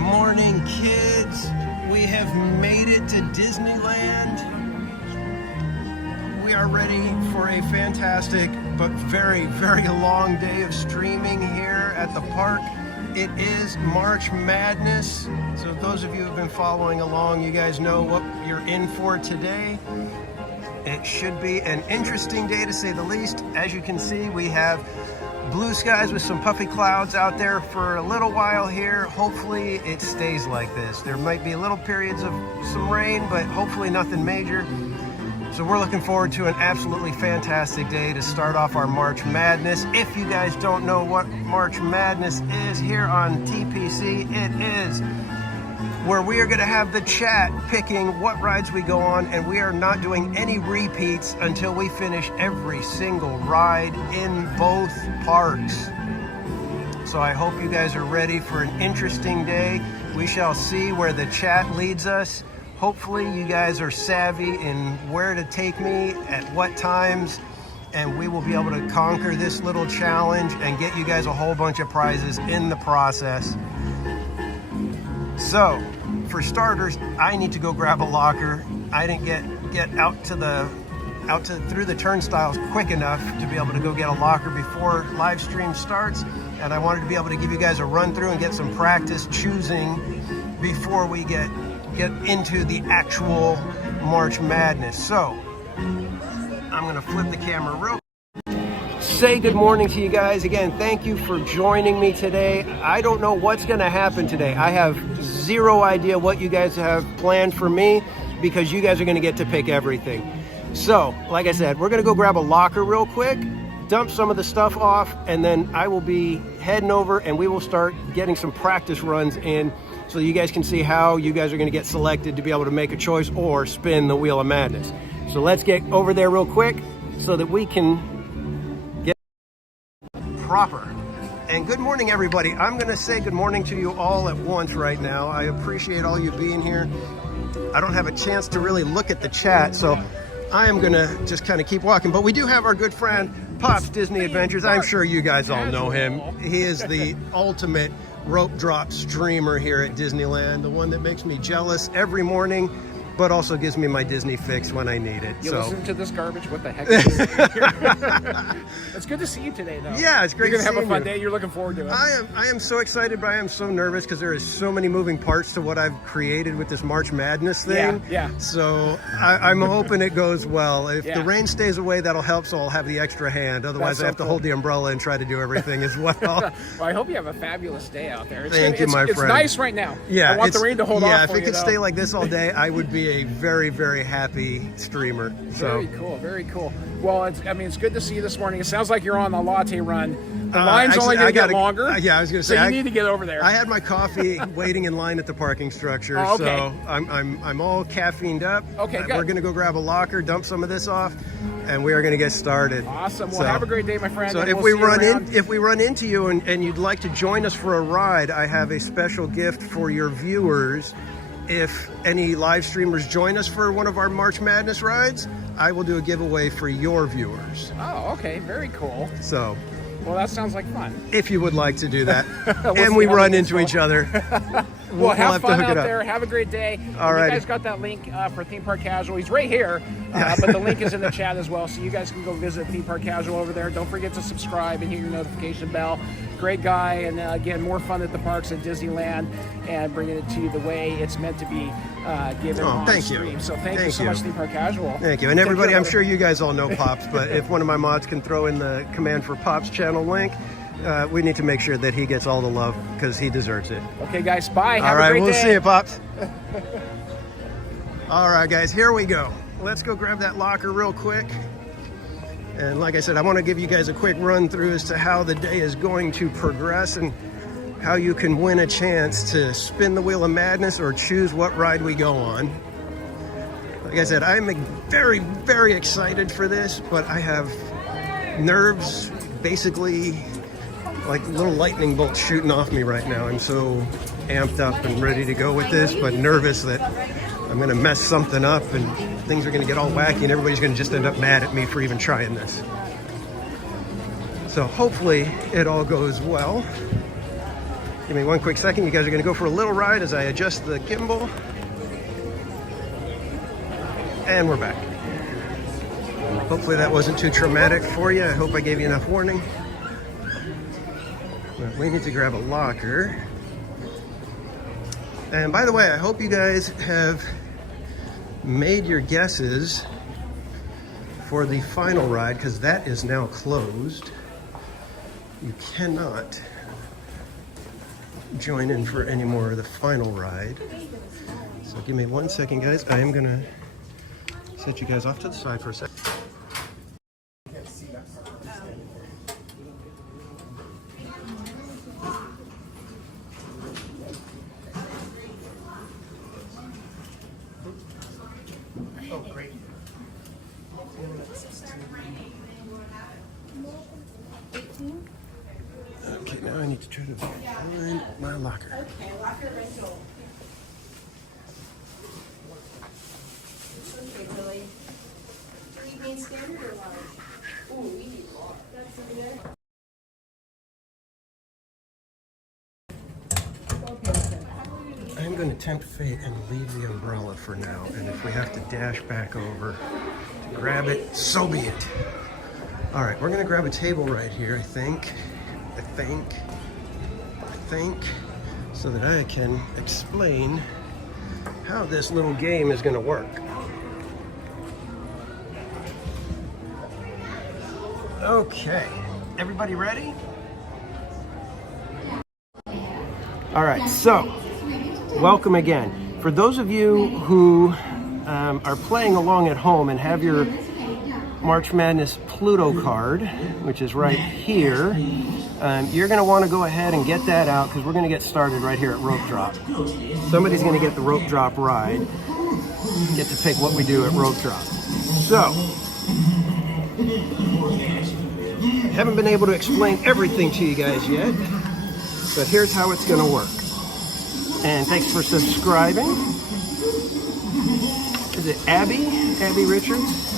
morning, kids. We have made it to Disneyland. We are ready for a fantastic but very, very long day of streaming here at the park. It is March Madness, so those of you who have been following along, you guys know what you're in for today. It should be an interesting day to say the least. As you can see, we have blue skies with some puffy clouds out there for a little while here. Hopefully it stays like this. There might be little periods of some rain, but hopefully nothing major. So we're looking forward to an absolutely fantastic day to start off our March Madness. If you guys don't know what March Madness is, here on TPC, it is where we are going to have the chat picking what rides we go on, and we are not doing any repeats until we finish every single ride in both parks. So I hope you guys are ready for an interesting day. We shall see where the chat leads us. Hopefully you guys are savvy in where to take me at what times, and we will be able to conquer this little challenge and get you guys a whole bunch of prizes in the process. So, for starters, I need to go grab a locker. I didn't get out through the turnstiles quick enough to be able to go get a locker before live stream starts, and I wanted to be able to give you guys a run through and get some practice choosing before we get into the actual March Madness. So, I'm gonna flip the camera real quick. Say good morning to you guys. Again, thank you for joining me today. I don't know what's gonna happen today. I have zero idea what you guys have planned for me, because you guys are gonna get to pick everything. So, like I said, we're gonna go grab a locker real quick, dump some of the stuff off, and then I will be heading over and we will start getting some practice runs in so you guys can see how you guys are gonna get selected to be able to make a choice or spin the Wheel of Madness. So let's get over there real quick so that we can get proper. And good morning, everybody. I'm gonna say good morning to you all at once right now. I appreciate all you being here. I don't have a chance to really look at the chat, so I am gonna just kind of keep walking. But we do have our good friend, Pop's Disney Adventures. I'm sure you guys all know him. He is the ultimate rope drop streamer here at Disneyland, the one that makes me jealous every morning, but also gives me my Disney fix when I need it. You listen to this garbage? What the heck is this? It's good to see you today, though. Yeah, it's great. You're gonna have a fun day. You're looking forward to it. I am so excited, but I am so nervous because there is so many moving parts to what I've created with this March Madness thing. Yeah. So I'm hoping it goes well. If the rain stays away, that'll help. So I'll have the extra hand. Otherwise, I have to hold the umbrella and try to do everything as well. Well, I hope you have a fabulous day out there. Thank you, my friend. It's nice right now. Yeah, I want the rain to hold off. Yeah, if for it you, could though. stay like this all day, I would be a very, very happy streamer. So. Very cool, very cool. Well, it's good to see you this morning. It sounds like you're on the latte run. The line's only going to get longer. Yeah, I was going to say. So you need to get over there. I had my coffee waiting in line at the parking structure, okay. So I'm all caffeined up. Okay, good. We're going to go grab a locker, dump some of this off, and we are going to get started. Awesome. Well, have a great day, my friend. So if we run into you and you'd like to join us for a ride, I have a special gift for your viewers. If any live streamers join us for one of our March Madness rides, I will do a giveaway for your viewers. Oh, okay. Very cool. So, well, that sounds like fun. If you would like to do that, and we run into each other, well, have fun out up. there. Have a great day. All right. You guys got that link for Theme Park Casual. He's right here, but the link is in the chat as well, so you guys can go visit Theme Park Casual over there. Don't forget to subscribe and hit your notification bell. Great guy, and again, more fun at the parks at Disneyland, and bringing it to you the way it's meant to be given on stream. So thank you so much, Theme Park Casual. Thank you. And everybody, I'm sure you guys all know Pops, but if one of my mods can throw in the command for Pops channel link, we need to make sure that he gets all the love because he deserves it. Okay, guys, bye. Have a great day. We'll see you, Pops. All right, guys, here we go. Let's go grab that locker real quick. And like I said, I want to give you guys a quick run through as to how the day is going to progress and how you can win a chance to spin the Wheel of Madness or choose what ride we go on. Like I said, I'm very, very excited for this, but I have nerves, basically like little lightning bolts shooting off me right now. I'm so amped up and ready to go with this, but nervous that I'm gonna mess something up and things are gonna get all wacky and everybody's gonna just end up mad at me for even trying this. So hopefully it all goes well. Give me one quick second. You guys are gonna go for a little ride as I adjust the gimbal. And we're back. Hopefully that wasn't too traumatic for you. I hope I gave you enough warning. But we need to grab a locker. And by the way, I hope you guys have made your guesses for the final ride, because that is now closed. You cannot join in for any more of the final ride. So give me 1 second, guys. I am gonna set you guys off to the side for a second. Oh, great. Okay, now I need to try to find my locker. Okay, locker rental. Okay, Billy. Do you need standard or large? Ooh, we need large. That's over there. I'm going to tempt fate and leave the umbrella for now, and if we have to dash back over to grab it, so be it. All right, we're going to grab a table right here, I think, so that I can explain how this little game is going to work. Okay, everybody ready? All right, so welcome again. For those of you who are playing along at home and have your March Madness PLUTO card, which is right here, you're going to want to go ahead and get that out, because we're going to get started right here at rope drop. Somebody's going to get the rope drop ride, get to pick what we do at rope drop. So, haven't been able to explain everything to you guys yet, but here's how it's going to work. And thanks for subscribing. Is it Abby Richards?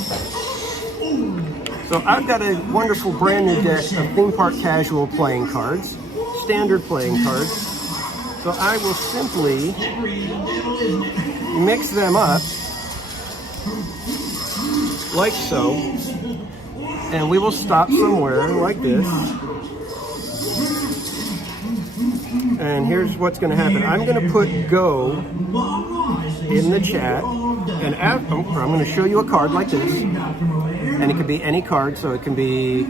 So I've got a wonderful brand new deck of theme park casual playing cards, standard playing cards. So I will simply mix them up like so, and we will stop somewhere like this. And here's what's going to happen. I'm going to put go in the chat, and I'm going to show you a card like this. And it could be any card, so it can be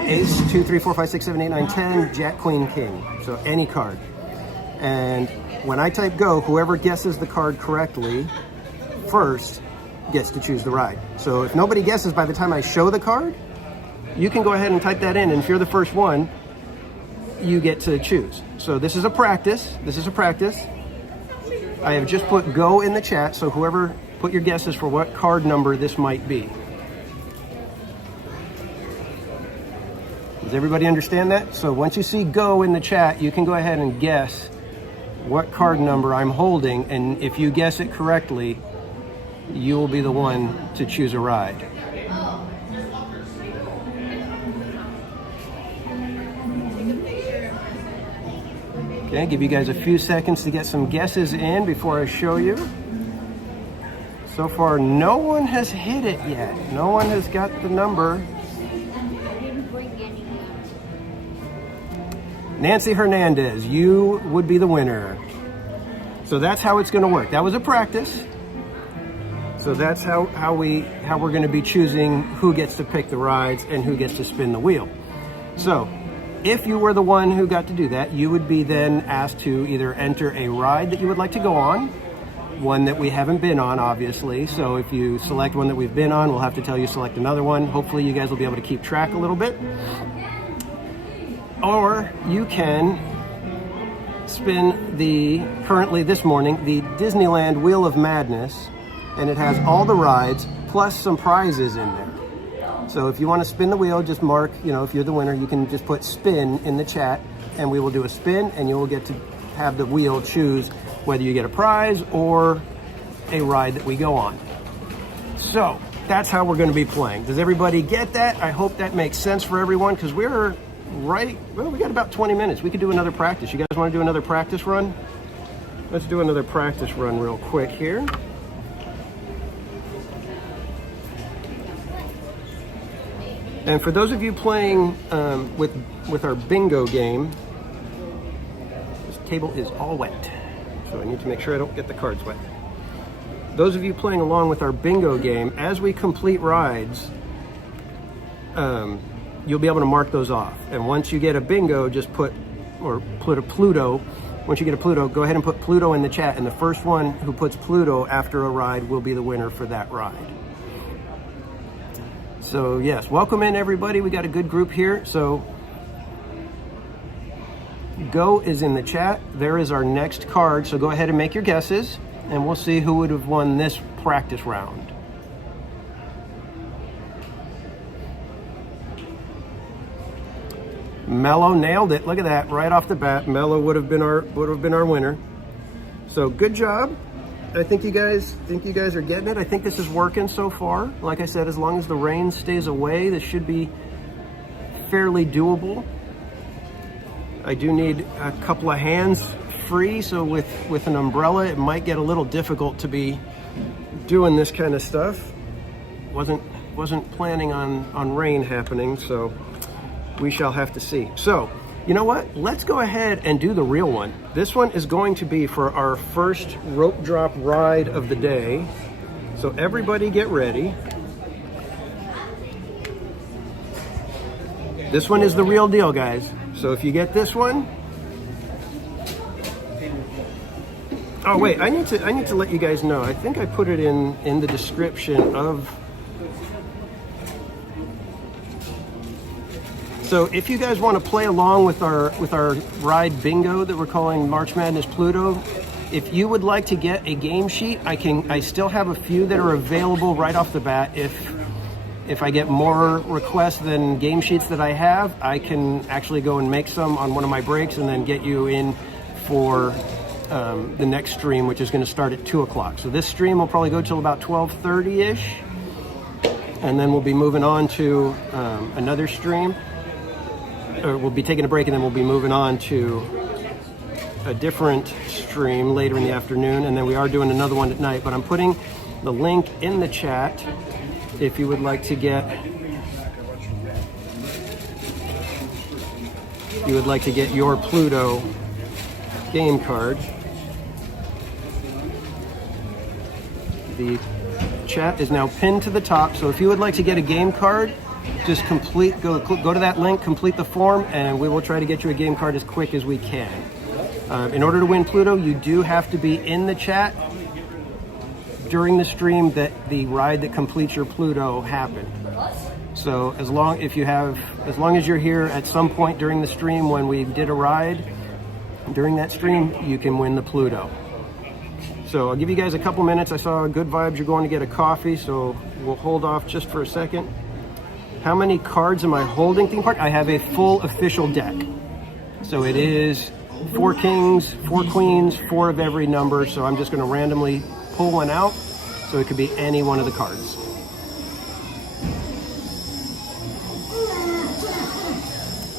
ace, 2, 3, 4, 5, 6, 7, 8, 9, 10, jack, queen, king. So any card. And when I type go, whoever guesses the card correctly first gets to choose the ride. So if nobody guesses by the time I show the card, you can go ahead and type that in, and if you're the first one, you get to choose. So this is a practice. I have just put go in the chat, so whoever put your guesses for what card number this might be. Does everybody understand that? So once you see go in the chat, you can go ahead and guess what card number I'm holding, and if you guess it correctly, you will be the one to choose a ride. Okay, give you guys a few seconds to get some guesses in before I show you. So far, no one has hit it yet. No one has got the number. Nancy Hernandez, you would be the winner. So that's how it's going to work. That was a practice. So that's how we're going to be choosing who gets to pick the rides and who gets to spin the wheel. So if you were the one who got to do that, you would be then asked to either enter a ride that you would like to go on, one that we haven't been on, obviously. So if you select one that we've been on, we'll have to tell you select another one. Hopefully you guys will be able to keep track a little bit. Or you can spin currently this morning, the Disneyland Wheel of Madness, and it has all the rides plus some prizes in there. So if you want to spin the wheel, just mark, if you're the winner, you can just put spin in the chat, and we will do a spin, and you will get to have the wheel choose whether you get a prize or a ride that we go on. So that's how we're going to be playing. Does everybody get that? I hope that makes sense for everyone, because we're right, well, we got about 20 minutes. We could do another practice. You guys want to do another practice run? Let's do another practice run real quick here. And for those of you playing with our bingo game, this table is all wet, so I need to make sure I don't get the cards wet. Those of you playing along with our bingo game, as we complete rides, you'll be able to mark those off. And once you get a bingo, just put a PLUTO. Once you get a PLUTO, go ahead and put PLUTO in the chat, and the first one who puts PLUTO after a ride will be the winner for that ride. So yes, welcome in everybody. We got a good group here. So Go is in the chat. There is our next card. So go ahead and make your guesses, and we'll see who would have won this practice round. Mello nailed it. Look at that, right off the bat. Mello would have been our winner. So good job. I think you guys are getting it. I think this is working so far. Like I said, as long as the rain stays away, this should be fairly doable. I do need a couple of hands free, so with an umbrella, it might get a little difficult to be doing this kind of stuff. Wasn't planning on rain happening, so we shall have to see. So, you know what? Let's go ahead and do the real one. This one is going to be for our first rope drop ride of the day. So everybody get ready. This one is the real deal, guys. So if you get this one, oh wait, I need to let you guys know. I think I put it in the description of. So if you guys want to play along with our ride bingo that we're calling March Madness Pluto, if you would like to get a game sheet, I still have a few that are available right off the bat. If I get more requests than game sheets that I have, I can actually go and make some on one of my breaks and then get you in for the next stream, which is going to start at 2 o'clock. So this stream will probably go till about 12:30-ish, and then we'll be moving on to another stream. Or we'll be taking a break, and then we'll be moving on to a different stream later in the afternoon, and then we are doing another one at night. But I'm putting the link in the chat if you would like to get your PLUTO game card. The chat is now pinned to the top, so if you would like to get a game card, just go to that link, complete the form, and we will try to get you a game card as quick as we can. In order to win PLUTO, you do have to be in the chat during the stream that the ride that completes your PLUTO happened. So as long as you're here at some point during the stream when we did a ride, during that stream, you can win the PLUTO. So I'll give you guys a couple minutes. I saw good vibes. You're going to get a coffee, so we'll hold off just for a second. How many cards am I holding, theme park? I have a full official deck. So it is 4 kings, 4 queens, 4 of every number. So I'm just going to randomly pull one out. So it could be any one of the cards.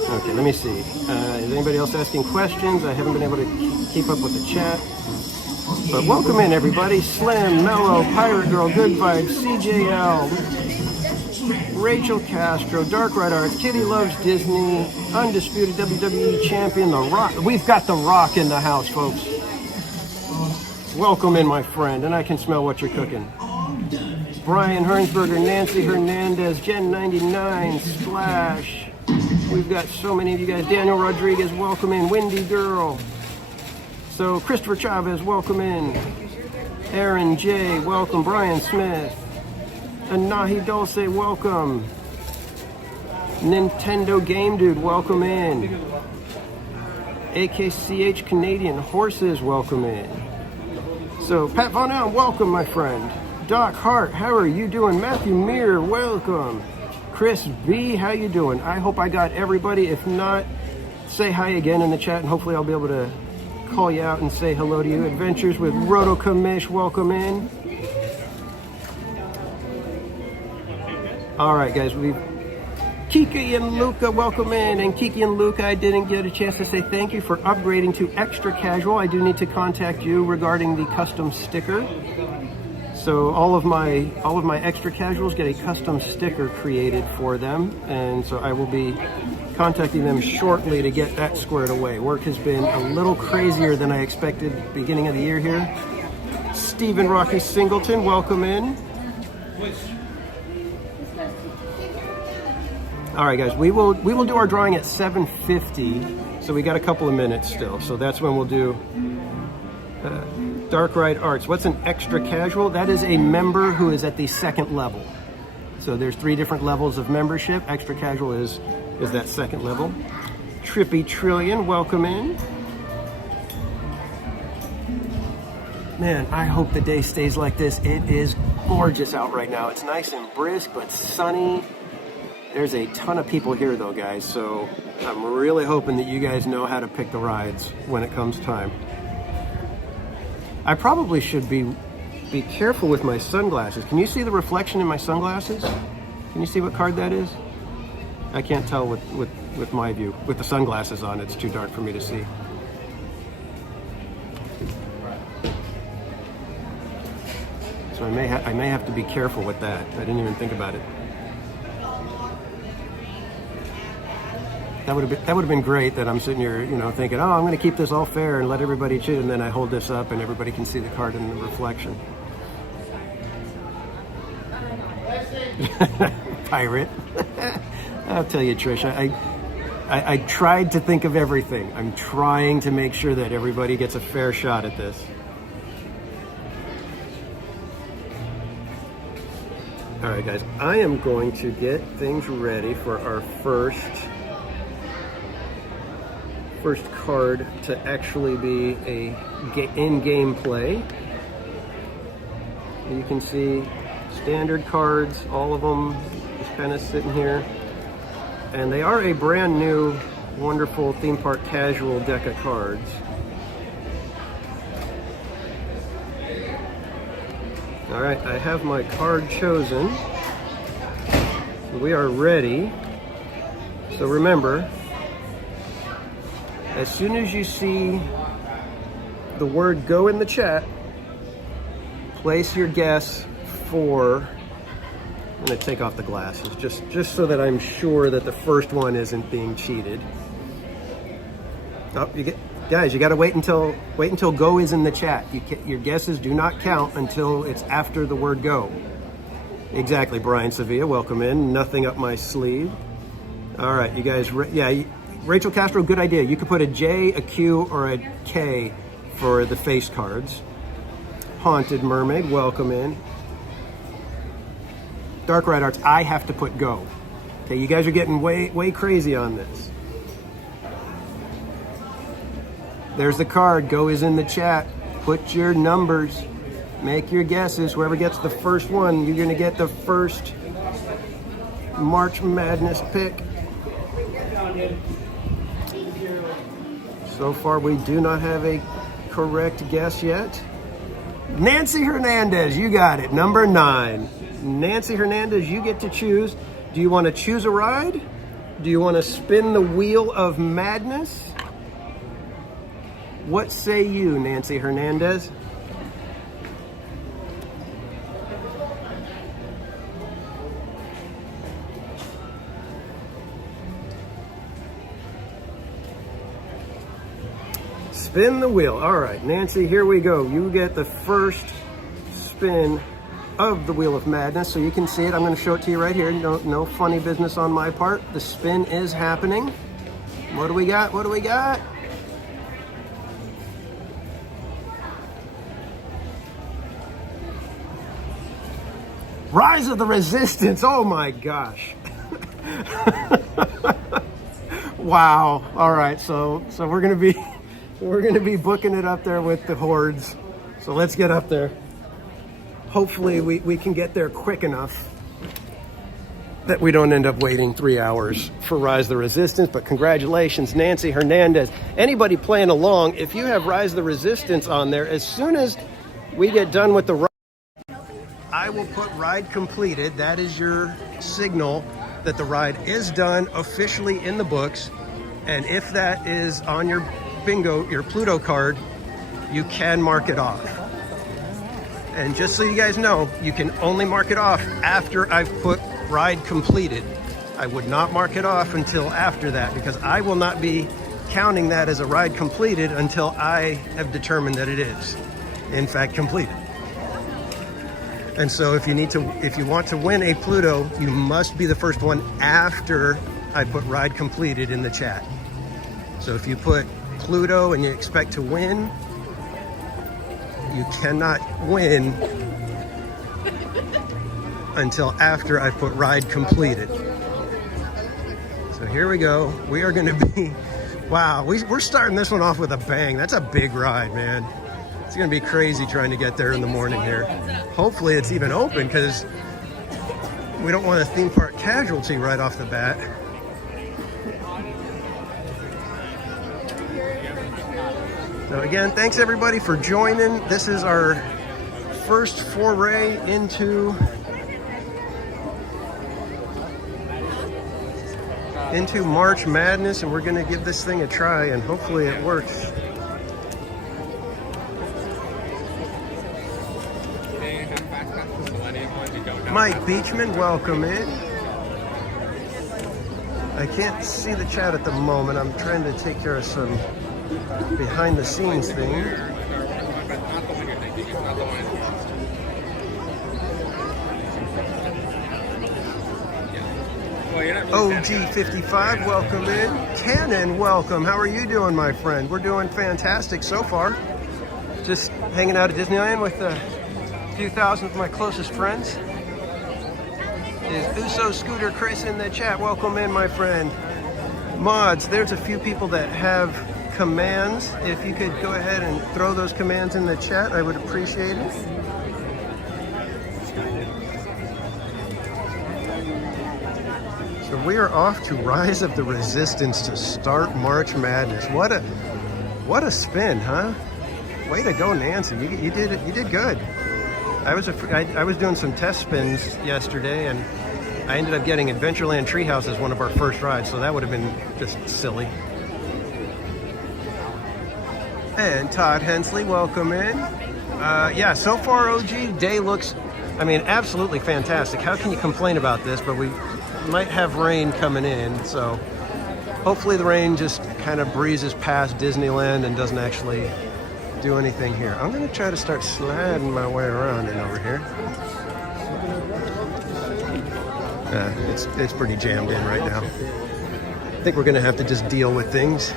Okay, let me see. Is anybody else asking questions? I haven't been able to keep up with the chat. But welcome in, everybody. Slim, Mellow, Pirate Girl, Good Vibes, CJL, Rachel Castro, Dark Red Arts, Kitty Loves Disney, Undisputed WWE Champion, The Rock. We've got The Rock in the house, folks. Welcome in, my friend, and I can smell what you're cooking. Brian Hernsberger, Nancy Hernandez, Jen99, Splash. We've got so many of you guys. Daniel Rodriguez, welcome in. Windy Girl. So Christopher Chavez, welcome in. Aaron J, welcome. Brian Smith. And Nahi Dulce, welcome. Nintendo Game Dude, welcome in. AKCH Canadian Horses, welcome in. So Pat Von Elm, welcome, my friend. Doc Hart, how are you doing? Matthew Meir, welcome. Chris B, how you doing? I hope I got everybody. If not, say hi again in the chat, and hopefully I'll be able to call you out and say hello to you. Adventures with Roto Kamish, welcome in. All right, guys, we've Kiki and Luca, welcome in. And Kiki and Luca, I didn't get a chance to say thank you for upgrading to extra casual. I do need to contact you regarding the custom sticker. So all of my extra casuals get a custom sticker created for them, and so I will be contacting them shortly to get that squared away. Work has been a little crazier than I expected beginning of the year here. Stephen Rocky Singleton, welcome in. All right, guys, we will do our drawing at 7:50, so we got a couple of minutes still. So that's when we'll do Dark Ride Arts. What's an extra casual? That is a member who is at the second level. So there's 3 different levels of membership. Extra casual is that second level. Trippy Trillion, welcome in. Man, I hope the day stays like this. It is gorgeous out right now. It's nice and brisk, but sunny. There's a ton of people here though, guys, so I'm really hoping that you guys know how to pick the rides when it comes time. I probably should be careful with my sunglasses. Can you see the reflection in my sunglasses? Can you see what card that is? I can't tell with my view. With the sunglasses on, it's too dark for me to see. So I may have to be careful with that. I didn't even think about it. That would have been great that I'm sitting here, you know, thinking, oh, I'm going to keep this all fair and let everybody cheat, and then I hold this up and everybody can see the card in the reflection. Pirate. I'll tell you, Trish, I tried to think of everything. I'm trying to make sure that everybody gets a fair shot at this. All right, guys, I am going to get things ready for our first card to actually be a in-game play. You can see standard cards, all of them just kind of sitting here. And they are a brand new, wonderful theme park casual deck of cards. All right, I have my card chosen. We are ready. So remember, as soon as you see the word go in the chat, place your guess for, I'm gonna take off the glasses just so that I'm sure that the first one isn't being cheated. Oh, guys, you gotta wait until go is in the chat. Your guesses do not count until it's after the word go. Exactly, Brian Sevilla, welcome in. Nothing up my sleeve. All right, you guys, yeah, Rachel Castro, good idea. You could put a J, a Q, or a K for the face cards. Haunted Mermaid, welcome in. Dark Ride Arts, I have to put go. Okay, you guys are getting way crazy on this. There's the card, go is in the chat. Put your numbers, make your guesses. Whoever gets the first one, you're gonna get the first March Madness pick. So far, we do not have a correct guess yet. Nancy Hernandez, you got it, number 9. Nancy Hernandez, you get to choose. Do you want to choose a ride? Do you want to spin the wheel of madness? What say you, Nancy Hernandez? Spin the wheel. All right, Nancy, here we go. You get the first spin of the Wheel of Madness, so you can see it. I'm going to show it to you right here. No funny business on my part. The spin is happening. What do we got? What do we got? Rise of the Resistance. Oh my gosh. Wow. All right, so we're going to be booking it up there with the hordes. So let's get up there. Hopefully we can get there quick enough that we don't end up waiting 3 hours for Rise of the Resistance. But congratulations, Nancy Hernandez. Anybody playing along, if you have Rise of the Resistance on there, as soon as we get done with the ride, I will put ride completed. That is your signal that the ride is done officially in the books. And if that is on your bingo, your Pluto card, you can mark it off. And just so you guys know, you can only mark it off after I've put ride completed. I would not mark it off until after that, because I will not be counting that as a ride completed until I have determined that it is, in fact, completed. And so if you want to win a Pluto, you must be the first one after I put ride completed in the chat. So if you put Pluto and you expect to win, you cannot win until after I put ride completed. So here we go. We are going to be, wow, we're starting this one off with a bang. That's a big ride, man. It's going to be crazy trying to get there in the morning here. Hopefully it's even open, because we don't want a theme park casualty right off the bat. So again, thanks everybody for joining. This is our first foray into March Madness, and we're gonna give this thing a try, and hopefully it works. Mike Beachman, welcome in. I can't see the chat at the moment. I'm trying to take care of some behind the scenes thing. OG55, welcome in. Cannon, welcome. How are you doing, my friend? We're doing fantastic so far. Just hanging out at Disneyland with a few thousand of my closest friends. Is Uso Scooter Chris in the chat? Welcome in, my friend. Mods, there's a few people that have commands. If you could go ahead and throw those commands in the chat, I would appreciate it. So we are off to Rise of the Resistance to start March Madness. What a spin, huh? Way to go, Nancy. You did good. I was doing some test spins yesterday, and I ended up getting Adventureland Treehouse as one of our first rides, so that would have been just silly. And Todd Hensley, welcome in. Yeah, so far, OG, day looks, I mean, absolutely fantastic. How can you complain about this? But we might have rain coming in, so hopefully the rain just kind of breezes past Disneyland and doesn't actually do anything here. I'm going to try to start sliding my way around in over here. It's pretty jammed in right now. I think we're going to have to just deal with things.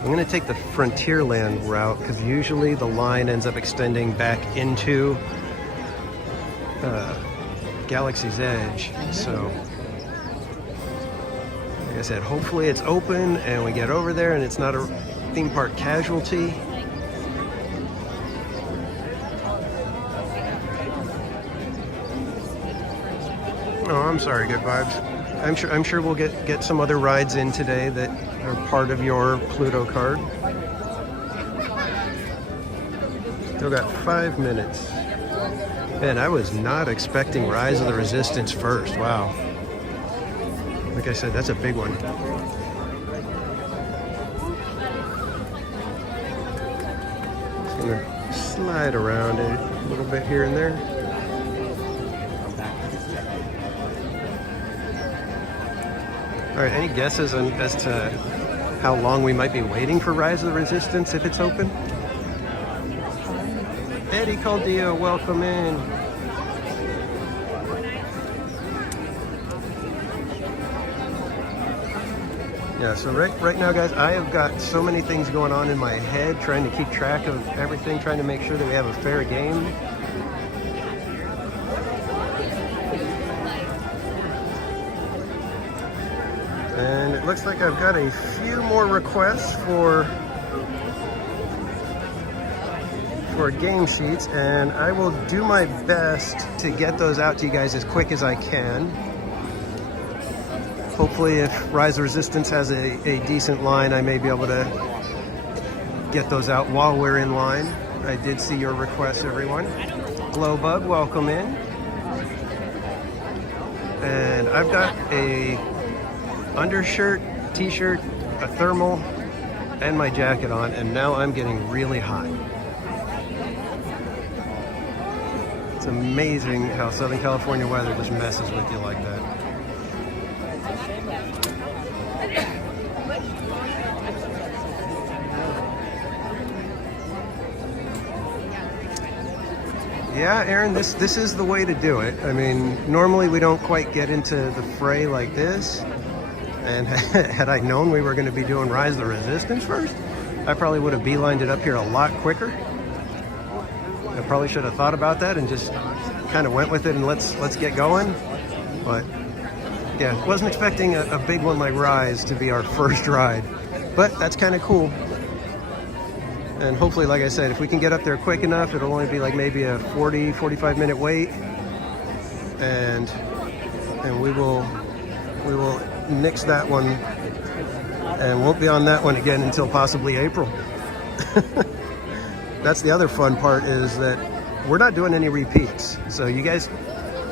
I'm going to take the Frontierland route, because usually the line ends up extending back into Galaxy's Edge. So, like I said, hopefully it's open and we get over there and it's not a theme park casualty. Oh, I'm sorry, Good Vibes. I'm sure we'll get some other rides in today that are part of your Pluto card. Still got 5 minutes. Man, I was not expecting Rise of the Resistance first. Wow. Like I said, that's a big one. Just gonna slide around it a little bit here and there. All right, any guesses as to how long we might be waiting for Rise of the Resistance if it's open? Eddie Caldillo, welcome in. Yeah, so right now, guys, I have got so many things going on in my head, trying to keep track of everything, trying to make sure that we have a fair game. And it looks like I've got a few more requests for game sheets, and I will do my best to get those out to you guys as quick as I can. Hopefully, if Rise of Resistance has a decent line, I may be able to get those out while we're in line. I did see your request, everyone. Glowbug, welcome in. And I've got a undershirt, t-shirt, a thermal, and my jacket on, and now I'm getting really hot. It's amazing how Southern California weather just messes with you like that. Yeah, Aaron, this is the way to do it. I mean, normally we don't quite get into the fray like this. And had I known we were going to be doing Rise the Resistance first, I probably would have beelined it up here a lot quicker. I probably should have thought about that and just kind of went with it and let's get going. But yeah, wasn't expecting a big one like Rise to be our first ride. But that's kind of cool. And hopefully, like I said, if we can get up there quick enough, it'll only be like maybe a 45 minute wait. And we will nix that one and won't be on that one again until possibly April. That's the other fun part, is that we're not doing any repeats. So you guys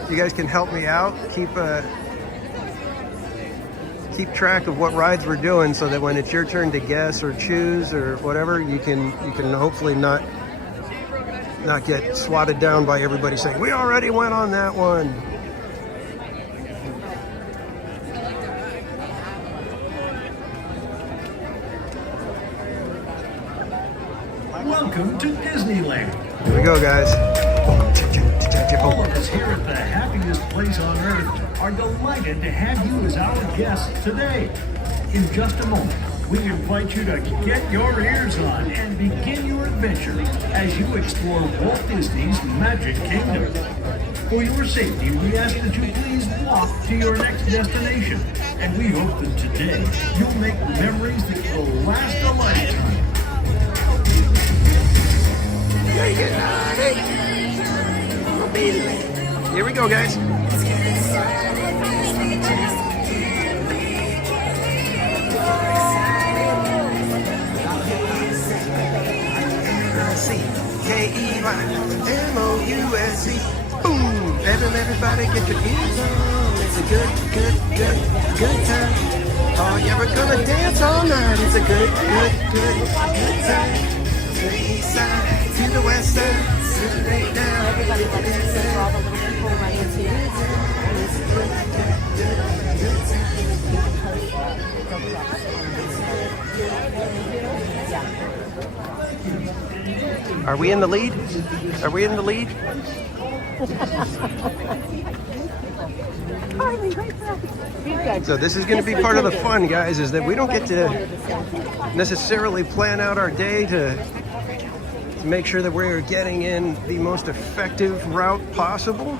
can help me out, keep track of what rides we're doing, so that when it's your turn to guess or choose or whatever, you can hopefully not get swatted down by everybody saying, we already went on that one. Welcome to Disneyland. Here we go, guys. All of us here at the happiest place on earth are delighted to have you as our guest today. In just a moment, we invite you to get your ears on and begin your adventure as you explore Walt Disney's Magic Kingdom. For your safety, we ask that you please walk to your next destination, and we hope that today you'll make memories that will last a lifetime. Here we go, guys. K-E-Y-M-O-U-S-E. Boom! Everybody get your ears on. It's a good time. Oh, yeah, we're gonna dance all night. It's a good time. To the east side, to the west side, straight down. Everybody gets to see all the little people right into it. Are we in the lead? Are we in the lead? So this is going to be part of the fun, guys, is that we don't get to necessarily plan out our day to make sure that we're getting in the most effective route possible.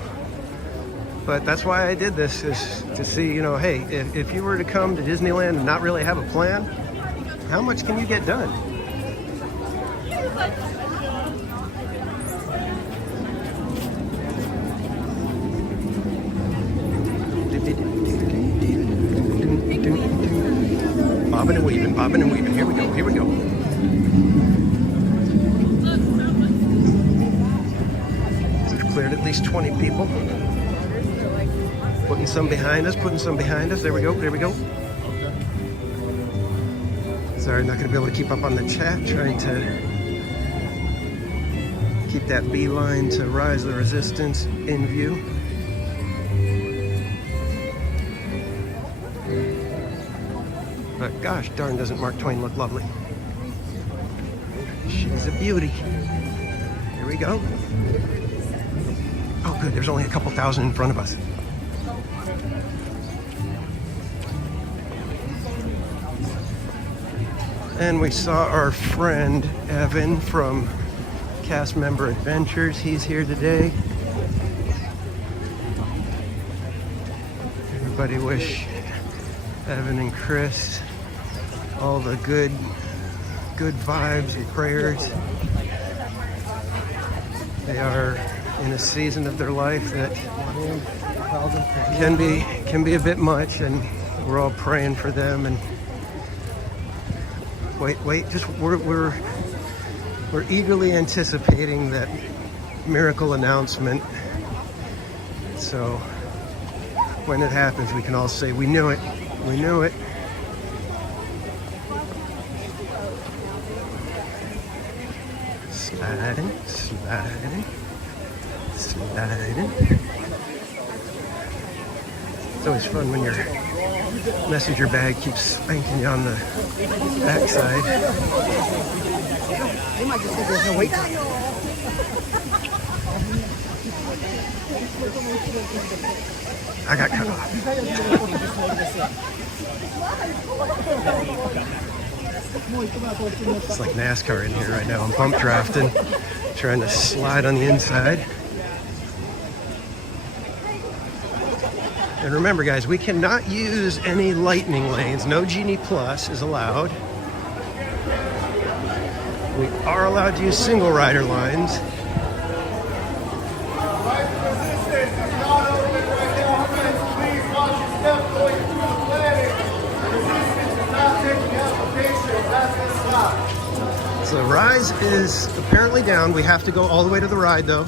But that's why I did this, is to see, you know, hey, if you were to come to Disneyland and not really have a plan, how much can you get done? Bobbing and weaving, bobbing and weaving. Here we go, here we go. So we've cleared at least 20 people. Putting some behind us, putting some behind us. There we go, there we go. Sorry, not going to be able to keep up on the chat. Trying to keep that beeline to Rise the Resistance in view. But gosh darn, doesn't Mark Twain look lovely? She's a beauty. Here we go. Oh good, there's only a couple thousand in front of us. And we saw our friend Evan from Cast Member Adventures. He's here today. Everybody wish Evan and Chris all the good vibes and prayers. They are in a season of their life that can be a bit much, and we're all praying for them. And wait, just we're We're eagerly anticipating that miracle announcement. So when it happens, we can all say, we knew it, we knew it. Sliding, sliding, sliding. It's always fun when your messenger bag keeps spanking you on the backside. They might just say there's no wait time. I got cut off. It's like NASCAR in here right now. I'm bump drafting, trying to slide on the inside. And remember, guys, we cannot use any lightning lanes. No Genie Plus is allowed. We are allowed to use single rider lines. So the rise is apparently down. We have to go all the way to the ride, though.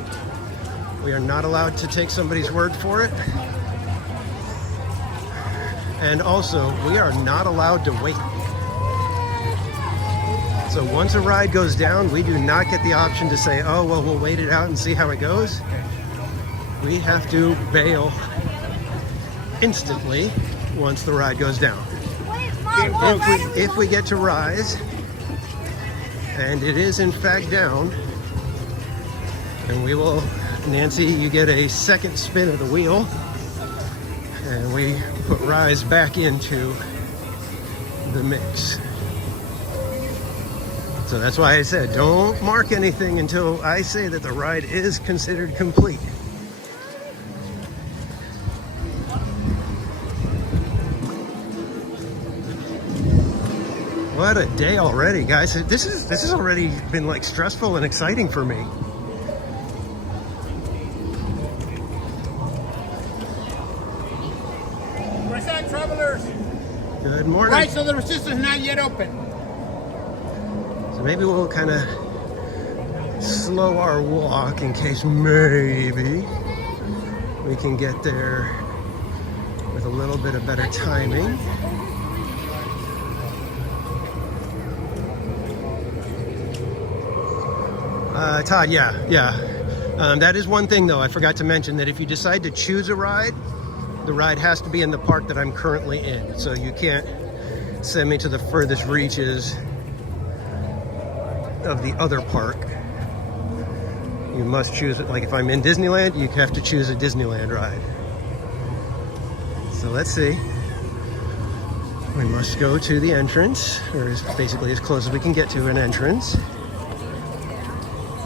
We are not allowed to take somebody's word for it. And also, we are not allowed to wait. So once a ride goes down, we do not get the option to say, oh, well, we'll wait it out and see how it goes. We have to bail instantly once the ride goes down. If we get to rise, and it is in fact down, and we will, Nancy, you get a second spin of the wheel, and we put rise back into the mix. So that's why I said, don't mark anything until I say that the ride is considered complete. What a day already, guys. This has already been like stressful and exciting for me. What's that, travelers? Good morning. Right, so the resistance is not yet open. So maybe we'll kind of slow our walk in case maybe we can get there with a little bit of better timing. Todd, yeah. That is one thing, though, I forgot to mention, that if you decide to choose a ride, the ride has to be in the park that I'm currently in. So you can't send me to the furthest reaches of the other park. You must choose it. Like if I'm in Disneyland, you have to choose a Disneyland ride. So let's see. We must go to the entrance, or basically as close as we can get to an entrance.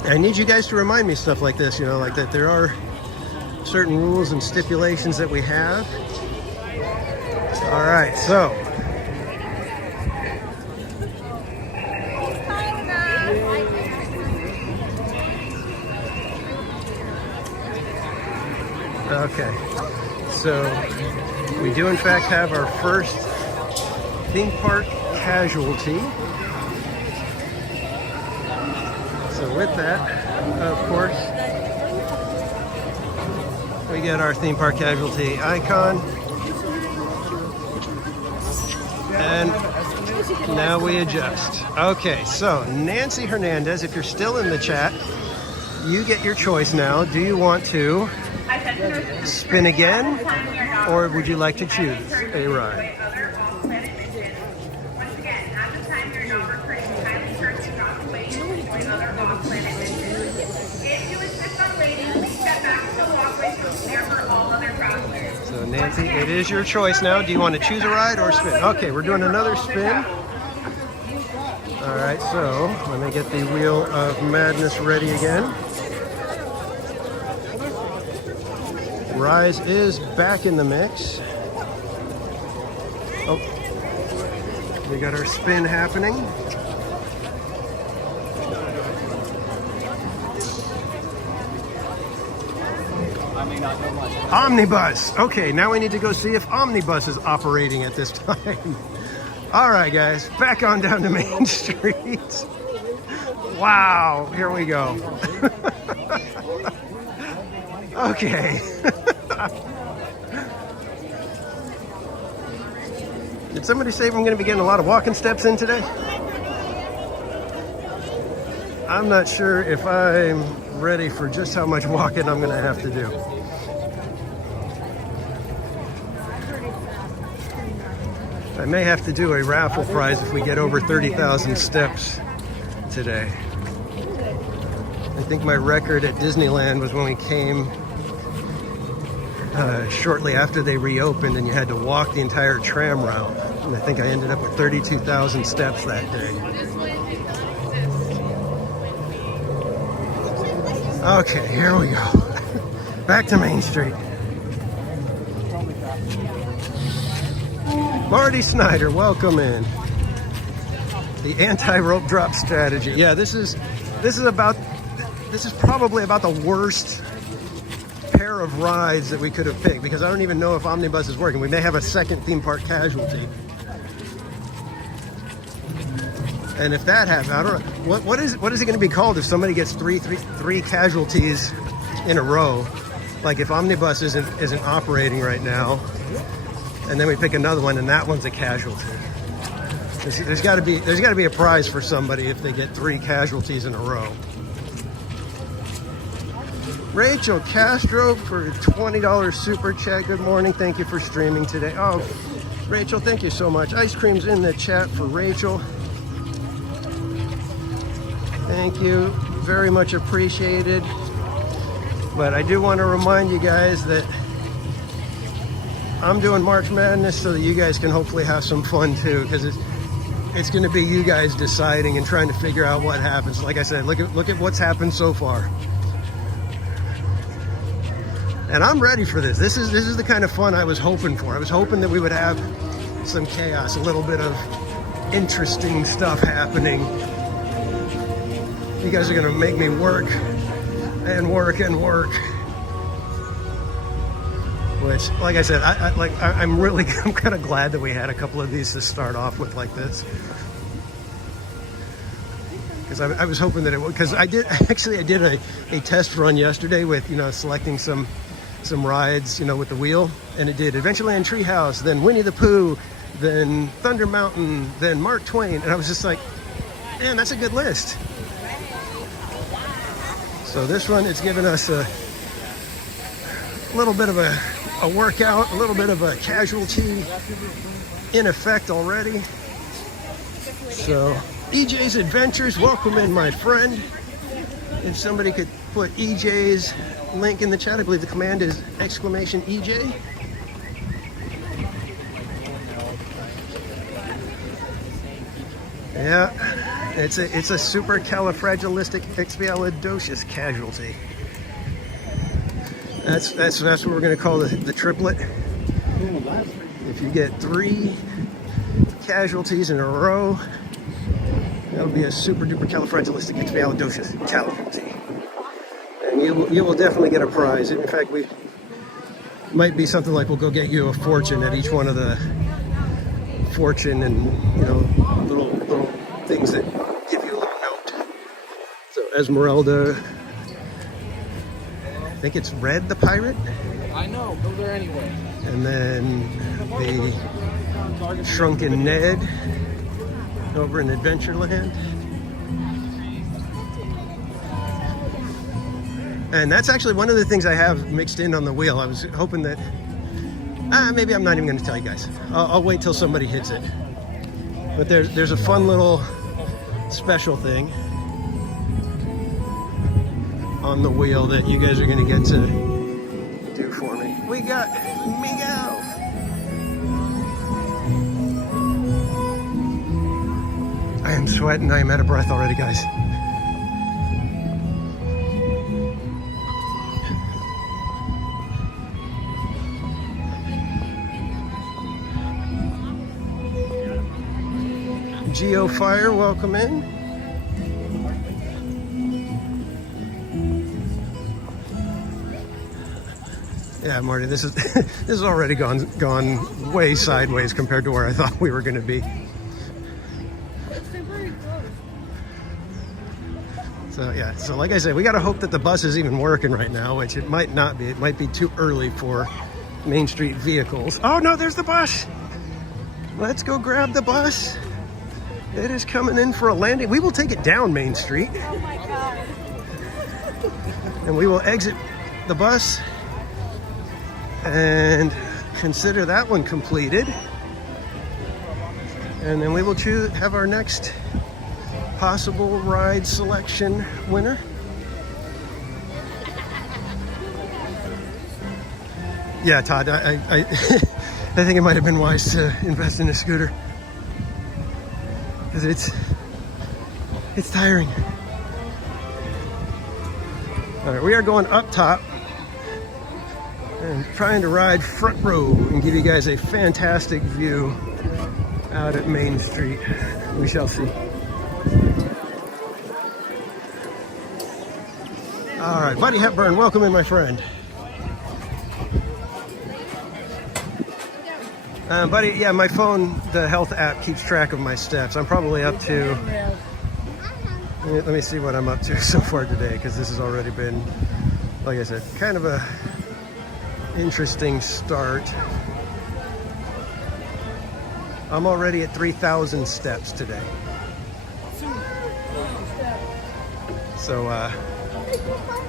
I need you guys to remind me stuff like this, you know, like that there are certain rules and stipulations that we have. All right, so. Okay, so we do in fact have our first theme park casualty. So with that, of course, we get our theme park casualty icon. And now we adjust. Okay, so Nancy Hernandez, if you're still in the chat, you get your choice now. Do you want to spin again, or would you like to choose a ride? So Nancy, it is your choice now. Do you want to choose a ride or spin? Okay, we're doing another spin. All right, so let me get the Wheel of Madness ready again. Rise is back in the mix. Oh, we got our spin happening. Omnibus. Okay, now we need to go see if Omnibus is operating at this time. All right, guys, back on down to Main Street. Wow, here we go. Okay. Did somebody say I'm going to be getting a lot of walking steps in today? I'm not sure if I'm ready for just how much walking I'm going to have to do. I may have to do a raffle prize if we get over 30,000 steps today. I think my record at Disneyland was when we came shortly after they reopened and you had to walk the entire tram route. And I think I ended up with 32,000 steps that day. Okay, here we go. Back to Main Street. Marty Snyder, welcome in. The anti-rope drop strategy. Yeah, this is probably about the worst pair of rides that we could have picked, because I don't even know if Omnibus is working. We may have a second theme park casualty. And if that happens, I don't know. What is it going to be called if somebody gets three casualties in a row? Like if Omnibus isn't operating right now, and then we pick another one and that one's a casualty. There's got to be a prize for somebody if they get 3 casualties in a row. Rachel Castro for $20 super chat. Good morning. Thank you for streaming today. Oh, Rachel, thank you so much. Ice cream's in the chat for Rachel. Thank you. Very much appreciated. But I do want to remind you guys that I'm doing March Madness so that you guys can hopefully have some fun too, because it's going to be you guys deciding and trying to figure out what happens. Like I said, look at what's happened so far. And I'm ready for this. This is the kind of fun I was hoping for. I was hoping that we would have some chaos, a little bit of interesting stuff happening. You guys are gonna make me work and work and work. Which, like I said, I'm kind of glad that we had a couple of these to start off with like this. Because I was hoping that it would, because I did a test run yesterday with, selecting some rides, with the wheel, and it did Adventureland Treehouse, then Winnie the Pooh, then Thunder Mountain, then Mark Twain, and I was just like, man, that's a good list. So this one is giving us a little bit of a workout, a little bit of a casualty in effect already. So EJ's Adventures, welcome in, my friend. If somebody could put EJ's link in the chat, I believe the command is !EJ. Yeah, it's a supercalifragilisticexpialidocious casualty. That's what we're going to call the triplet. If you get 3 casualties in a row, that'll be a super duper califragilisticexpialidocious casualty. And you will definitely get a prize. In fact, we might be something like we'll go get you a fortune at each one of the fortune and little things that give you a little note. So Esmeralda, I think it's Red the Pirate. I know, go there anyway. And then the Shrunken Ned over in Adventureland. And that's actually one of the things I have mixed in on the wheel. I was hoping that, maybe I'm not even going to tell you guys. I'll wait till somebody hits it. But there's a fun little special thing on the wheel that you guys are going to get to do for me. We got Miguel. I am sweating. I am out of breath already, guys. Geofire, welcome in. Yeah, Marty, this is already gone way sideways compared to where I thought we were going to be. It's very close. So yeah, so like I said, we got to hope that the bus is even working right now, which it might not be. It might be too early for Main Street vehicles. Oh no, there's the bus. Let's go grab the bus. It is coming in for a landing. We will take it down Main Street. Oh my God. And we will exit the bus and consider that one completed. And then we will have our next possible ride selection winner. Yeah, Todd, I I think it might have been wise to invest in a scooter because it's tiring. All right, we are going up top and trying to ride front row and give you guys a fantastic view out at Main Street. We shall see. All right, Buddy Hepburn, welcome in, my friend. Buddy, yeah, my phone, the health app, keeps track of my steps. I'm probably up to, let me see what I'm up to so far today, because this has already been, like I said, kind of a interesting start. I'm already at 3,000 steps today. So,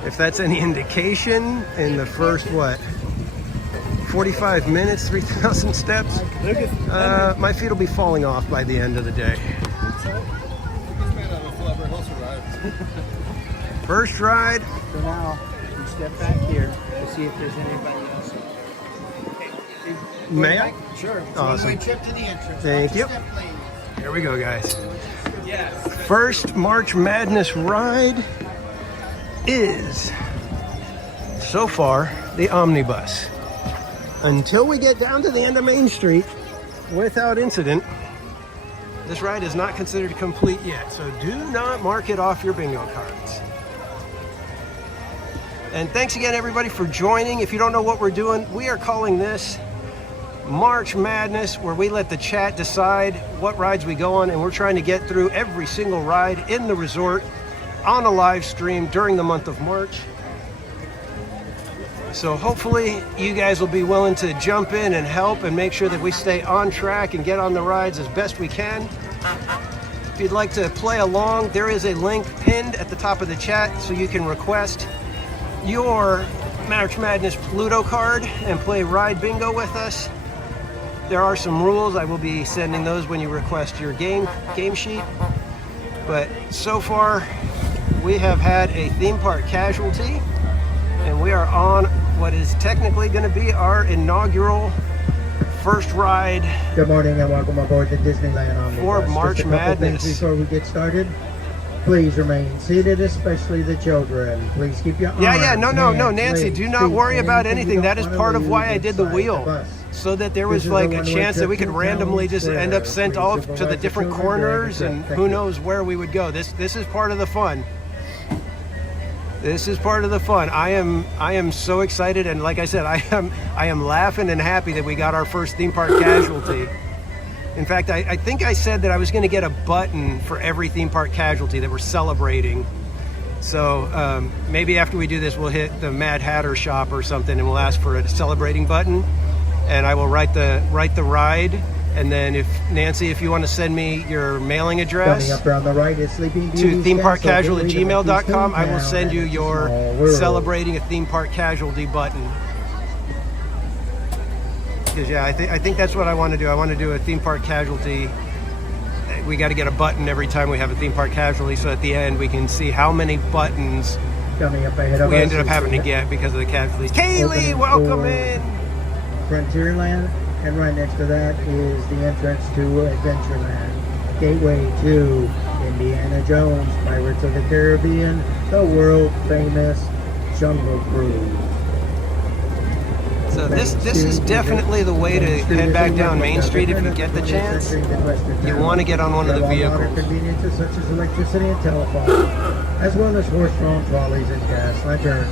if that's any indication, in the first, 45 minutes, 3,000 steps, my feet will be falling off by the end of the day. First ride. So now, you step back here to see if there's anybody else. May I? Sure. Awesome. One-way trip to the entrance. Thank you. Step lane. Here we go, guys. First March Madness ride is, so far, the omnibus. Until we get down to the end of Main Street without incident, this ride is not considered complete yet, so do not mark it off your bingo cards. And thanks again, everybody, for joining. If you don't know what we're doing, we are calling this March Madness, where we let the chat decide what rides we go on, and we're trying to get through every single ride in the resort on a live stream during the month of March. So hopefully you guys will be willing to jump in and help and make sure that we stay on track and get on the rides as best we can. If you'd like to play along, there is a link pinned at the top of the chat so you can request your March Madness PLUTO card and play Ride Bingo with us. There are some rules. I will be sending those when you request your game sheet. But so far, we have had a theme park casualty, and we are on what is technically going to be our inaugural first ride. Good morning and welcome aboard the Disneyland Omnibus. For March Just a couple Madness. things before we get started, please remain seated, especially the children. Please keep your Yeah, arms, no, hands, Nancy, legs, do not feet, worry about anything anything. you That don't is wanna part of why lose I did the inside wheel, bus. so that there This was is like a a one-way chance that we trip could to randomly Town just Square. end up sent Please off to supervise the the different children during corners, the and trip. who Thank you. knows where we would go. This is part of the fun. This is part of the fun. I am so excited, and like I said, I am laughing and happy that we got our first theme park casualty. In fact, I think I said that I was going to get a button for every theme park casualty that we're celebrating. So maybe after we do this, we'll hit the Mad Hatter shop or something, and we'll ask for a celebrating button, and I will write the ride. And then if Nancy, if you want to send me your mailing address Coming up around the right is Sleeping to Beauty's themeparkcasual@gmail.com, I will Castle, send you Town, your and it's a small world. celebrating a theme park casualty button. Because yeah, I think that's what I want to do. I want to do a theme park casualty. We got to get a button every time we have a theme park casualty, so at the end we can see how many buttons Coming up ahead of we us ended up is having to the get because of the casualties. Kaylee, opening welcome for in. Frontierland, and right next to that is the entrance to Adventureland, gateway to Indiana Jones, Pirates of the Caribbean, the world famous Jungle Cruise. So this is definitely the way to head back down Main Street if you get the chance. You want to get on one of the Modern vehicles. conveniences such as electricity and telephone, as well as horse-drawn trolleys and gas lanterns.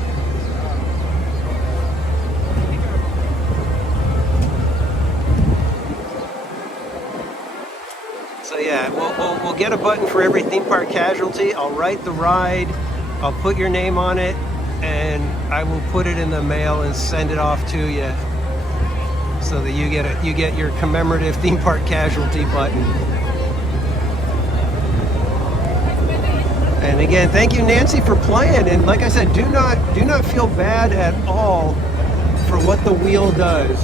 yeah, we'll get a button for every theme park casualty. I'll write the ride, I'll put your name on it, and I will put it in the mail and send it off to you, so that you get your commemorative theme park casualty button. And again, thank you, Nancy, for playing. And like I said, do not feel bad at all for what the wheel does.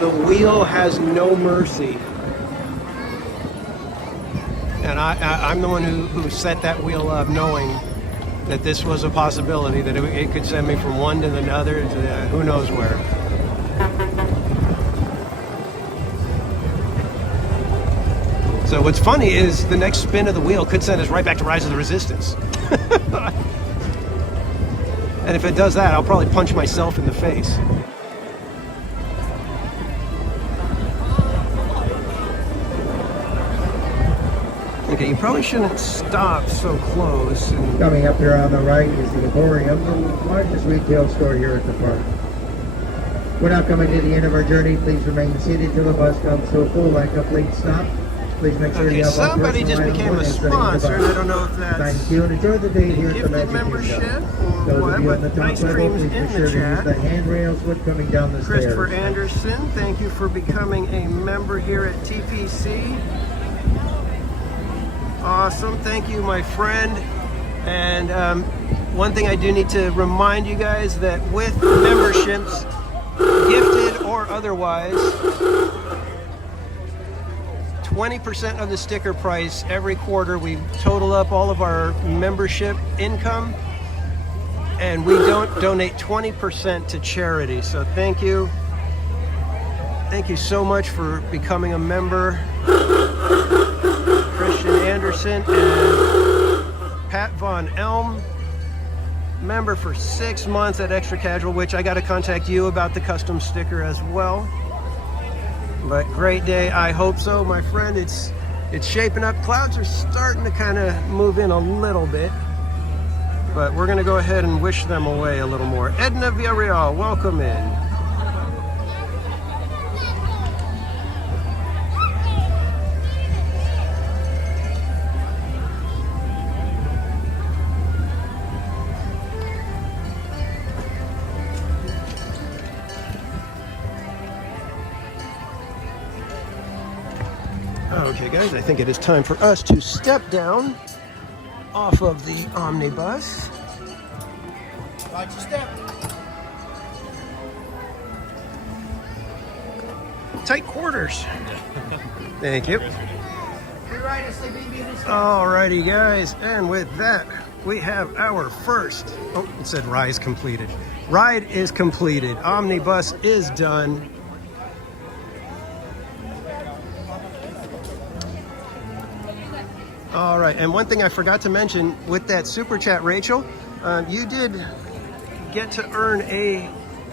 The wheel has no mercy. And I'm the one who set that wheel up, knowing that this was a possibility, that it could send me from one to another to who knows where. So what's funny is the next spin of the wheel could send us right back to Rise of the Resistance. And if it does that, I'll probably punch myself in the face. Okay, you probably shouldn't stop so close. Coming up here on the right is the Emporium, the largest retail store here at the park. We're now coming to the end of our journey. Please remain seated till the bus comes to a full and complete stop. Please make sure you have all somebody just became a sponsor, and I don't know if that's thank you, and enjoy the day here at the gifted Magic membership Kingdom. or Those what, of you on but the top ice level, cream's please in make the sure to use chat. the handrails when coming down the Christopher stairs. Anderson, thank you for becoming a member here at TPC. Awesome, thank you, my friend. And one thing I do need to remind you guys, that with memberships, gifted or otherwise, 20% of the sticker price every quarter. We total up all of our membership income, and we don't donate 20% to charity. So thank you. Thank you so much for becoming a member. Christian Anderson and Pat Von Elm, member for 6 months at Extra Casual, which I got to contact you about the custom sticker as well. But great day, I hope so, my friend. It's shaping up. Clouds are starting to kind of move in a little bit, but we're going to go ahead and wish them away a little more. Edna Villarreal, welcome in. Okay guys, I think it is time for us to step down off of the omnibus. Watch your step. Tight quarters. Thank you. Alrighty guys, and with that, we have our first, oh, it said rise completed. Ride is completed. Omnibus is done. All right, and one thing I forgot to mention with that super chat, Rachel, you did get to earn a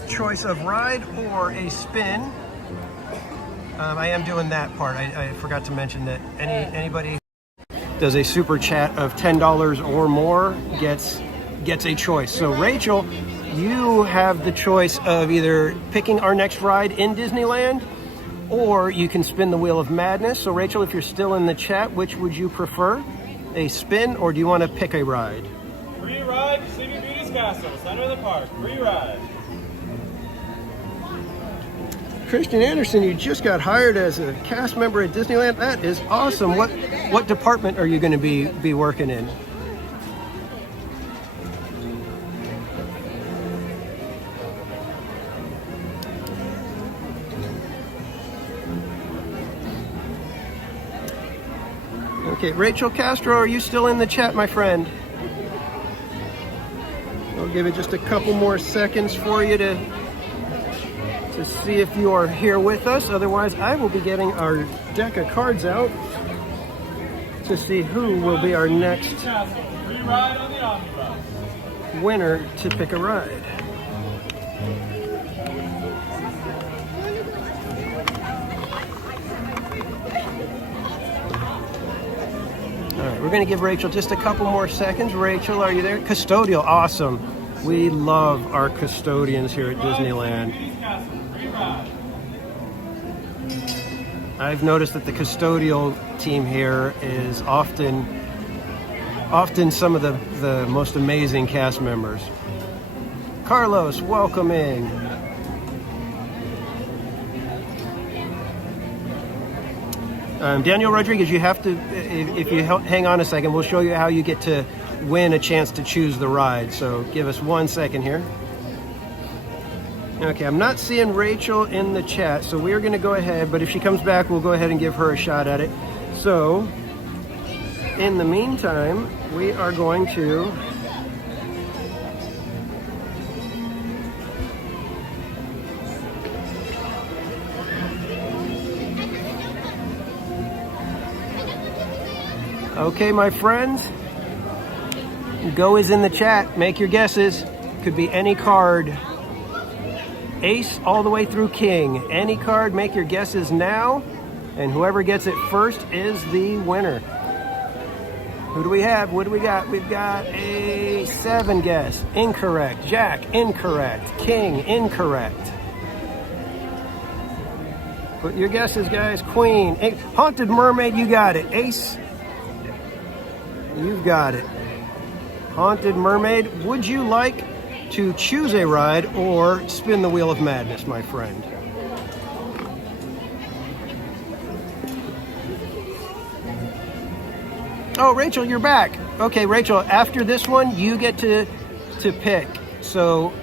choice of ride or a spin. I am doing that part. I forgot to mention that anybody does a super chat of $10 or more gets a choice. So Rachel, you have the choice of either picking our next ride in Disneyland, or you can spin the Wheel of Madness. So Rachel, if you're still in the chat, which would you prefer? A spin, or do you want to pick a ride? Free ride to Sleeping Beauty's Castle, center of the park. Free ride. Christian Anderson, you just got hired as a cast member at Disneyland. That is awesome. What department are you going to be working in? Okay, Rachel Castro, are you still in the chat, my friend? I'll give it just a couple more seconds for you to see if you are here with us. Otherwise, I will be getting our deck of cards out to see who will be our next winner to pick a ride. All right, we're going to give Rachel just a couple more seconds. Rachel, are you there? Custodial, awesome. We love our custodians here at Disneyland. I've noticed that the custodial team here is often some of the most amazing cast members. Carlos, welcome in. Daniel Rodriguez, you have to, if you hang on a second, we'll show you how you get to win a chance to choose the ride. So give us 1 second here. Okay, I'm not seeing Rachel in the chat, so we're going to go ahead, but if she comes back, we'll go ahead and give her a shot at it. So, in the meantime, we are going to okay, my friends, go is in the chat. Make your guesses. Could be any card. Ace all the way through king. Any card, make your guesses now. And whoever gets it first is the winner. Who do we have? What do we got? We've got a 7 guess. Incorrect. Jack, incorrect. King, incorrect. Put your guesses, guys. Queen. Haunted Mermaid, you got it. Ace, you've got it. Haunted Mermaid, would you like to choose a ride or spin the Wheel of Madness, my friend? Oh, Rachel, you're back. Okay, Rachel, after this one, you get to pick. So,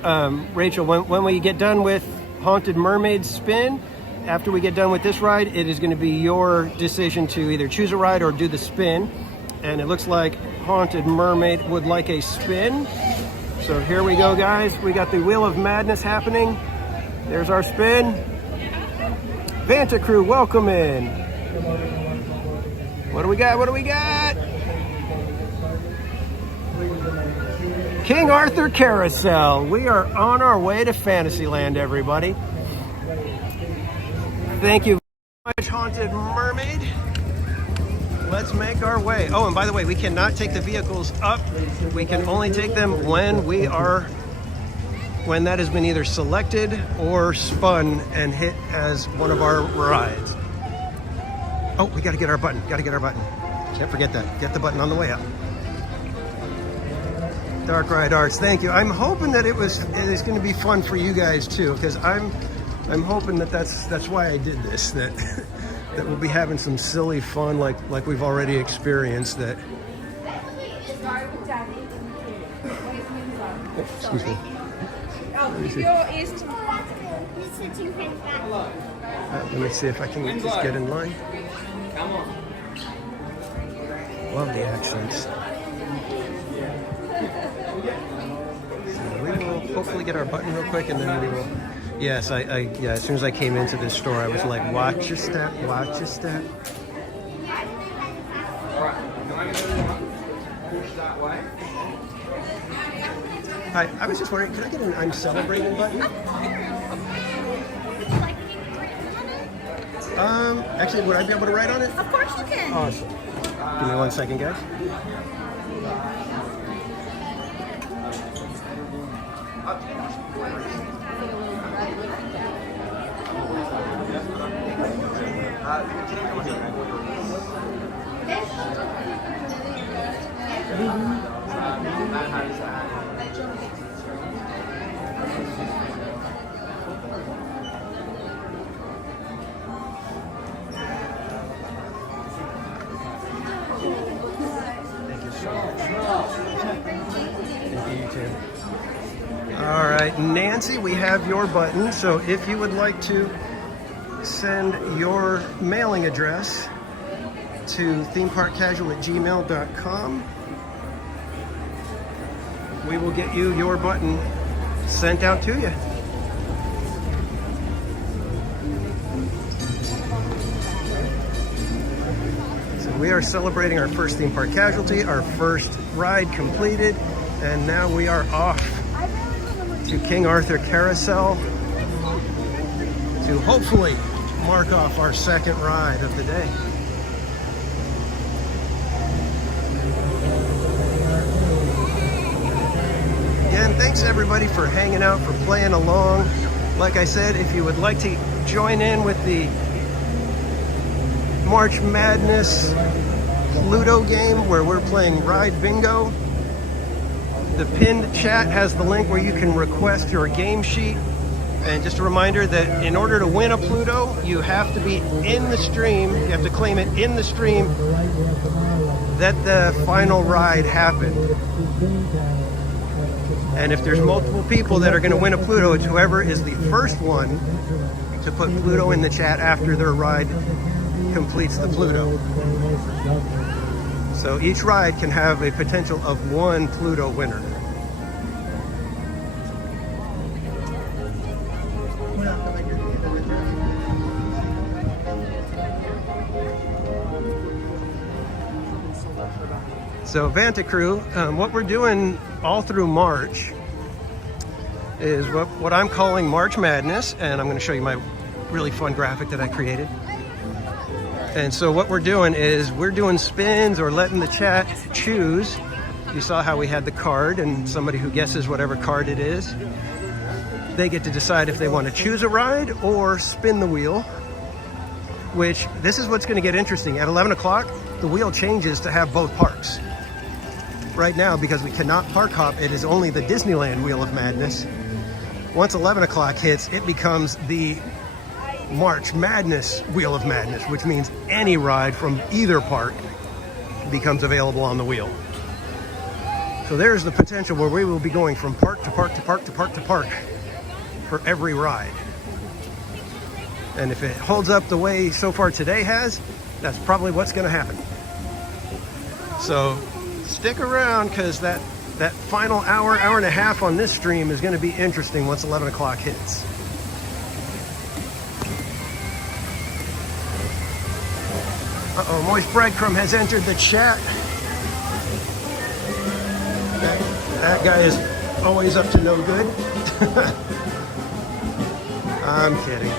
Rachel, when we get done with Haunted Mermaid spin, after we get done with this ride, it is going to be your decision to either choose a ride or do the spin. And it looks like Haunted Mermaid would like a spin. So here we go, guys. We got the Wheel of Madness happening. There's our spin. Vanta Crew, welcome in. What do we got? What do we got? King Arthur Carousel. We are on our way to Fantasyland, everybody. Thank you very much, Haunted Mermaid. Let's make our way. Oh, and by the way, we cannot take the vehicles up. We can only take them when that has been either selected or spun and hit as one of our rides. Oh, we gotta get our button. Can't forget that. Get the button on the way up. Dark Ride Arts, thank you. I'm hoping that it is going to be fun for you guys too, because I'm hoping that's why I did this. That we'll be having some silly fun like we've already experienced. That. Oh, excuse me. Let me see if I can just get in line. Love the accents. So we will hopefully get our button real quick, and then we will. Yes, yeah. As soon as I came into this store, I was like, "Watch your step, watch your step." Hi, I was just wondering, can I get an "I'm celebrating" button? Actually, would I be able to write on it? Of course you can. Awesome. Give me 1 second, guys. All right, Nancy, we have your button. So if you would like to send your mailing address to themeparkcasual@gmail.com, we will get you your button sent out to you. So we are celebrating our first theme park casualty, our first ride completed, and now we are off to King Arthur Carousel to hopefully mark off our second ride of the day. Again, thanks everybody for hanging out, for playing along. Like I said, if you would like to join in with the March Madness Pluto game where we're playing Ride Bingo. The pinned chat has the link where you can request your game sheet. And just a reminder that in order to win a Pluto, you have to be in the stream. You have to claim it in the stream that the final ride happened. And if there's multiple people that are going to win a Pluto, it's whoever is the first one to put Pluto in the chat after their ride completes the Pluto. So each ride can have a potential of one Pluto winner. So Vanta Crew, what we're doing all through March is what I'm calling March Madness, and I'm going to show you my really fun graphic that I created. And so what we're doing is we're doing spins or letting the chat choose. You saw how we had the card, and somebody who guesses whatever card it is, they get to decide if they want to choose a ride or spin the wheel, which this is what's going to get interesting. At 11 o'clock, the wheel changes to have both parks. Right now, because we cannot park hop, it is only the Disneyland Wheel of Madness. Once 11 o'clock hits, it becomes the March Madness Wheel of Madness, which means any ride from either park becomes available on the wheel. So there's the potential where we will be going from park to park to park to park to park for every ride. And if it holds up the way so far today has, that's probably what's going to happen. So stick around, because that final hour and a half on this stream is going to be interesting once 11 o'clock hits. Uh-oh, Moist Breadcrumb has entered the chat. That guy is always up to no good. I'm kidding.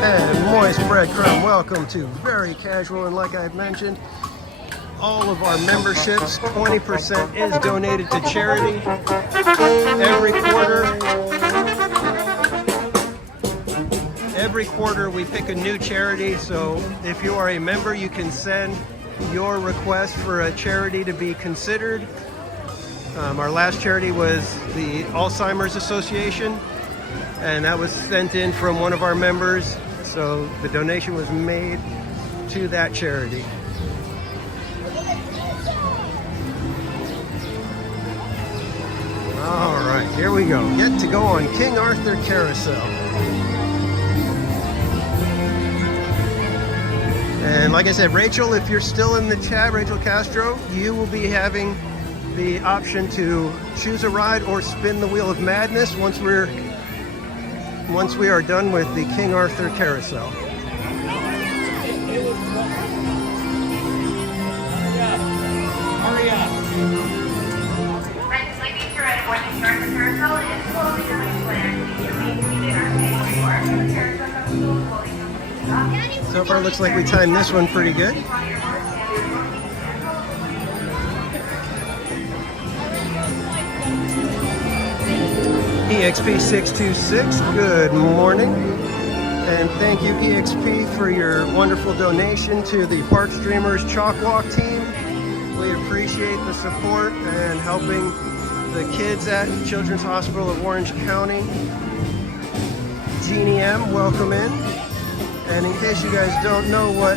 And Moist Breadcrumb, welcome to Very Casual. And like I've mentioned, all of our memberships, 20% is donated to charity every quarter. Every quarter we pick a new charity, so if you are a member, you can send your request for a charity to be considered. Our last charity was the Alzheimer's Association, and that was sent in from one of our members, so the donation was made to that charity. All right, here we go. Get to go on King Arthur Carousel. And like I said, Rachel, if you're still in the chat, Rachel Castro, you will be having the option to choose a ride or spin the Wheel of Madness once we are done with the King Arthur Carousel. Hurry up. So far, looks like we timed this one pretty good. EXP626, good morning. And thank you, EXP, for your wonderful donation to the Park Streamers Chalk Walk team. We appreciate the support and helping the kids at Children's Hospital of Orange County. Jeannie M, welcome in. And in case you guys don't know what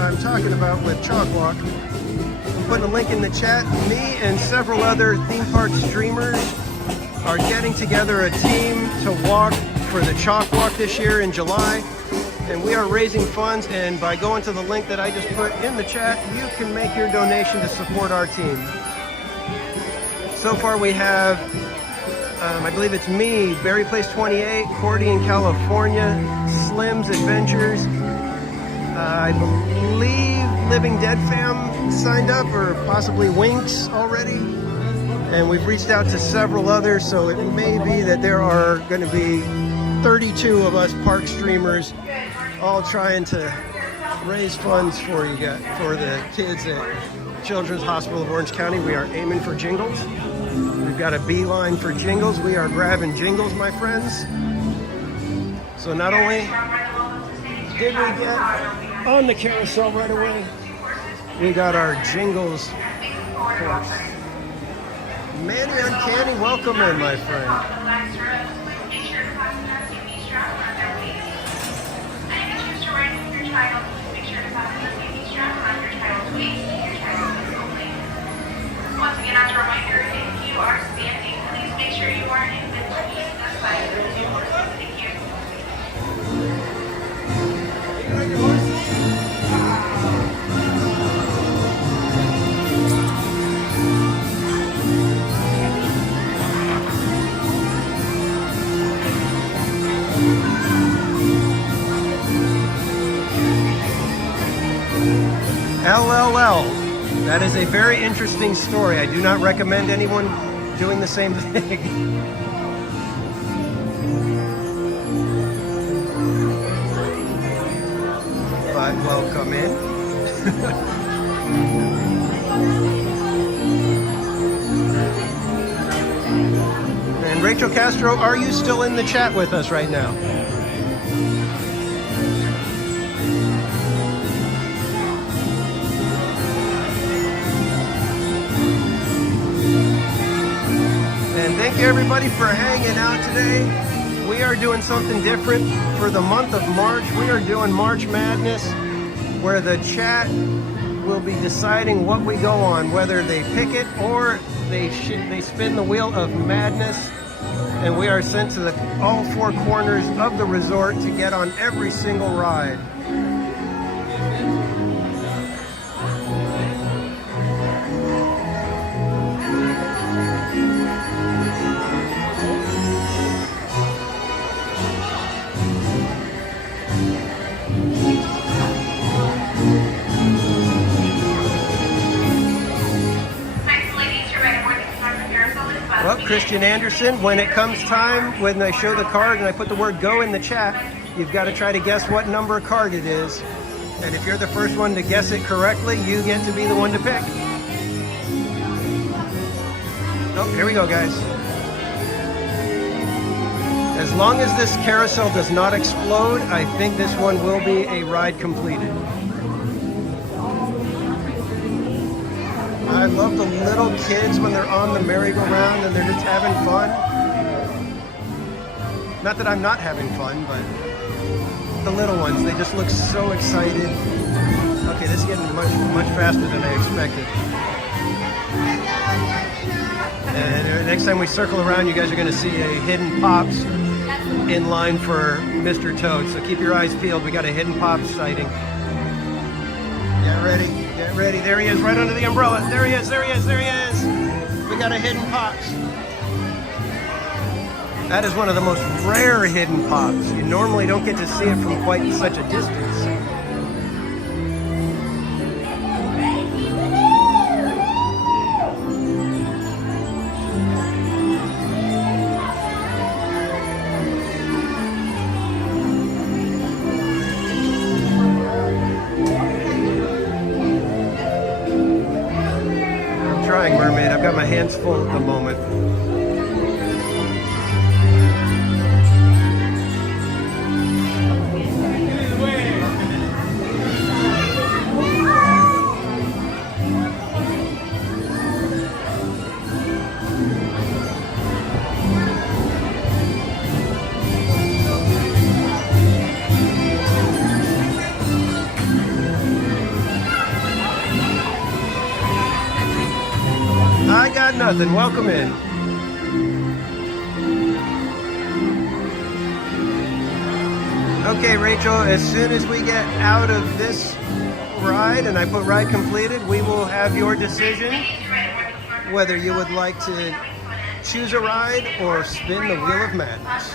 I'm talking about with Chalk Walk, I'm putting a link in the chat. Me and several other theme park streamers are getting together a team to walk for the Chalk Walk this year in July. And we are raising funds, and by going to the link that I just put in the chat, you can make your donation to support our team. So far we have, I believe it's me, Berry Place 28, Cordy in California, Slim's Adventures, I believe Living Dead Fam signed up, or possibly Winks already. And we've reached out to several others, so it may be that there are going to be 32 of us park streamers all trying to raise funds for you guys, for the kids at Children's Hospital of Orange County. We are aiming for jingles. We've We've got a beeline for jingles. We are grabbing jingles, my friends. So not only did we get on the carousel right away, we got our jingles course. Manny Uncanny, welcome in, my friend. Once again, as a reminder, if you are standing, please make sure you are in between the sides. Thank you. LLL. That is a very interesting story. I do not recommend anyone doing the same thing. But welcome in. And Rachel Castro, are you still in the chat with us right now? And thank you everybody for hanging out today. We are doing something different for the month of March. We are doing March Madness, where the chat will be deciding what we go on, whether they pick it or they spin the wheel of madness. And we are sent to all four corners of the resort to get on every single ride. Well, Christian Anderson, when it comes time, when I show the card and I put the word go in the chat, you've got to try to guess what number card it is. And if you're the first one to guess it correctly, you get to be the one to pick. Oh, here we go, guys. As long as this carousel does not explode, I think this one will be a ride completed. I love the little kids when they're on the merry-go-round and they're just having fun. Not that I'm not having fun, but the little ones, they just look so excited. Okay, this is getting much faster than I expected. And next time we circle around, you guys are going to see a Hidden Pops in line for Mr. Toad. So keep your eyes peeled. We got a Hidden Pops sighting. Get ready. Get ready. There he is, right under the umbrella. There he is, there he is, there he is. We got a Hidden Pops. That is one of the most rare Hidden Pops. You normally don't get to see it from quite such a distance. Mermaid. I've got my hands full at the moment. I got nothing. Welcome in. Okay, Rachel, as soon as we get out of this ride and I put ride completed, we will have your decision whether you would like to choose a ride or spin the Wheel of Madness.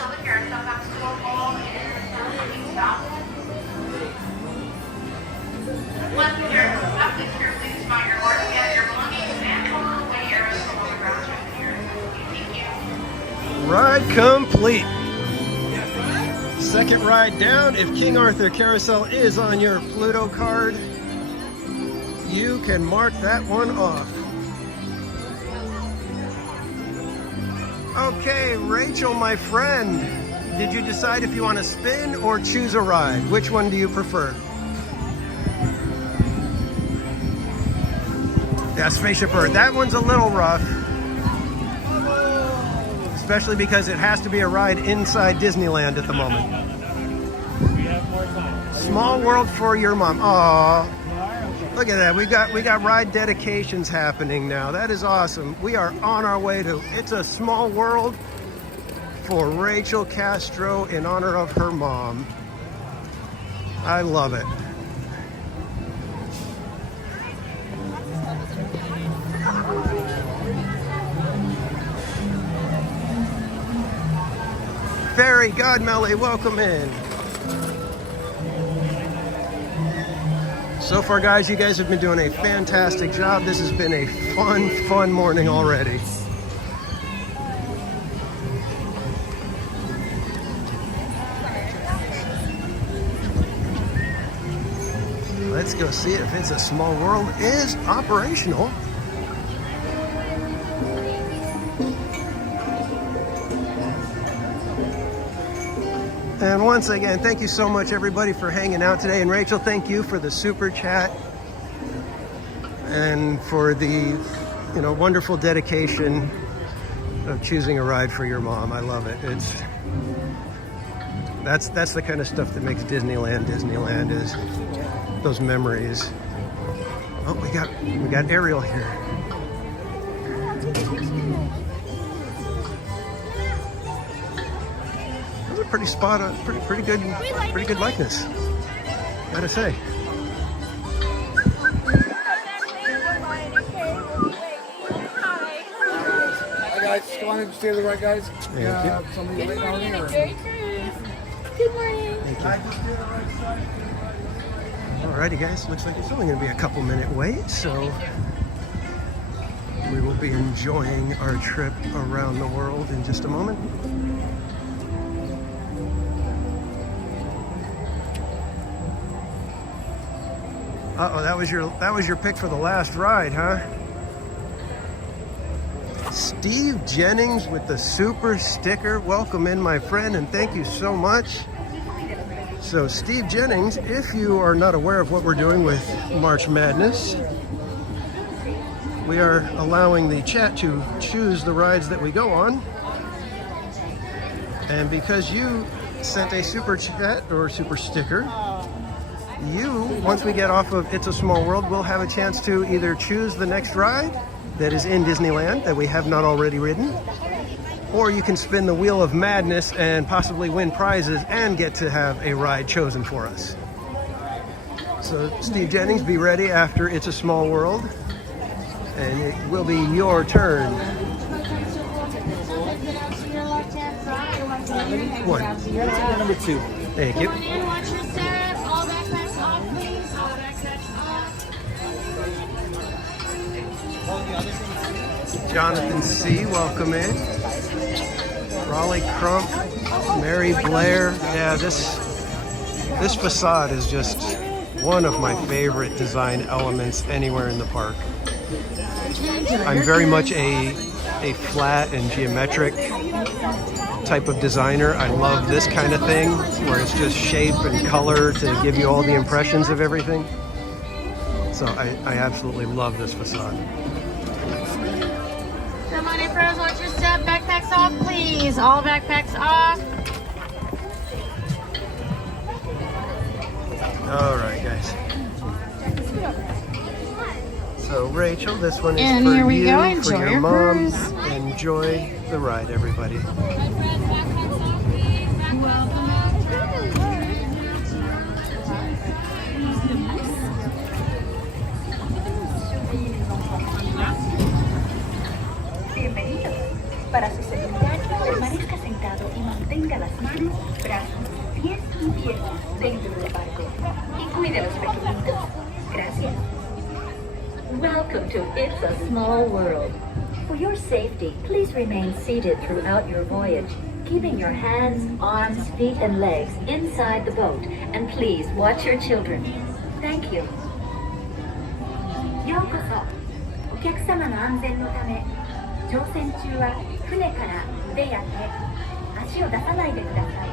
Ride complete. Second ride down. If King Arthur Carousel is on your Pluto card, you can mark that one off. Okay, Rachel, my friend, did you decide if you want to spin or choose a ride? Which one do you prefer? Yeah, Spaceship Earth. That one's a little rough. Especially because it has to be a ride inside Disneyland at the moment. Small World for your mom. Aww. Look at that. We got ride dedications happening now. That is awesome. We are on our way to It's a Small World for Rachel Castro in honor of her mom. I love it. Fairy Godmelly, welcome in. So far, guys, you guys have been doing a fantastic job. This has been a fun morning already. Let's go see if It's a Small World is operational. And once again, thank you so much, everybody, for hanging out today. And Rachel, thank you for the super chat and for the, wonderful dedication of choosing a ride for your mom. I love it. That's the kind of stuff that makes Disneyland Disneyland, is those memories. Oh, we got Ariel here. Pretty spot on, pretty good likeness, gotta say. Hi guys, just wanted to stay to the right, guys. Yeah, somebody waiting on here. Good morning. Alrighty, guys, looks like it's only gonna be a couple minute wait, so we will be enjoying our trip around the world in just a moment. Uh-oh, that was your pick for the last ride, huh? Steve Jennings with the super sticker. Welcome in, my friend, and thank you so much. So Steve Jennings, if you are not aware of what we're doing with March Madness, we are allowing the chat to choose the rides that we go on. And because you sent a super chat or super sticker, once we get off of It's a Small World, we'll have a chance to either choose the next ride that is in Disneyland that we have not already ridden, or you can spin the Wheel of Madness and possibly win prizes and get to have a ride chosen for us. So Steve Jennings, be ready after It's a Small World, and it will be your turn. One. Number 2. Thank you. Jonathan C., welcome in. Raleigh Crump, Mary Blair. Yeah, this facade is just one of my favorite design elements anywhere in the park. I'm very much a flat and geometric type of designer. I love this kind of thing where it's just shape and color to give you all the impressions of everything. So I absolutely love this facade. Come on in, pros, watch your step. Backpacks off, please. All backpacks off. All right, guys. So Rachel, this one is And for here we you, go. for Enjoy your your mom. cruise. Enjoy the ride, everybody. Bienvenido. Para su seguridad, permanezca sentado y mantenga las manos, brazos, pies y piernas dentro del barco. Y cuide a los pequeñitos. Gracias. Welcome to It's a Small World. For your safety, please remain seated throughout your voyage, keeping your hands, arms, feet, and legs inside the boat. And please watch your children. Thank you. ようこそ。お客様の安全のため、乗船中は船から腕や手、足を出さないでください。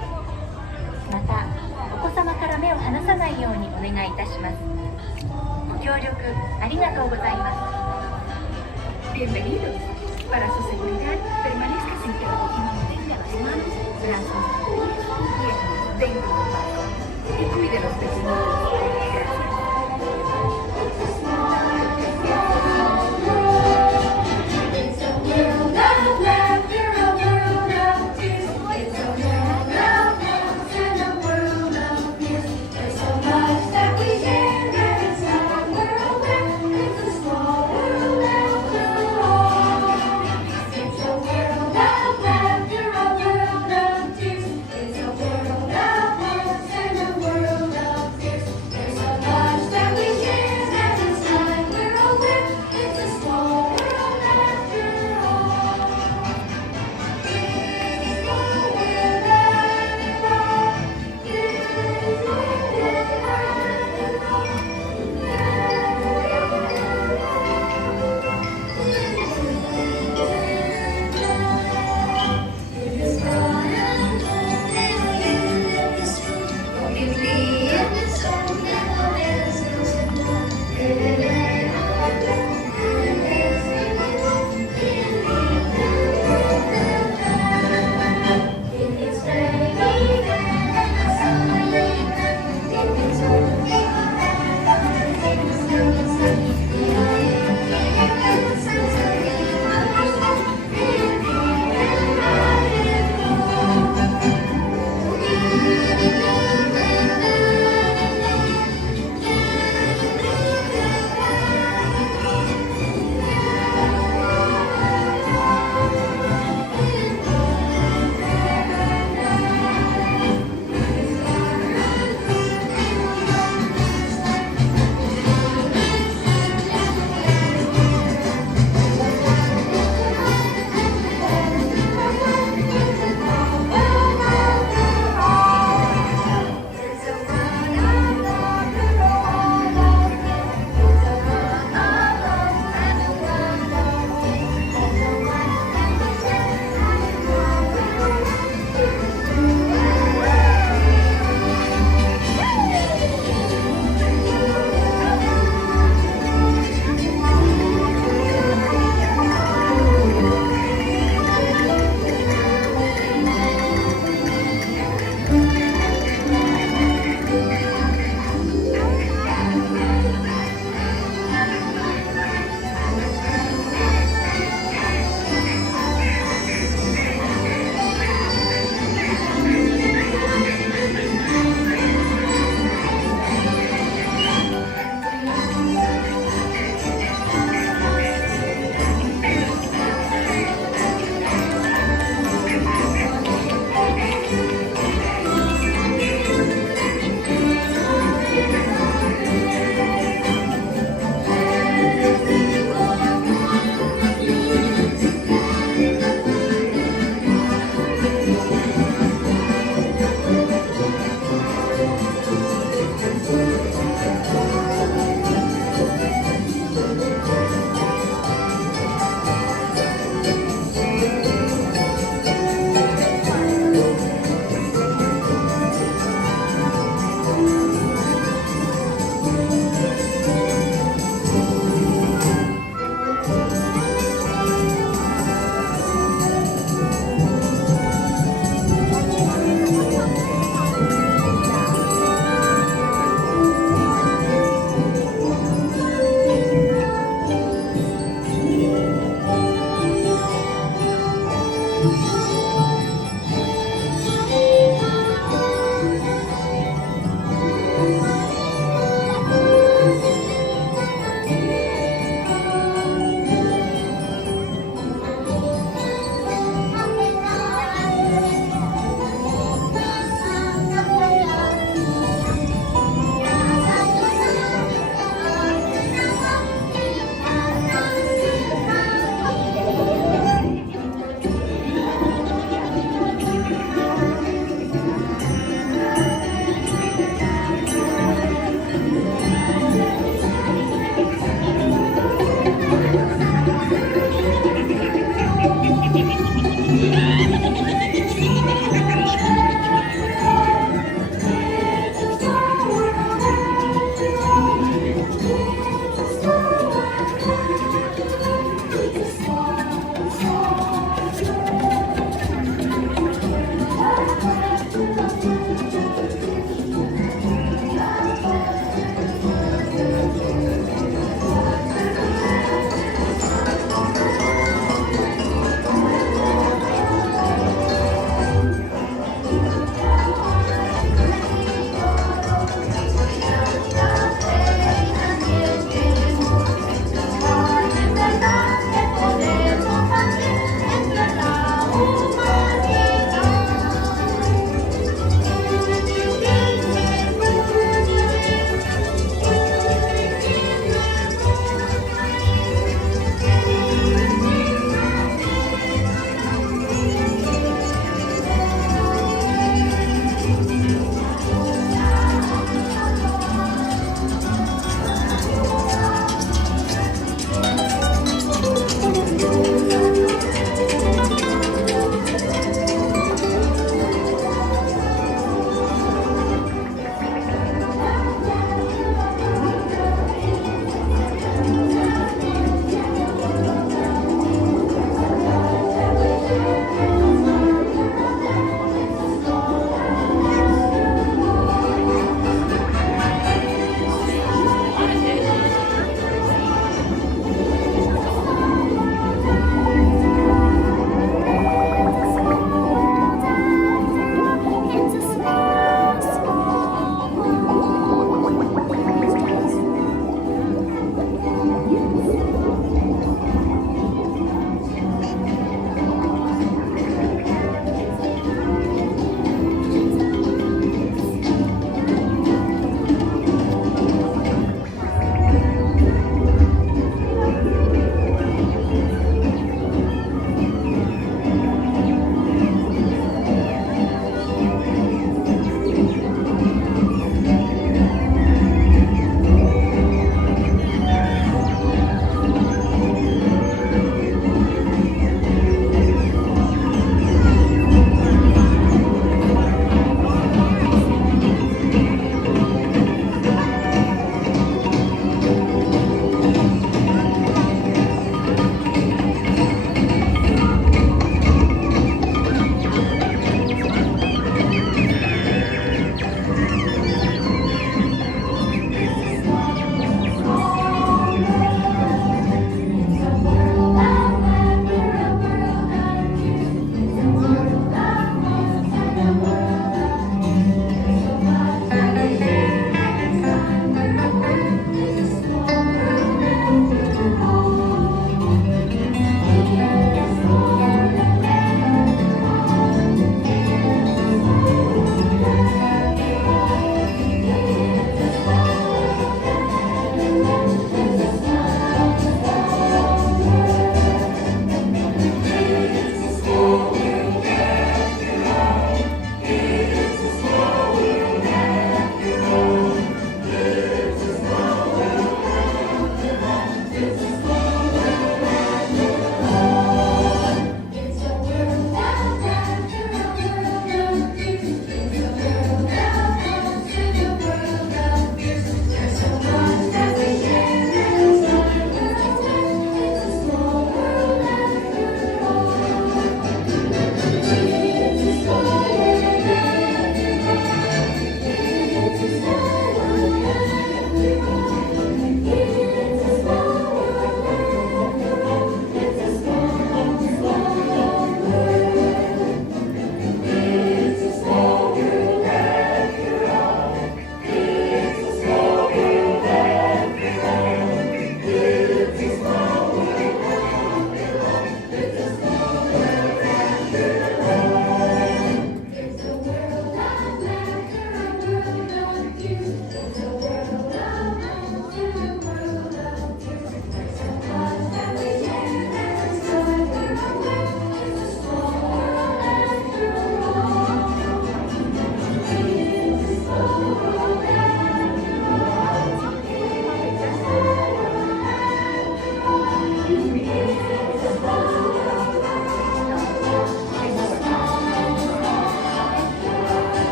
また、お子様から目を離さないようにお願いいたします。ご協力ありがとうございます。Bienvenidos. Para su seguridad, permanezca sentado y mantenga las manos, brazos, pies dentro del barco. Y cuide los pequeñitos. Gracias.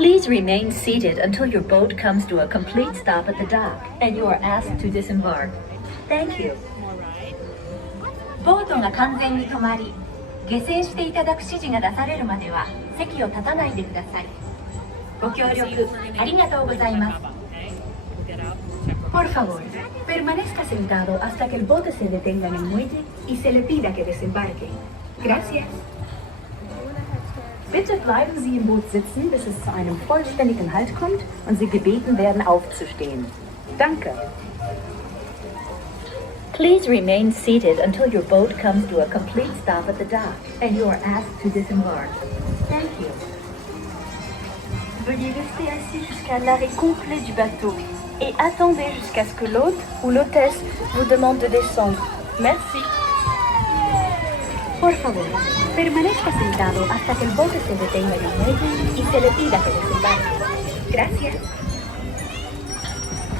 Please remain seated until your boat comes to a complete stop at the dock and you are asked to disembark. Thank you. ボートが完全に止まり、下船していただく指示が出されるまでは席を立たないでください。ご協力ありがとうございます。Por favor, permanezca sentado hasta que el bote se detenga en el muelle y se le pida que desembarque. Gracias. Bitte bleiben Sie im Boot sitzen, bis es zu einem vollständigen Halt kommt und Sie gebeten werden, aufzustehen. Danke. Please remain seated until your boat comes to a complete stop at the dock and you are asked to disembark. Thank you. Veuillez rester assis jusqu'à l'arrêt complet du bateau et attendez jusqu'à ce que l'hôte ou l'hôtesse vous demande de descendre. Merci. Por favor, permanezca sentado hasta que el bote se detenga en el muelle y se le pida que desembarque. Gracias.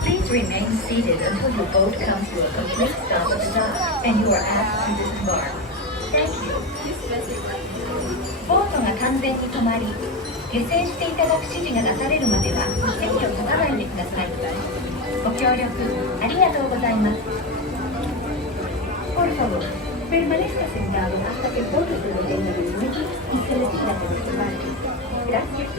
Please remain seated until your boat comes to a complete stop at the dock and you are asked to disembark. Thank you. ボートが完全に止まり、下船していただく指示が出されるまでは席を立たないでください。ご協力ありがとうございます。Por favor, permanezca sentado hasta que el bote se detenga en el muelle y se le pida que desembarque. Gracias.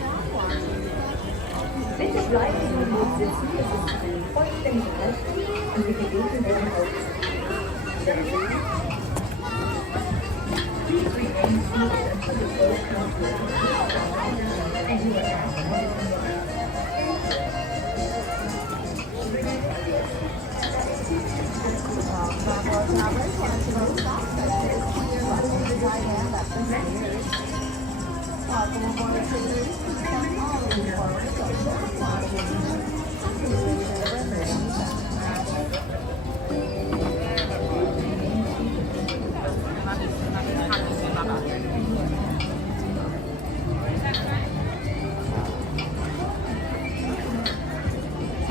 Bitte bleiben Sie im Boot sitzen, bis es zu einem vollständigen Halt kommt und Sie gebeten werden aufzustehen. Please remain seated until the boat comes to a complete stop and you are asked to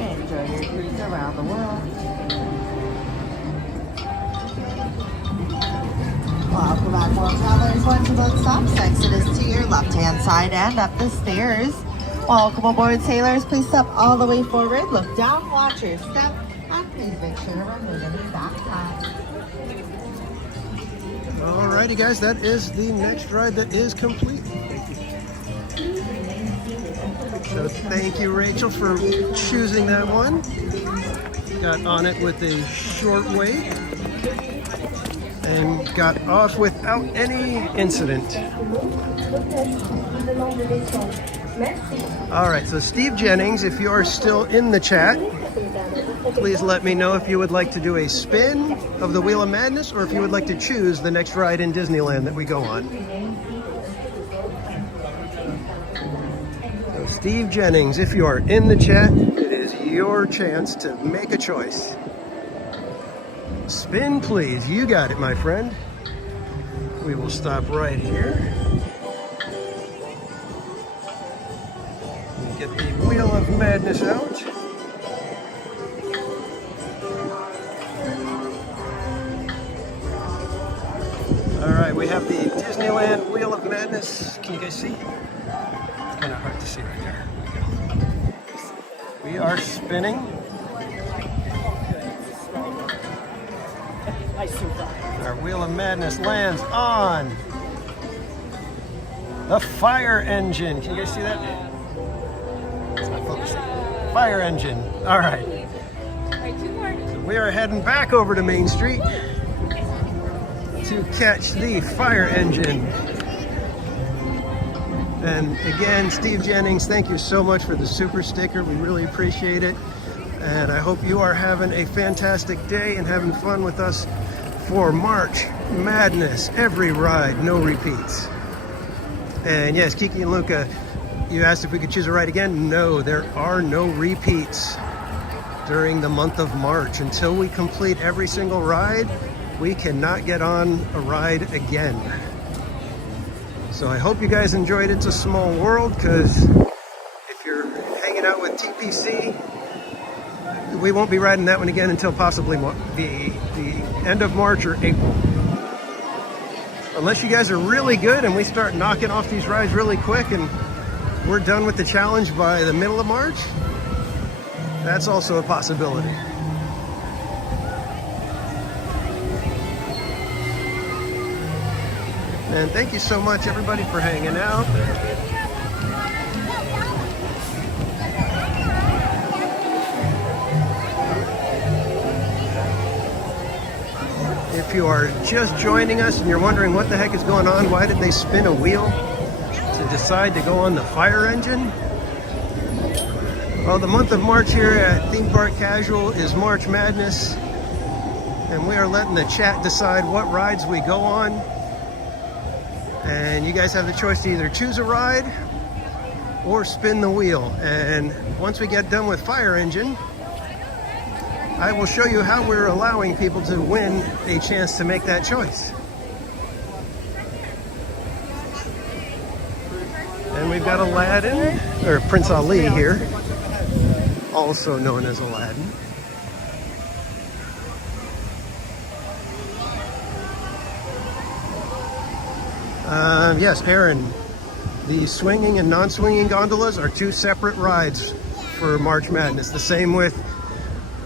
enjoy your cruise around the world. Welcome back, all travelers. Going to both stops. Exit is to your left-hand side and up the stairs. Welcome aboard, sailors. Please step all the way forward. Look down, watch your step, and please make sure to remove any backpack. Alrighty, guys, that is the next ride that is complete. So thank you, Rachel, for choosing that one. Got on it with a short wait and got off without any incident. All right, so Steve Jennings, if you are still in the chat, please let me know if you would like to do a spin of the Wheel of Madness or if you would like to choose the next ride in Disneyland that we go on. So Steve Jennings, if you are in the chat, it is your chance to make a choice. Spin, please. You got it, my friend. We will stop right here. Get the Wheel of Madness out. All right, we have the Disneyland Wheel of Madness. Can you guys see? It's kind of hard to see right there. We are spinning. Our Wheel of Madness lands on the fire engine. Can you guys see that? It's not focusing. Fire engine. All right. So we are heading back over to Main Street to catch the fire engine. And again, Steve Jennings, thank you so much for the super sticker. We really appreciate it. And I hope you are having a fantastic day and having fun with us for March Madness. Every ride, no repeats. And yes, Kiki and Luca, you asked if we could choose a ride again. No, there are no repeats during the month of March. Until we complete every single ride, we cannot get on a ride again. So I hope you guys enjoyed It's a Small World, because if you're hanging out with TPC, we won't be riding that one again until possibly the end of March or April. Unless you guys are really good and we start knocking off these rides really quick and we're done with the challenge by the middle of March, that's also a possibility. And thank you so much, everybody, for hanging out. If you are just joining us and you're wondering what the heck is going on, why did they spin a wheel to decide to go on the fire engine? Well, the month of March here at Theme Park Casual is March Madness, and we are letting the chat decide what rides we go on. And you guys have the choice to either choose a ride or spin the wheel. And once we get done with fire engine, I will show you how we're allowing people to win a chance to make that choice. And we've got Aladdin, or Prince Ali here, also known as Aladdin. Yes, Aaron, the swinging and non-swinging gondolas are two separate rides for March Madness. The same with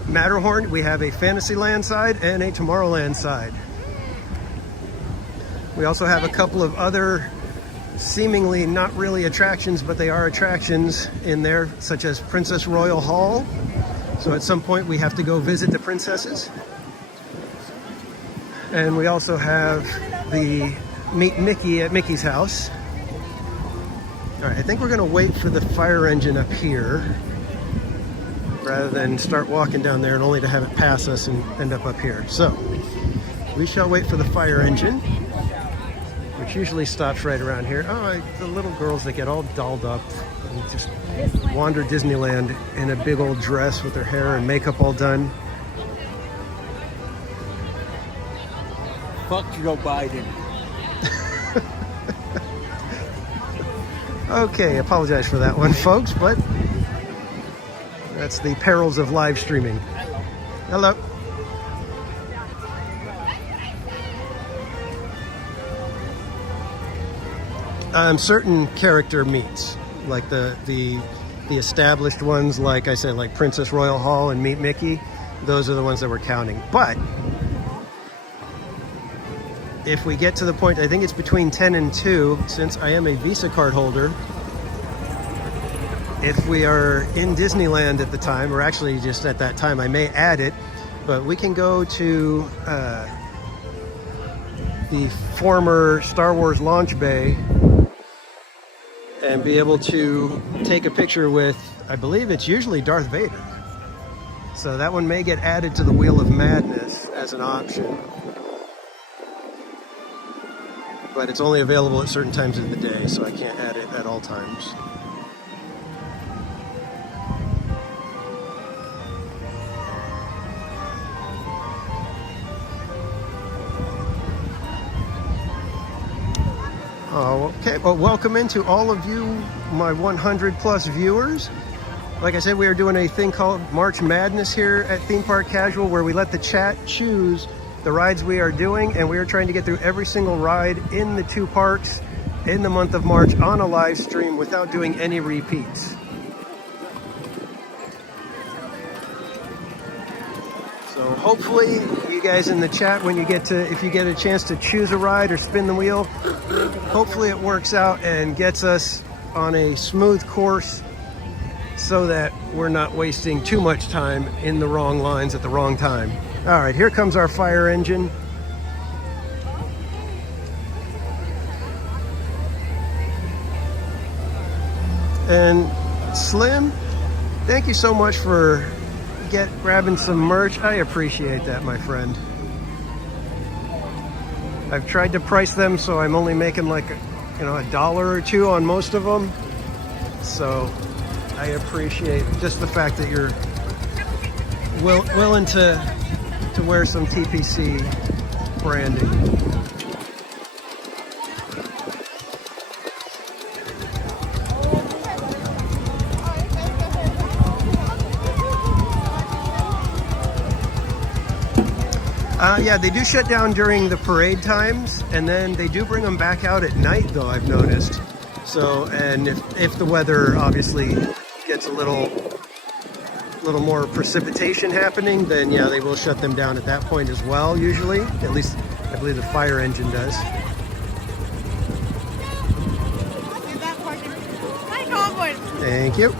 Matterhorn. We have a Fantasyland side and a Tomorrowland side. We also have a couple of other seemingly not really attractions, but they are attractions in there, such as Princess Royal Hall. So at some point we have to go visit the princesses. And we also have the Meet Mickey at Mickey's house. All right, I think we're gonna wait for the fire engine up here rather than start walking down there and only to have it pass us and end up here. So we shall wait for the fire engine, which usually stops right around here. Oh, the little girls that get all dolled up and just wander Disneyland in a big old dress with their hair and makeup all done. Fuck Joe Biden. Okay, apologize for that one, folks, but that's the perils of live streaming. Hello. Certain character meets, like the established ones, like I said, like Princess Royal Hall and Meet Mickey, those are the ones that we're counting. But if we get to the point, I think it's between 10 and 2, since I am a Visa card holder, if we are in Disneyland at the time, or actually just at that time, I may add it, but we can go to the former Star Wars launch bay and be able to take a picture with, I believe it's usually Darth Vader. So that one may get added to the Wheel of Madness as an option. But it's only available at certain times of the day, so I can't add it at all times. Oh, okay. Well, welcome into all of you, my 100 plus viewers. Like I said, we are doing a thing called March Madness here at Theme Park Casual, where we let the chat choose the rides we are doing, and we are trying to get through every single ride in the two parks in the month of March on a live stream without doing any repeats. So hopefully you guys in the chat, when you get to, if you get a chance to choose a ride or spin the wheel, hopefully it works out and gets us on a smooth course so that we're not wasting too much time in the wrong lines at the wrong time. All right, here comes our fire engine. And Slim, thank you so much for grabbing some merch. I appreciate that, my friend. I've tried to price them so I'm only making like $1 or $2 on most of them. So I appreciate just the fact that you're willing to wear some TPC branding. Yeah, they do shut down during the parade times, and then they do bring them back out at night, though, I've noticed. So, and if the weather obviously gets a little more precipitation happening, then yeah, they will shut them down at that point as well, usually. At least I believe the fire engine does. Thank you.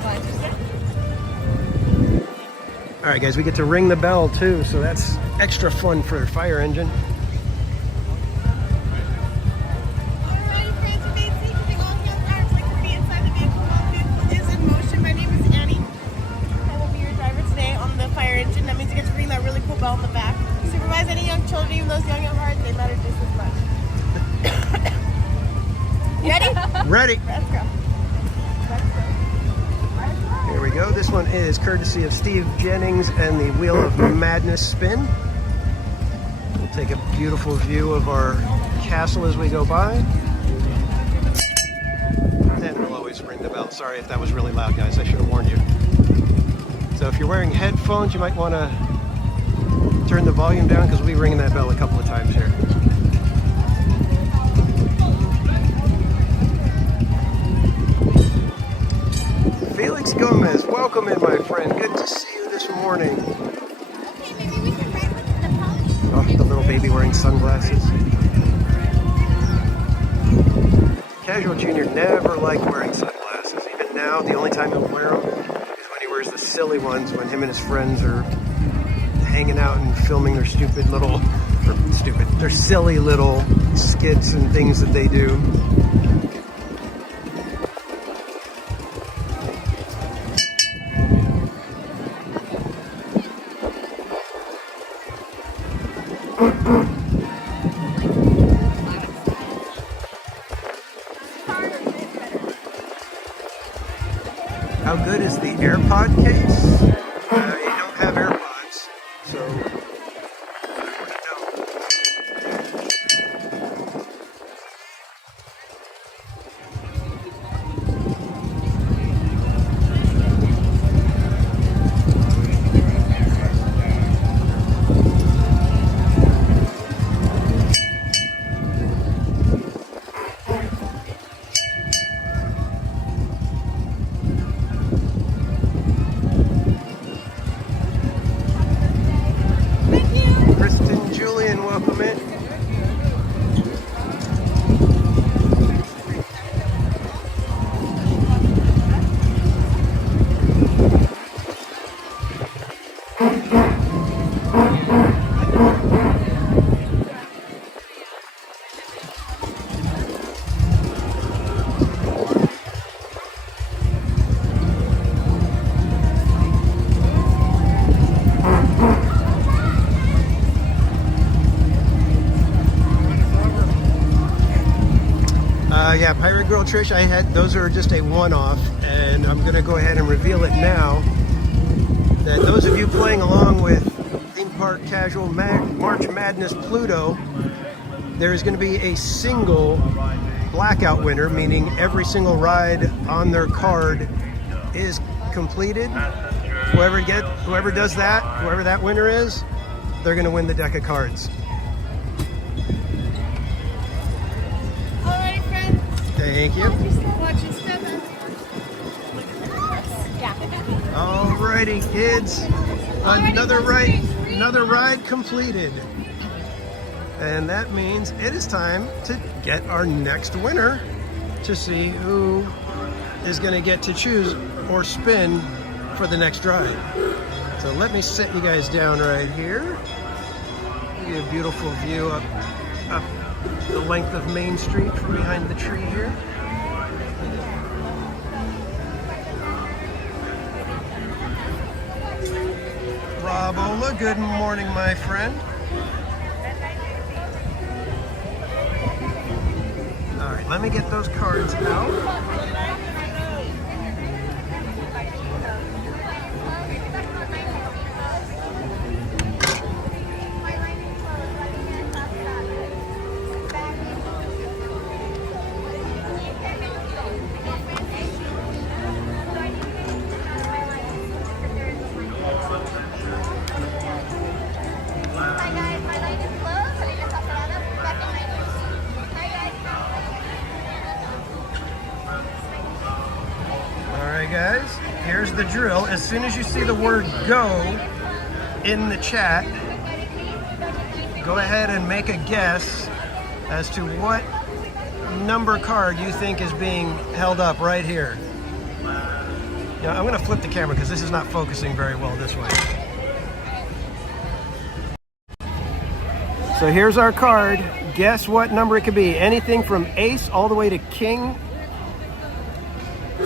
All right, guys, we get to ring the bell too, so that's extra fun for the fire engine. On the back. Supervise any young children, even those young at heart, they matter just as much. You ready? Ready. Let's go. Here we go. This one is courtesy of Steve Jennings and the Wheel of Madness spin. We'll take a beautiful view of our castle as we go by. And we'll always ring the bell. Sorry if that was really loud, guys. I should have warned you. So if you're wearing headphones, you might want to turn the volume down because we'll be ringing that bell a couple of times here. Felix Gomez, welcome in, my friend. Good to see you this morning. Oh, the little baby wearing sunglasses. Casual Junior never liked wearing sunglasses. Even now, the only time he'll wear them is when he wears the silly ones when him and his friends are hanging out and filming their their silly little skits and things that they do. How good is the AirPod case? You don't have AirPods, so I wouldn't know. Yeah, Pirate Girl Trish, those are just a one-off, and I'm gonna go ahead and reveal it now. That those of you playing along with Theme Park Casual March Madness Pluto, there is gonna be a single blackout winner, meaning every single ride on their card is completed. Whoever does that, whoever that winner is, they're gonna win the deck of cards. Thank you. Watch your step. Alrighty, kids. Another ride completed. And that means it is time to get our next winner to see who is going to get to choose or spin for the next ride. So let me set you guys down right here. Give you a beautiful view up the length of Main Street from behind the tree here. Rob Ola, good morning, my friend. All right, let me get those cards out. guys, here's the drill. As soon as you see the word go in the chat, go ahead and make a guess as to what number card you think is being held up right here. Now, I'm going to flip the camera because this is not focusing very well this way. So here's our card. Guess what number it could be. Anything from ace all the way to king.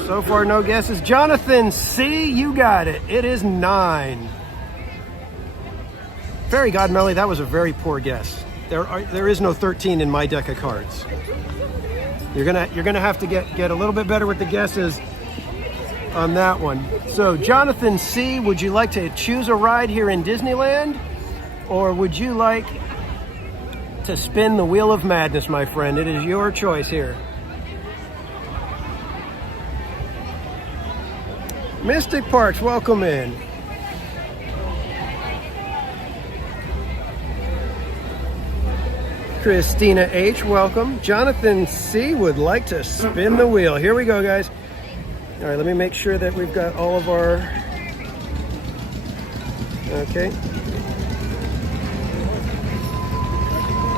So far, no guesses. Jonathan C., you got it. It is 9. Fairy Godmelly, that was a very poor guess. There is no 13 in my deck of cards. You're gonna have to get a little bit better with the guesses on that one. So Jonathan C., would you like to choose a ride here in Disneyland, or would you like to spin the Wheel of Madness, my friend? It is your choice here. Mystic Parks, welcome in. Christina H., welcome. Jonathan C. would like to spin the wheel. Here we go, guys. All right, let me make sure that we've got all of our... Okay.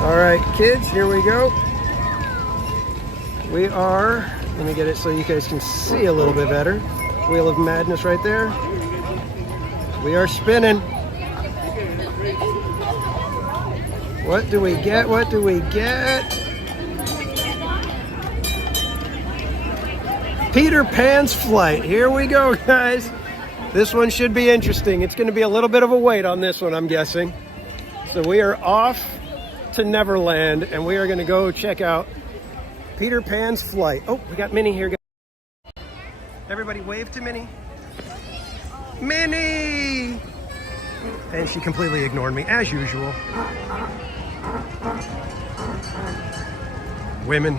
All right, kids, here we go. We are... Let me get it so you guys can see a little bit better. Wheel of Madness right there. We are spinning. What do we get? What do we get? Peter Pan's Flight. Here we go, guys. This one should be interesting. It's going to be a little bit of a wait on this one, I'm guessing. So we are off to Neverland, and we are going to go check out Peter Pan's Flight. Oh, we got Minnie here, guys. Everybody wave to Minnie. Minnie! And she completely ignored me, as usual. Women.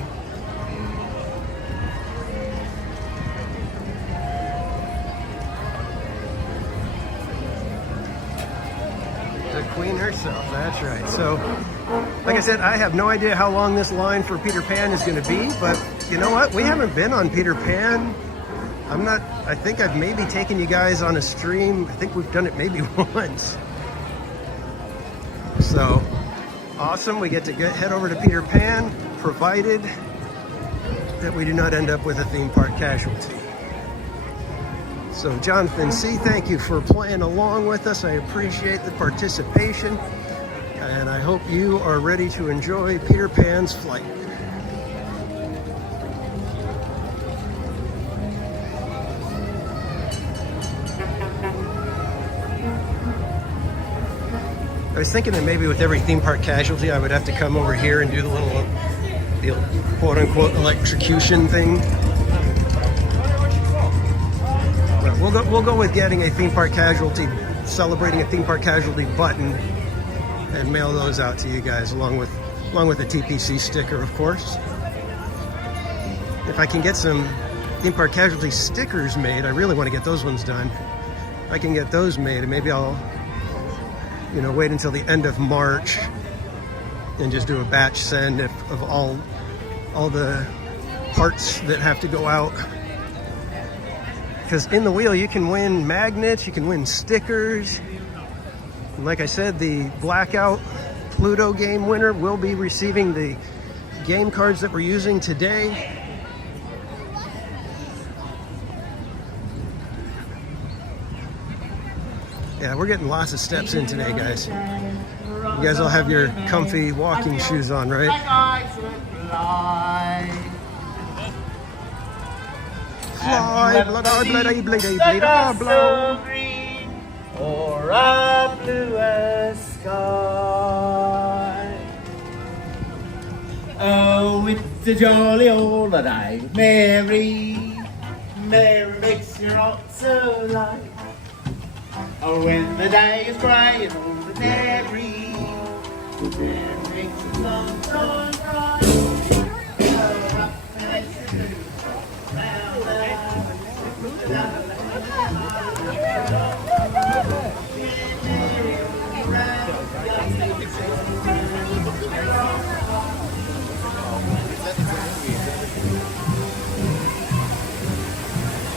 The queen herself, that's right. So, like I said, I have no idea how long this line for Peter Pan is going to be, but you know what? We haven't been on Peter Pan. I think I've maybe taken you guys on a stream. I think we've done it maybe once. So, awesome. We get to head over to Peter Pan, provided that we do not end up with a theme park casualty. So, Jonathan C., thank you for playing along with us. I appreciate the participation, and I hope you are ready to enjoy Peter Pan's Flight. I was thinking that maybe with every theme park casualty, I would have to come over here and do the quote-unquote electrocution thing. But we'll go with getting a theme park casualty, celebrating a theme park casualty button, and mail those out to you guys along with a TPC sticker, of course. If I can get some theme park casualty stickers made, I really want to get those ones done. If I can get those made, and maybe I'll wait until the end of March and just do a batch send of all the parts that have to go out. Because in the wheel, you can win magnets, you can win stickers. And like I said, the Blackout PLUTO game winner will be receiving the game cards that we're using today. Yeah, we're getting lots of steps in today, guys. You guys all have your comfy walking shoes on, right? Fly, so green or a bluer sky. Oh, it's a jolly old day, Mary. Mary makes your heart so light. Oh, when the day is grey and all the debris, there makes the sun so bright. Oh, up and it's the blue, round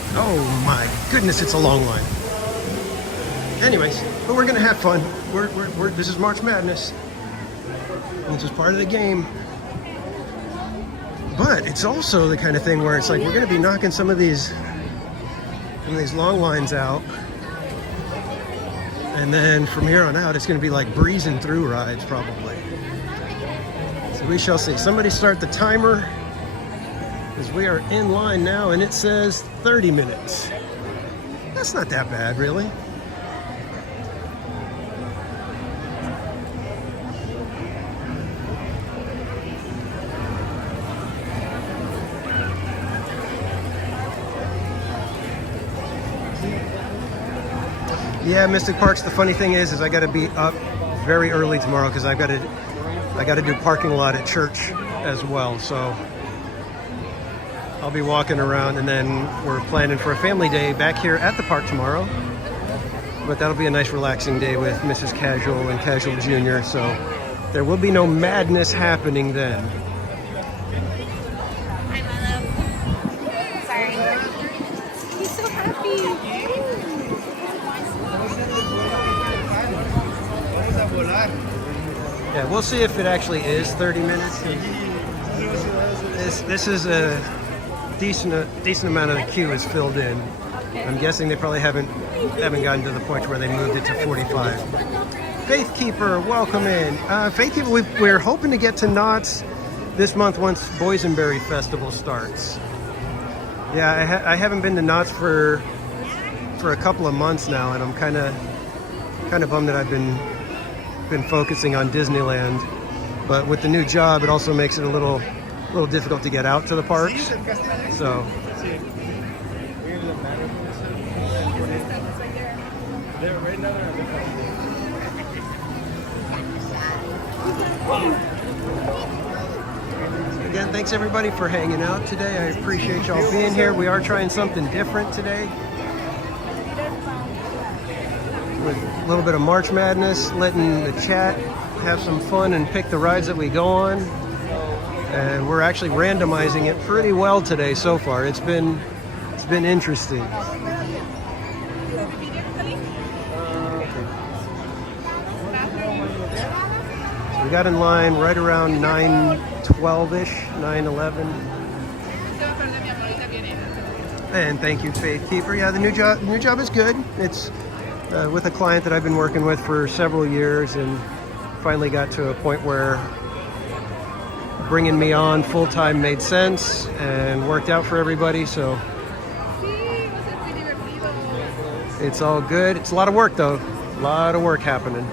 and Oh my goodness, it's a long line. Anyways, but we're gonna have fun. This is March Madness. It's just part of the game. But it's also the kind of thing where it's like we're gonna be knocking some of these long lines out. And then from here on out, it's gonna be like breezing through rides probably. So we shall see. Somebody start the timer, because we are in line now and it says 30 minutes. That's not that bad, really. Yeah, Mystic Parks, the funny thing is I got to be up very early tomorrow because I got to do parking lot at church as well. So I'll be walking around, and then we're planning for a family day back here at the park tomorrow. But that'll be a nice relaxing day with Mrs. Casual and Casual Jr. So there will be no madness happening then. Hi, my love. Sorry. He's so happy. Yeah, we'll see if it actually is 30 minutes. This is a decent amount of the queue is filled in. I'm guessing they probably haven't gotten to the point where they moved it to 45. Faithkeeper, welcome in. Faithkeeper, we're hoping to get to Knott's this month once Boysenberry Festival starts. Yeah, I haven't been to Knott's for a couple of months now, and I'm kind of bummed that I've been focusing on Disneyland. But with the new job, it also makes it a little difficult to get out to the parks. So. Again, thanks everybody for hanging out today. I appreciate y'all being here. We are trying something different today. With a little bit of March Madness, letting the chat have some fun and pick the rides that we go on. And we're actually randomizing it pretty well today so far. It's been interesting. So we got in line right around 9:12-ish, 9:11. And thank you, Faithkeeper. Yeah, the new job is good. It's with a client that I've been working with for several years, and finally got to a point where bringing me on full-time made sense and worked out for everybody. So it's all good. It's a lot of work though. A lot of work happening.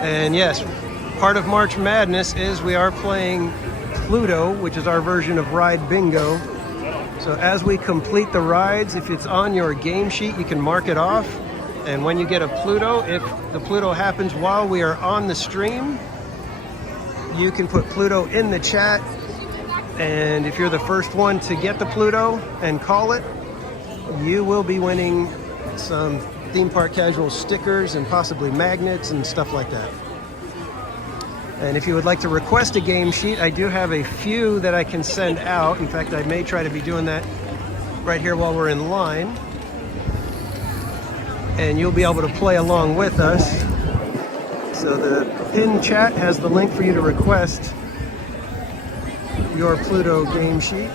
And yes, part of March Madness is we are playing PLUTO, which is our version of Ride Bingo. So as we complete the rides, if it's on your game sheet, you can mark it off. And when you get a PLUTO, if the PLUTO happens while we are on the stream, you can put PLUTO in the chat. And if you're the first one to get the PLUTO and call it, you will be winning some Theme Park Casual stickers and possibly magnets and stuff like that. And if you would like to request a game sheet, I do have a few that I can send out. In fact, I may try to be doing that right here while we're in line. And you'll be able to play along with us. So the pinned chat has the link for you to request your PLUTO game sheet.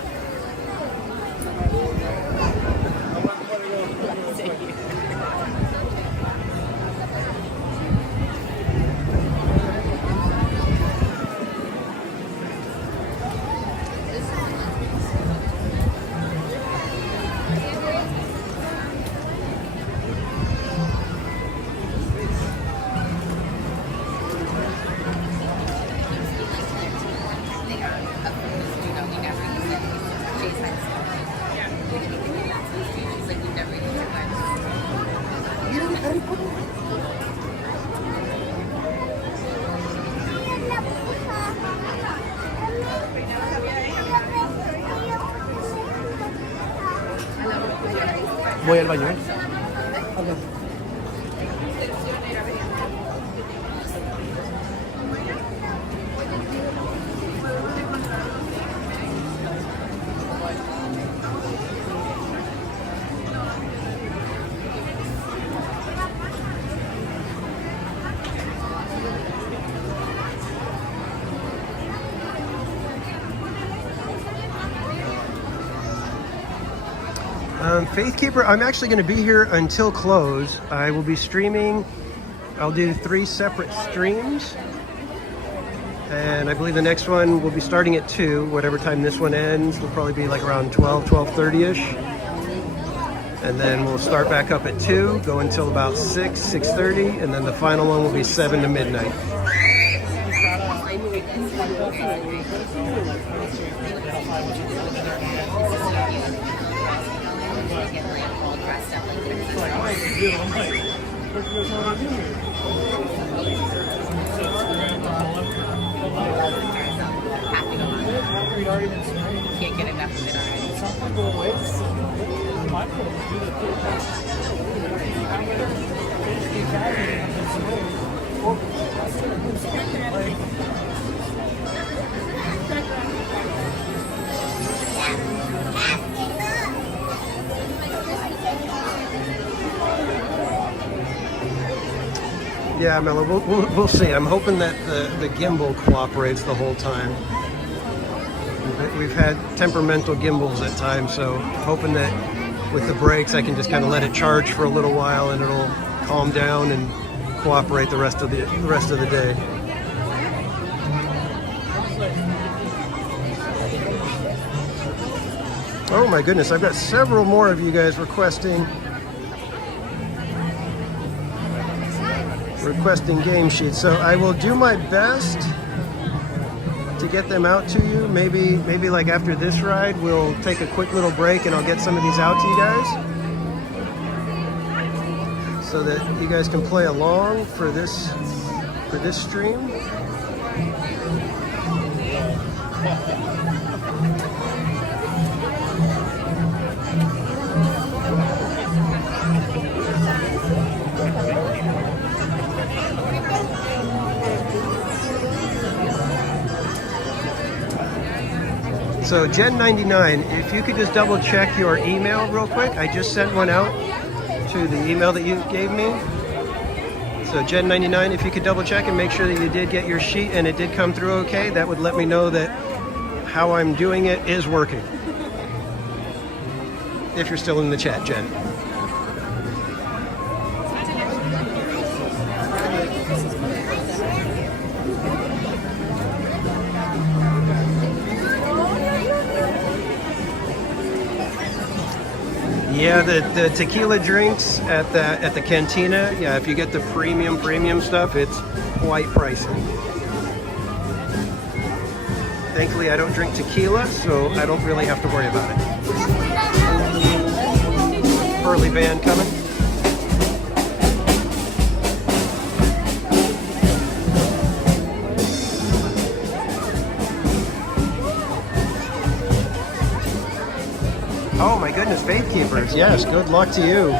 Voy al baño, ¿eh? Faithkeeper, I'm actually going to be here until close. I will be streaming. I'll do 3 separate streams. And I believe the next one will be starting at 2. Whatever time this one ends, will probably be like around 12:30-ish. And then we'll start back up at 2, go until about 6:30, and then the final one will be 7 to midnight. Can't get enough of it Yeah, Mello, we'll see. I'm hoping that the gimbal cooperates the whole time. We've had temperamental gimbals at times, so hoping that with the brakes I can just kind of let it charge for a little while and it'll calm down and cooperate the rest of the day. Oh my goodness, I've got several more of you guys requesting game sheets, so I will do my best to get them out to you. Maybe like after this ride we'll take a quick little break and I'll get some of these out to you guys so that you guys can play along for this stream. So Gen99, if you could just double check your email real quick. I just sent one out to the email that you gave me. So Gen99, if you could double check and make sure that you did get your sheet and it did come through okay, that would let me know that how I'm doing it is working. If you're still in the chat, Jen. Yeah, the tequila drinks at the cantina, yeah, if you get the premium stuff, it's quite pricey. Thankfully, I don't drink tequila, so I don't really have to worry about it. Early band coming. Oh my goodness, Faithkeepers, yes, good luck to you.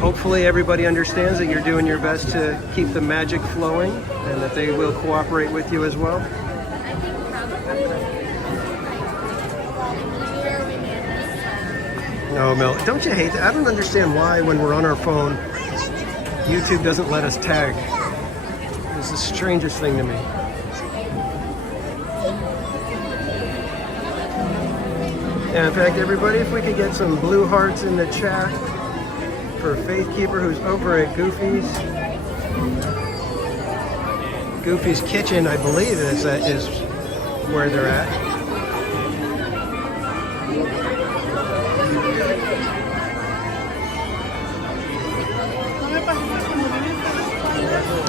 Hopefully everybody understands that you're doing your best to keep the magic flowing and that they will cooperate with you as well. No, Mel, don't you hate that? I don't understand why when we're on our phone, YouTube doesn't let us tag. It's the strangest thing to me. And in fact, everybody, if we could get some blue hearts in the chat for Faithkeeper, who's over at Goofy's Kitchen, I believe is where they're at.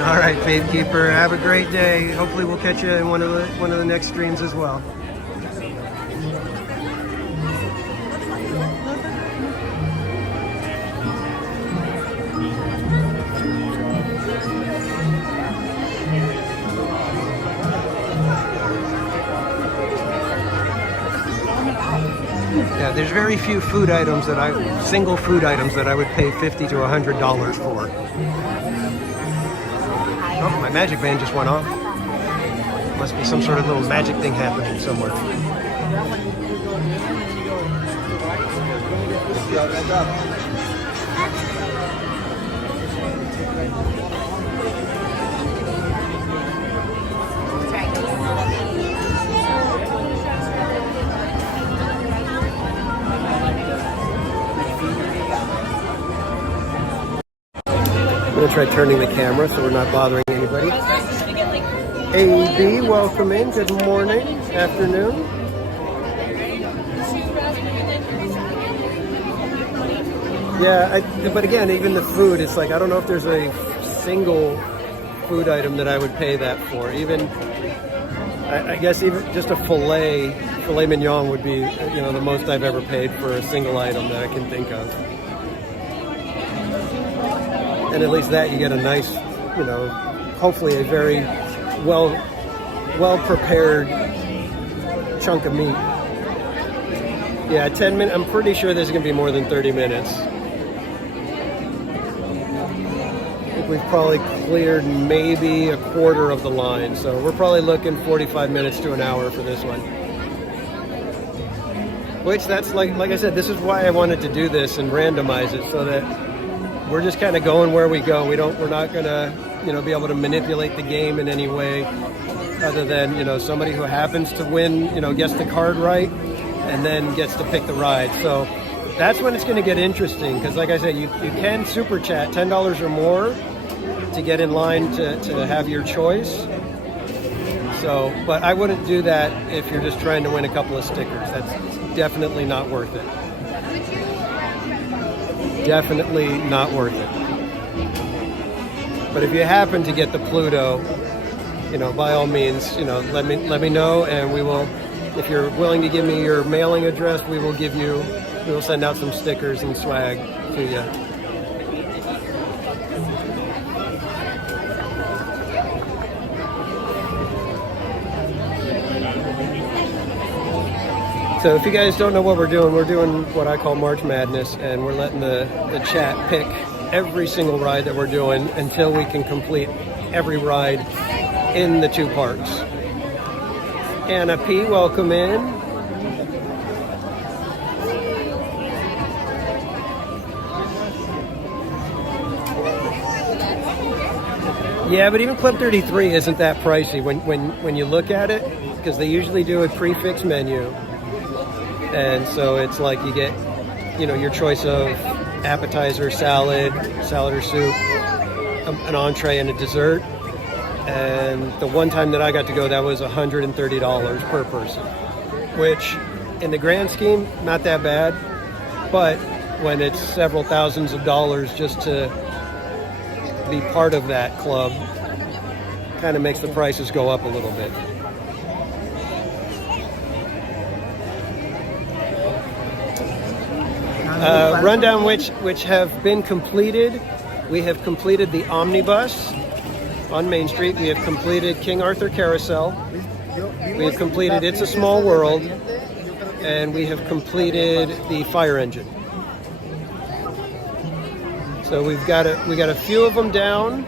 All right, Faithkeeper, have a great day. Hopefully, we'll catch you in one of the next streams as well. Yeah, there's very few food items single food items that I would pay $50 to $100 for. Oh, my magic band just went off. Must be some sort of little magic thing happening somewhere. try turning the camera so we're not bothering anybody. AB, welcome in. Good morning, afternoon. Yeah, but again, even the food, it's like, I don't know if there's a single food item that I would pay that for. Even, I guess even just a filet mignon would be, you know, the most I've ever paid for a single item that I can think of. And at least that you get a nice, you know, hopefully a very well prepared chunk of meat. Yeah, 10 minutes. I'm pretty sure this is going to be more than 30 minutes. I think we've probably cleared maybe a quarter of the line, so we're probably looking 45 minutes to an hour for this one. Which, that's like I said, this is why I wanted to do this and randomize it, so that we're just kind of going where we go. We're not gonna, you know, be able to manipulate the game in any way, other than, you know, somebody who happens to win, you know, gets the card right, and then gets to pick the ride. So that's when it's going to get interesting, because like I said, you can super chat $10 or more to get in line to have your choice. So, but I wouldn't do that if you're just trying to win a couple of stickers. That's definitely not worth it. Definitely not worth it. But if you happen to get the Pluto, you know, by all means, you know, let me know, and we will. If you're willing to give me your mailing address, we will send out some stickers and swag to you. So if you guys don't know what we're doing what I call March Madness, and we're letting the chat pick every single ride that we're doing until we can complete every ride in the two parks. Anna P, welcome in. Yeah, but even Club 33 isn't that pricey when you look at it, because they usually do a prefix menu. And so it's like you get, you know, your choice of appetizer, salad or soup, an entree, and a dessert. And the one time that I got to go, that was $130 per person, which in the grand scheme, not that bad. But when it's several thousands of dollars just to be part of that club, kind of makes the prices go up a little bit. Rundown which have been completed. We have completed the Omnibus on Main Street. We have completed King Arthur Carousel. We have completed It's a Small World. And we have completed the Fire Engine. So we got a few of them down,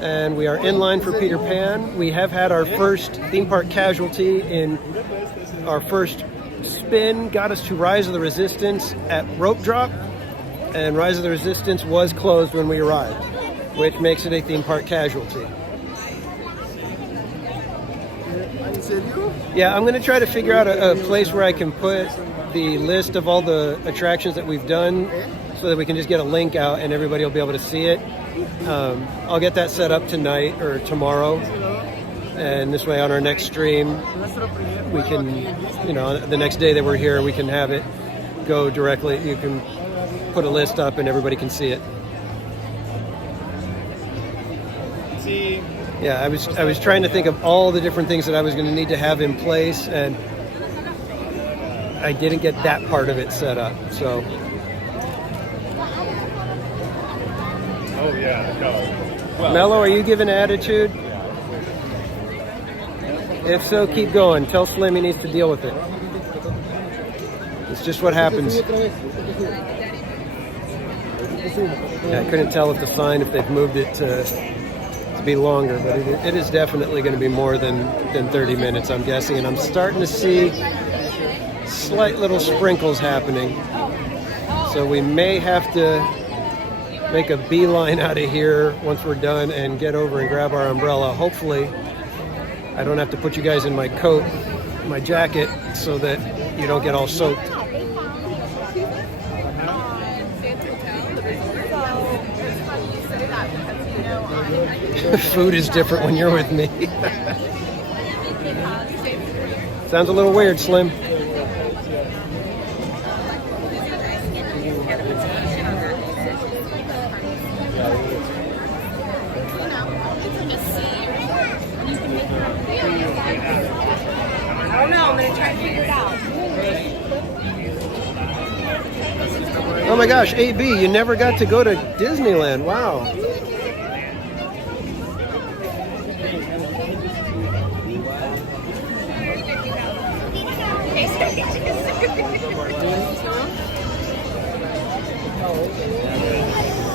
and we are in line for Peter Pan. We have had our first theme park casualty in our first spin, got us to Rise of the Resistance at Rope Drop, and Rise of the Resistance was closed when we arrived, which makes it a theme park casualty. Yeah, I'm going to try to figure out a place where I can put the list of all the attractions that we've done, so that we can just get a link out and everybody will be able to see it. I'll get that set up tonight or tomorrow, and this way on our next stream we can, you know, the next day that we're here, we can have it go directly. You can put a list up and everybody can see it. Yeah, I was trying to think of all the different things that I was going to need to have in place, and I didn't get that part of it set up. So. Oh yeah, no. Well, Mello, are you giving attitude? If so, keep going. Tell Slim he needs to deal with it. It's just what happens. Yeah, I couldn't tell if the sign, if they've moved it to be longer, but it is definitely going to be more than 30 minutes, I'm guessing. And I'm starting to see slight little sprinkles happening. So we may have to make a beeline out of here once we're done and get over and grab our umbrella. Hopefully I don't have to put you guys in my coat, my jacket, so that you don't get all soaked. Food is different when you're with me. Sounds a little weird, Slim. I don't know. I'm gonna try to figure it out. Oh my gosh, AB, you never got to go to Disneyland. Wow.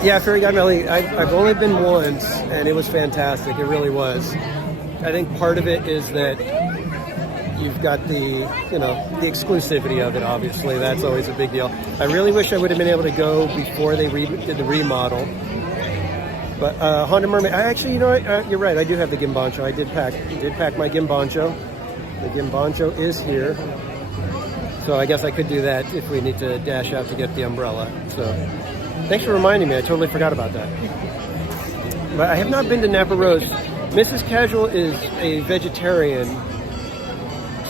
Yeah, Fairy Godmother, I've only been once, and it was fantastic. It really was. I think part of it is that you've got the exclusivity of it, obviously. That's always a big deal. I really wish I would have been able to go before they did the remodel. But Haunted Mermaid, I actually, you're right, I do have the Gimbancho. I did pack my Gimbancho. The Gimbancho is here. So I guess I could do that if we need to dash out to get the umbrella. So thanks for reminding me. I totally forgot about that. But I have not been to Napa Rose. Mrs. Casual is a vegetarian.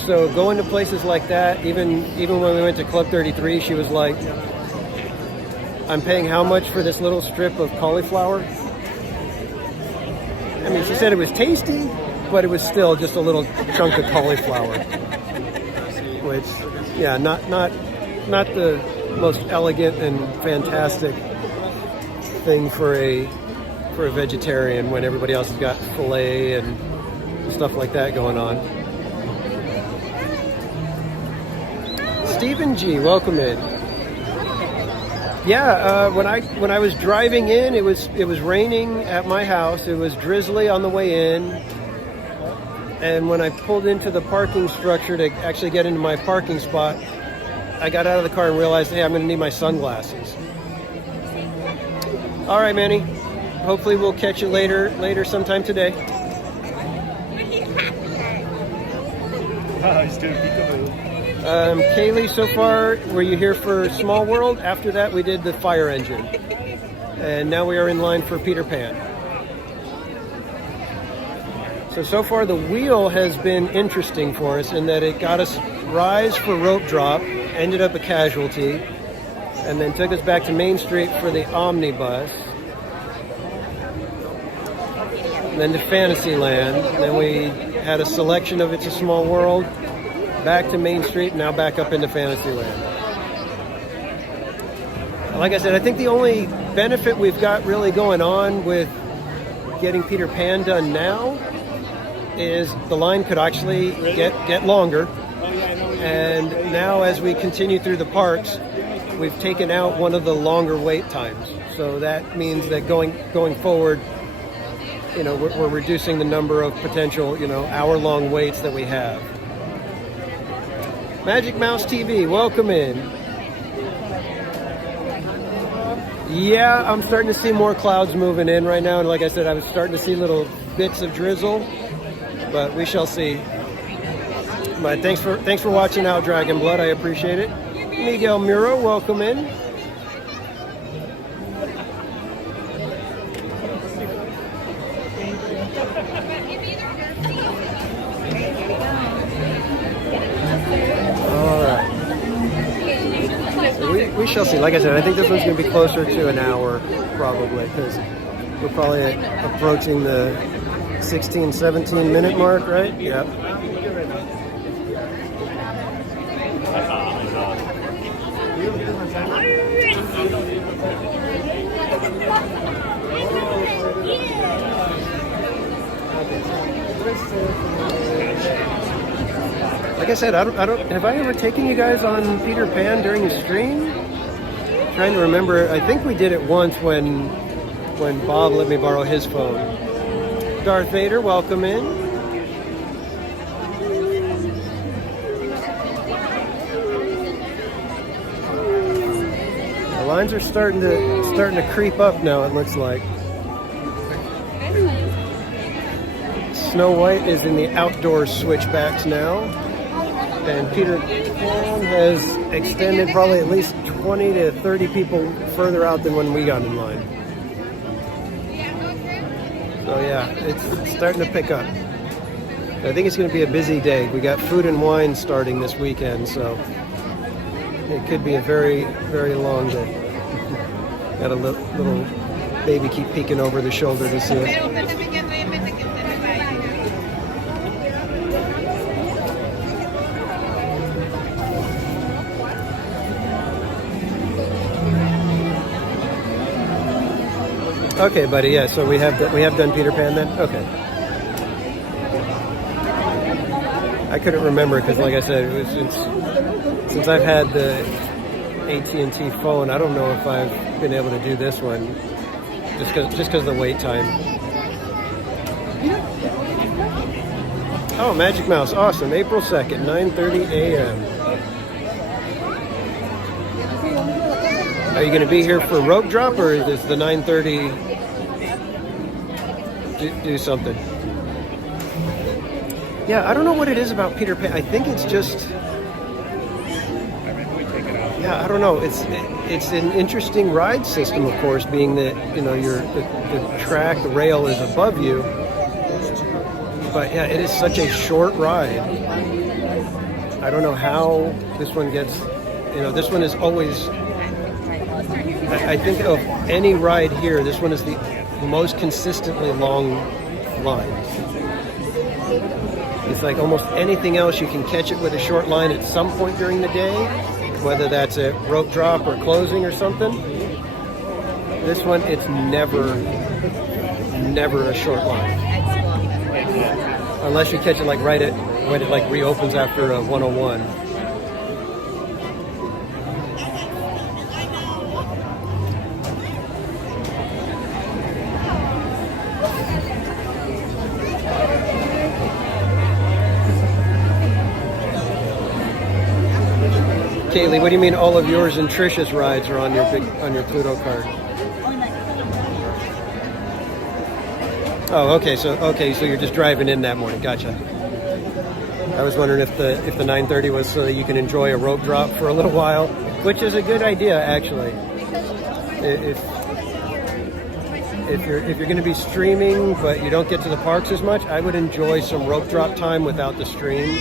So going to places like that, even when we went to Club 33, she was like, I'm paying how much for this little strip of cauliflower? I mean, she said it was tasty, but it was still just a little chunk of cauliflower. Which, yeah, not the most elegant and fantastic thing for a vegetarian when everybody else has got filet and stuff like that going on. Stephen G, welcome in. Yeah, when I was driving in, it was raining at my house. It was drizzly on the way in, and when I pulled into the parking structure to actually get into my parking spot, I got out of the car and realized, hey, I'm going to need my sunglasses. All right, Manny. Hopefully, we'll catch you later sometime today. Kaylee, so far, were you here for Small World? After that, we did the fire engine. And now we are in line for Peter Pan. So far, the wheel has been interesting for us in that it got us Rise for Rope Drop, ended up a casualty, and then took us back to Main Street for the omnibus. And then to Fantasyland. Then we had a selection of It's a Small World, back to Main Street, now back up into Fantasyland. Like I said, I think the only benefit we've got really going on with getting Peter Pan done now is the line could actually get longer. And now as we continue through the parks, we've taken out one of the longer wait times. So that means that going forward, we're reducing the number of potential, hour-long waits that we have. Magic Mouse TV, welcome in. Yeah, I'm starting to see more clouds moving in right now. And like I said, I was starting to see little bits of drizzle, but we shall see. But thanks for watching out, Dragon Blood. I appreciate it. Miguel Muro, welcome in. All right. So we shall see. Like I said, I think this one's going to be closer to an hour, probably, because we're probably approaching the 16, 17 minute mark, right? Yep. Like I said, I don't. Have I ever taken you guys on Peter Pan during the stream? I'm trying to remember. I think we did it once when Bob let me borrow his phone. Darth Vader, welcome in. The lines are starting to creep up now. It looks like. Snow White is in the outdoor switchbacks now. And Peter Pan has extended probably at least 20 to 30 people further out than when we got in line. So So yeah, it's starting to pick up. I think it's going to be a busy day. We got food and wine starting this weekend, so it could be a very, very long day. Got a little baby keep peeking over the shoulder to see it. Okay, buddy. Yeah, so we have done Peter Pan then. Okay. I couldn't remember because, like I said, it was since I've had the AT&T phone. I don't know if I've been able to do this one just because of the wait time. Oh, Magic Mouse, awesome! April 2nd, 9:30 a.m. Are you going to be here for rope drop, or is the 9:30 do something? Yeah, I don't know what it is about Peter Pan. I think it's just, yeah, I don't know. It's an interesting ride system, of course, being that, you know, the track, the rail is above you. But yeah, it is such a short ride. I don't know how this one gets, you know, this one is always, I think of any ride here, this one is the most consistently long line. It's like almost anything else, you can catch it with a short line at some point during the day, whether that's a rope drop or closing or something. This one, it's never a short line. Unless you catch it like right at when it like reopens after 101. Kaylee, what do you mean all of yours and Trisha's rides are on your PLUTO card? Oh, okay. So you're just driving in that morning. Gotcha. I was wondering if the 9:30 was so that you can enjoy a rope drop for a little while, which is a good idea actually. If you're going to be streaming but you don't get to the parks as much, I would enjoy some rope drop time without the stream.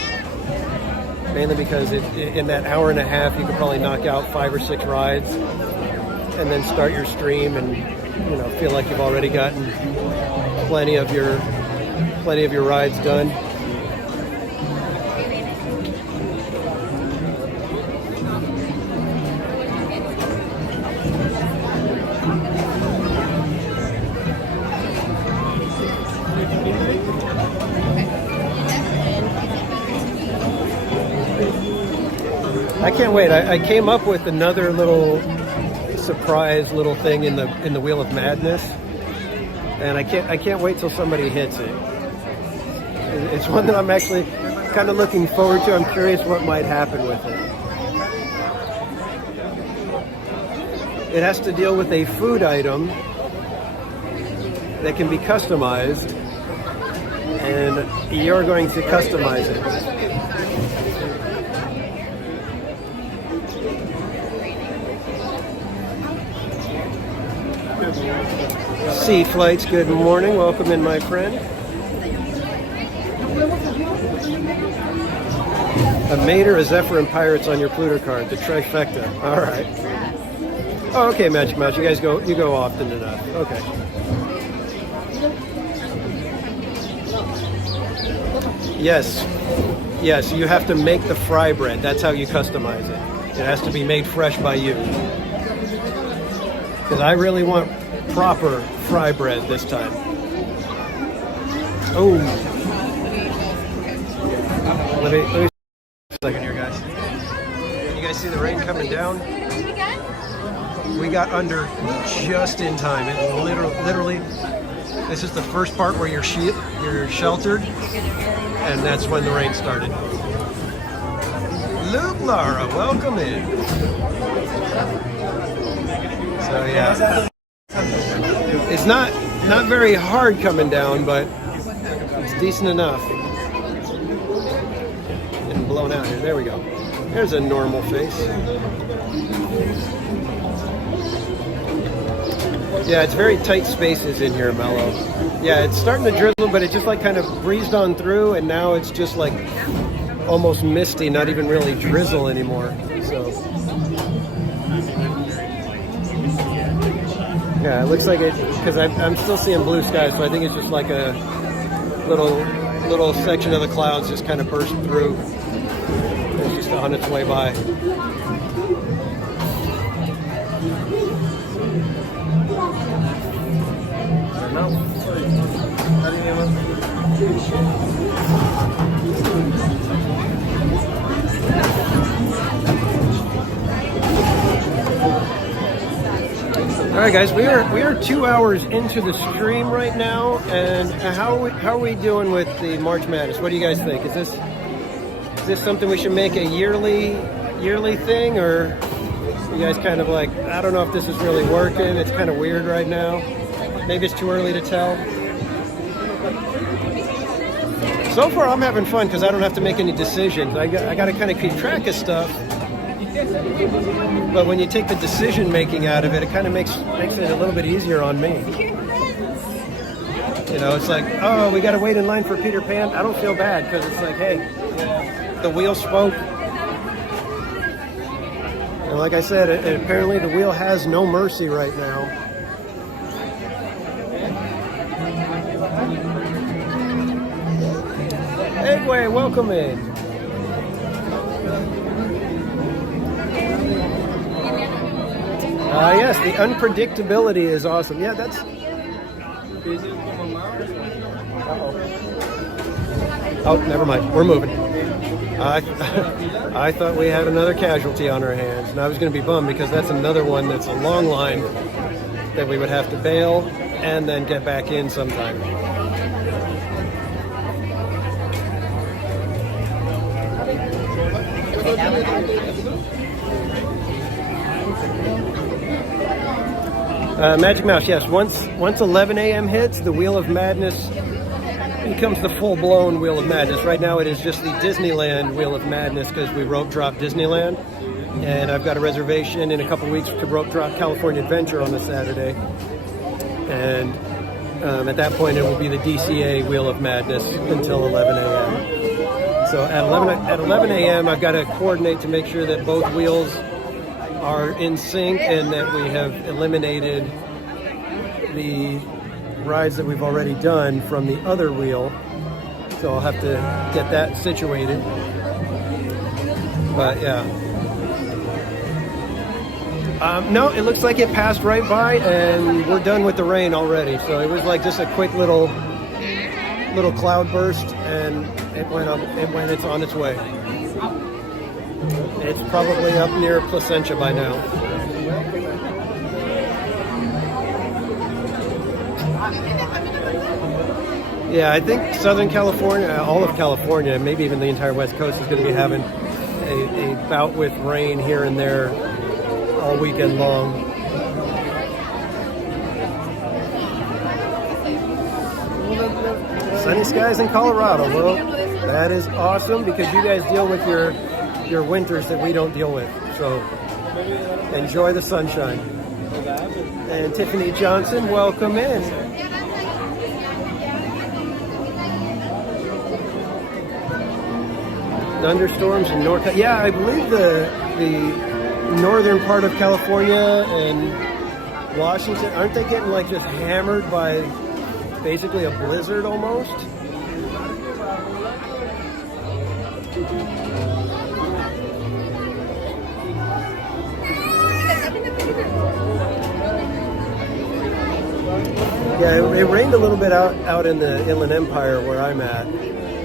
Mainly because in that hour and a half, you could probably knock out 5 or 6 rides, and then start your stream, and you know, feel like you've already gotten plenty of your rides done. I can't wait. I came up with another little surprise little thing in the Wheel of Madness, and I can't wait till somebody hits it. It's one that I'm actually kind of looking forward to. I'm curious what might happen with it. It has to deal with a food item that can be customized, and you're going to customize it. Sea Flights, good morning. Welcome in, my friend. A Mater, a Zephyr, and Pirates on your PLUTO card. The trifecta. All right. Oh, okay, Magic Mouse. You guys go often enough. Okay. Yes. Yes, you have to make the fry bread. That's how you customize it. It has to be made fresh by you. Because I really want proper fry bread this time. Oh. Let me a second here, guys. You guys see the rain coming down? We got under just in time. It literally, this is the first part where you're sheltered, and that's when the rain started. Luke Lara, welcome in. So yeah. It's not very hard coming down, but it's decent enough. Getting blown out here. There we go. There's a normal face. Yeah, it's very tight spaces in here, Mello. Yeah, it's starting to drizzle, but it just like kind of breezed on through, and now it's just like almost misty, not even really drizzle anymore. So yeah, it looks like it, because I'm still seeing blue skies, so I think it's just like a little section of the clouds just kind of burst through. It's just on its way by. All right, guys, we are 2 hours into the stream right now, and how are we doing with the March Madness? What do you guys think? Is this something we should make a yearly thing, or are you guys kind of like, I don't know if this is really working? It's kind of weird right now. Maybe it's too early to tell. So far, I'm having fun because I don't have to make any decisions. I got to kind of keep track of stuff. But when you take the decision making out of it, it kind of makes it a little bit easier on me. You know, it's like, oh, we got to wait in line for Peter Pan. I don't feel bad because it's like, hey, the wheel spoke. And like I said, apparently the wheel has no mercy right now. Egway, welcome in. Yes, the unpredictability is awesome. Yeah, that's... Oh, never mind. We're moving. I thought we had another casualty on our hands, and I was going to be bummed because that's another one that's a long line that we would have to bail and then get back in sometime. Magic Mouse, yes. Once 11 a.m. hits, the Wheel of Madness becomes the full-blown Wheel of Madness. Right now, it is just the Disneyland Wheel of Madness because we rope drop Disneyland, and I've got a reservation in a couple weeks to rope drop California Adventure on the Saturday. And at that point, it will be the DCA Wheel of Madness until 11 a.m. So at 11 a.m., I've got to coordinate to make sure that both wheels are in sync and that we have eliminated the rides that we've already done from the other wheel. So I'll have to get that situated. But yeah. No, it looks like it passed right by and we're done with the rain already. So it was like just a quick little cloud burst and it's on its way. It's probably up near Placentia by now. Yeah, I think Southern California, all of California, maybe even the entire West Coast is going to be having a bout with rain here and there all weekend long. Sunny skies in Colorado. Well, that is awesome because you guys deal with your winters that we don't deal with. So enjoy the sunshine. And Tiffany Johnson, welcome in. Thunderstorms in North. Yeah, I believe the northern part of California and Washington, aren't they getting like just hammered by basically a blizzard almost? Yeah, it rained a little bit out in the Inland Empire where I'm at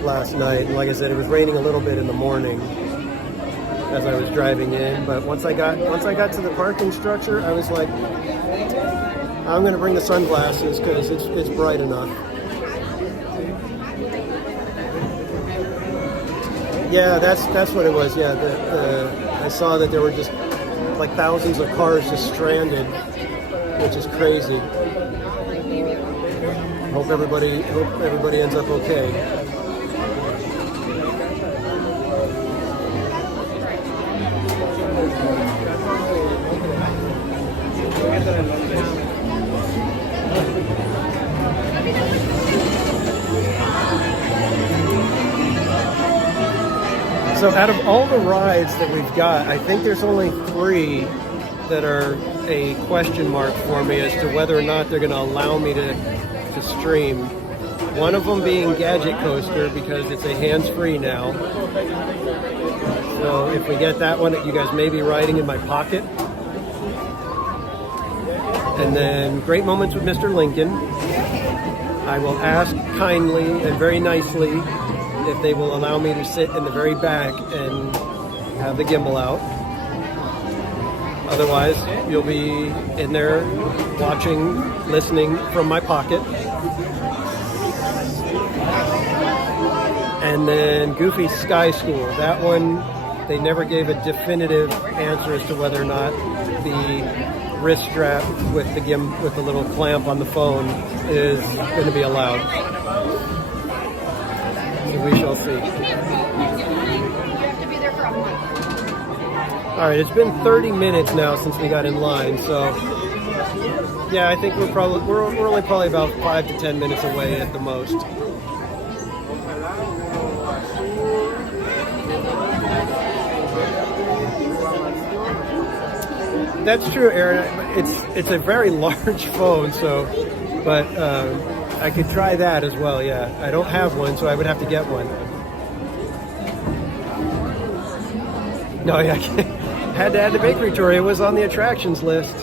last night. And like I said, it was raining a little bit in the morning as I was driving in. But once I got to the parking structure, I was like, I'm going to bring the sunglasses because it's bright enough. Yeah, that's what it was. Yeah, I saw that there were just like thousands of cars just stranded, which is crazy. Hope everybody ends up okay. So out of all the rides that we've got, I think there's only 3 that are a question mark for me as to whether or not they're going to allow me to stream. One of them being Gadget Coaster, because it's a hands-free now. So if we get that one, you guys may be riding in my pocket. And then Great Moments with Mr. Lincoln. I will ask kindly and very nicely if they will allow me to sit in the very back and have the gimbal out. Otherwise, you'll be in there watching, listening from my pocket. And then Goofy's Sky School. That one, they never gave a definitive answer as to whether or not the wrist strap with the little clamp on the phone is going to be allowed. So we shall see. All right, it's been 30 minutes now since we got in line, so yeah, I think we're only probably about 5 to 10 minutes away at the most. That's true, Aaron. It's a very large phone, so, but I could try that as well. Yeah, I don't have one, so I would have to get one. No, yeah, had to add the bakery tour. It was on the attractions list.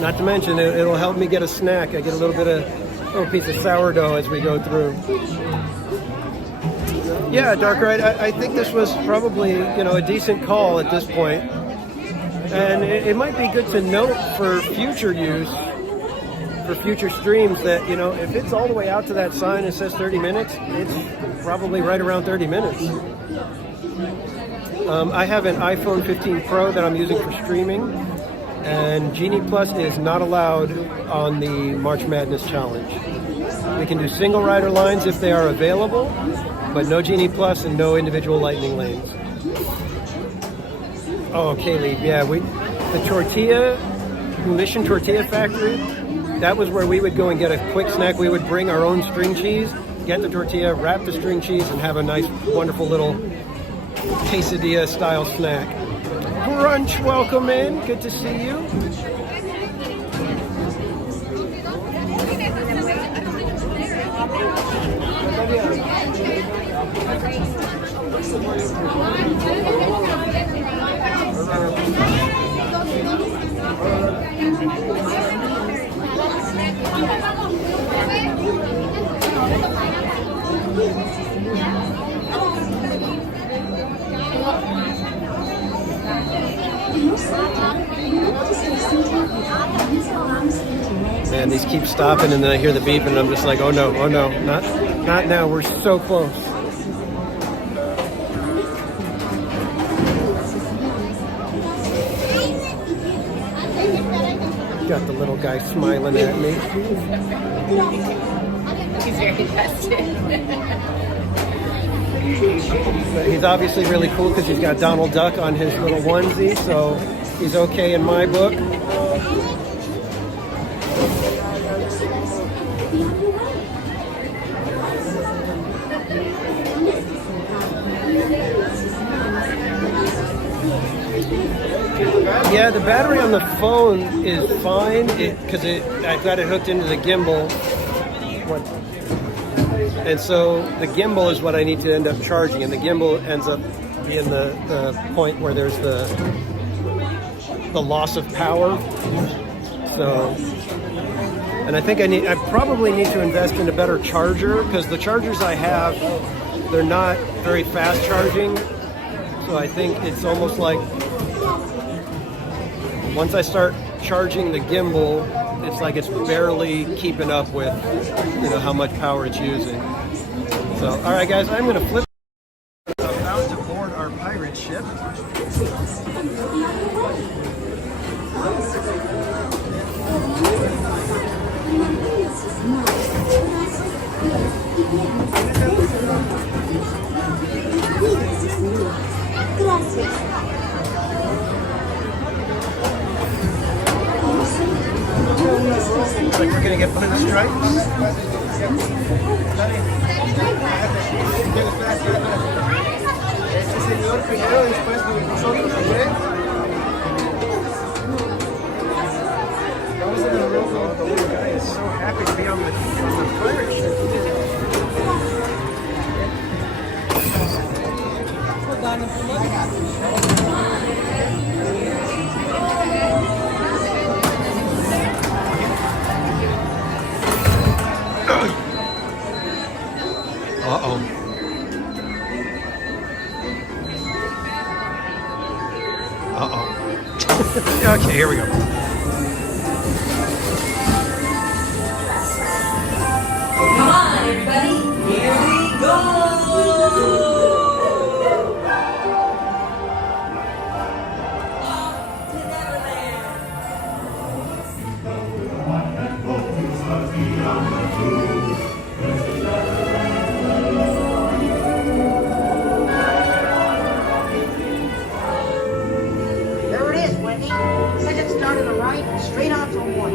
Not to mention, it'll help me get a snack. I get a little piece of sourdough as we go through. Yeah, Dark Ride. I think this was probably a decent call at this point. And it might be good to note for future use, for future streams, that, if it's all the way out to that sign and says 30 minutes, it's probably right around 30 minutes. I have an iPhone 15 Pro that I'm using for streaming, and Genie Plus is not allowed on the March Madness Challenge. We can do single rider lines if they are available, but no Genie Plus and no individual lightning lanes. Oh, Kaylee, yeah, the tortilla, Mission Tortilla Factory, that was where we would go and get a quick snack. We would bring our own string cheese, get the tortilla, wrap the string cheese, and have a nice, wonderful little quesadilla-style snack. Brunch, welcome in. Good to see you. Man, these keep stopping, and then I hear the beep, and I'm just like, oh no, not now. We're so close. Got the little guy smiling at me. He's very festive. He's obviously really cool because he's got Donald Duck on his little onesie, so he's okay in my book. Yeah, the battery on the phone is fine because I've got it hooked into the gimbal. And so the gimbal is what I need to end up charging, and the gimbal ends up being the point where there's the loss of power. So, and I think I probably need to invest in a better charger, because the chargers I have, they're not very fast charging. So I think it's almost like once I start charging the gimbal, it's like it's barely keeping up with, how much power it's using. So, all right, guys, I'm going to flip. About to board our pirate ship. Looks like we're going to get blue stripes. Uh-oh. Uh-oh. Okay, here we go. Come on, everybody. Here we go. There it is, Wendy. Second start on the right, straight on to one.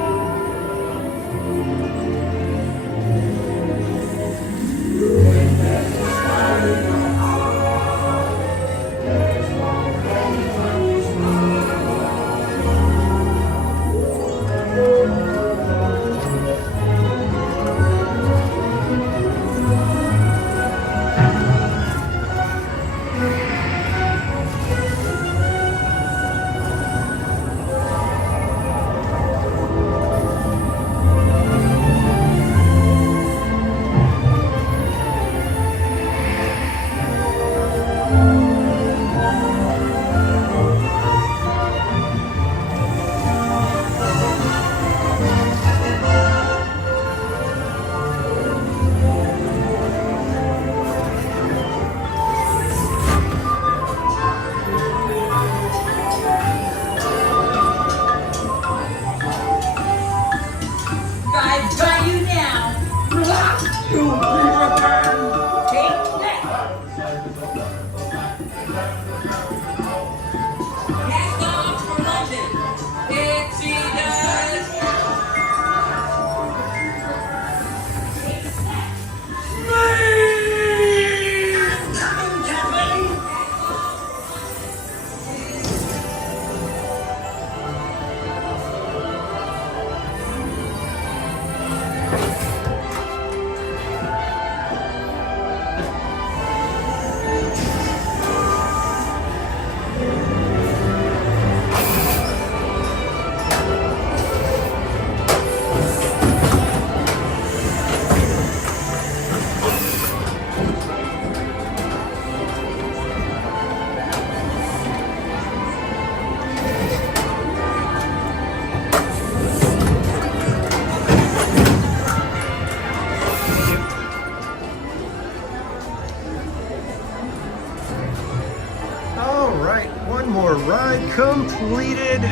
Drive by you now. You return. Take that. Cast off for London. Pixie dust. All right, one more ride completed.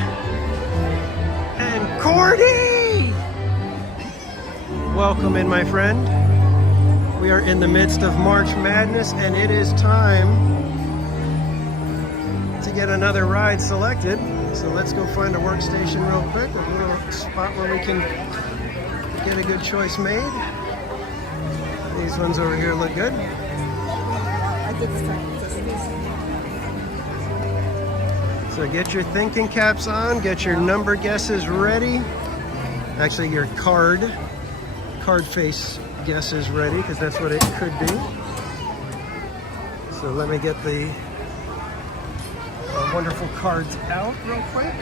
And Cordy! Welcome in, my friend. We are in the midst of March Madness, and it is time to get another ride selected. So let's go find a workstation real quick, a little spot where we can get a good choice made. These ones over here look good. So get your thinking caps on, get your number guesses ready. Actually, your card face guesses ready, because that's what it could be. So let me get the wonderful cards out real quick.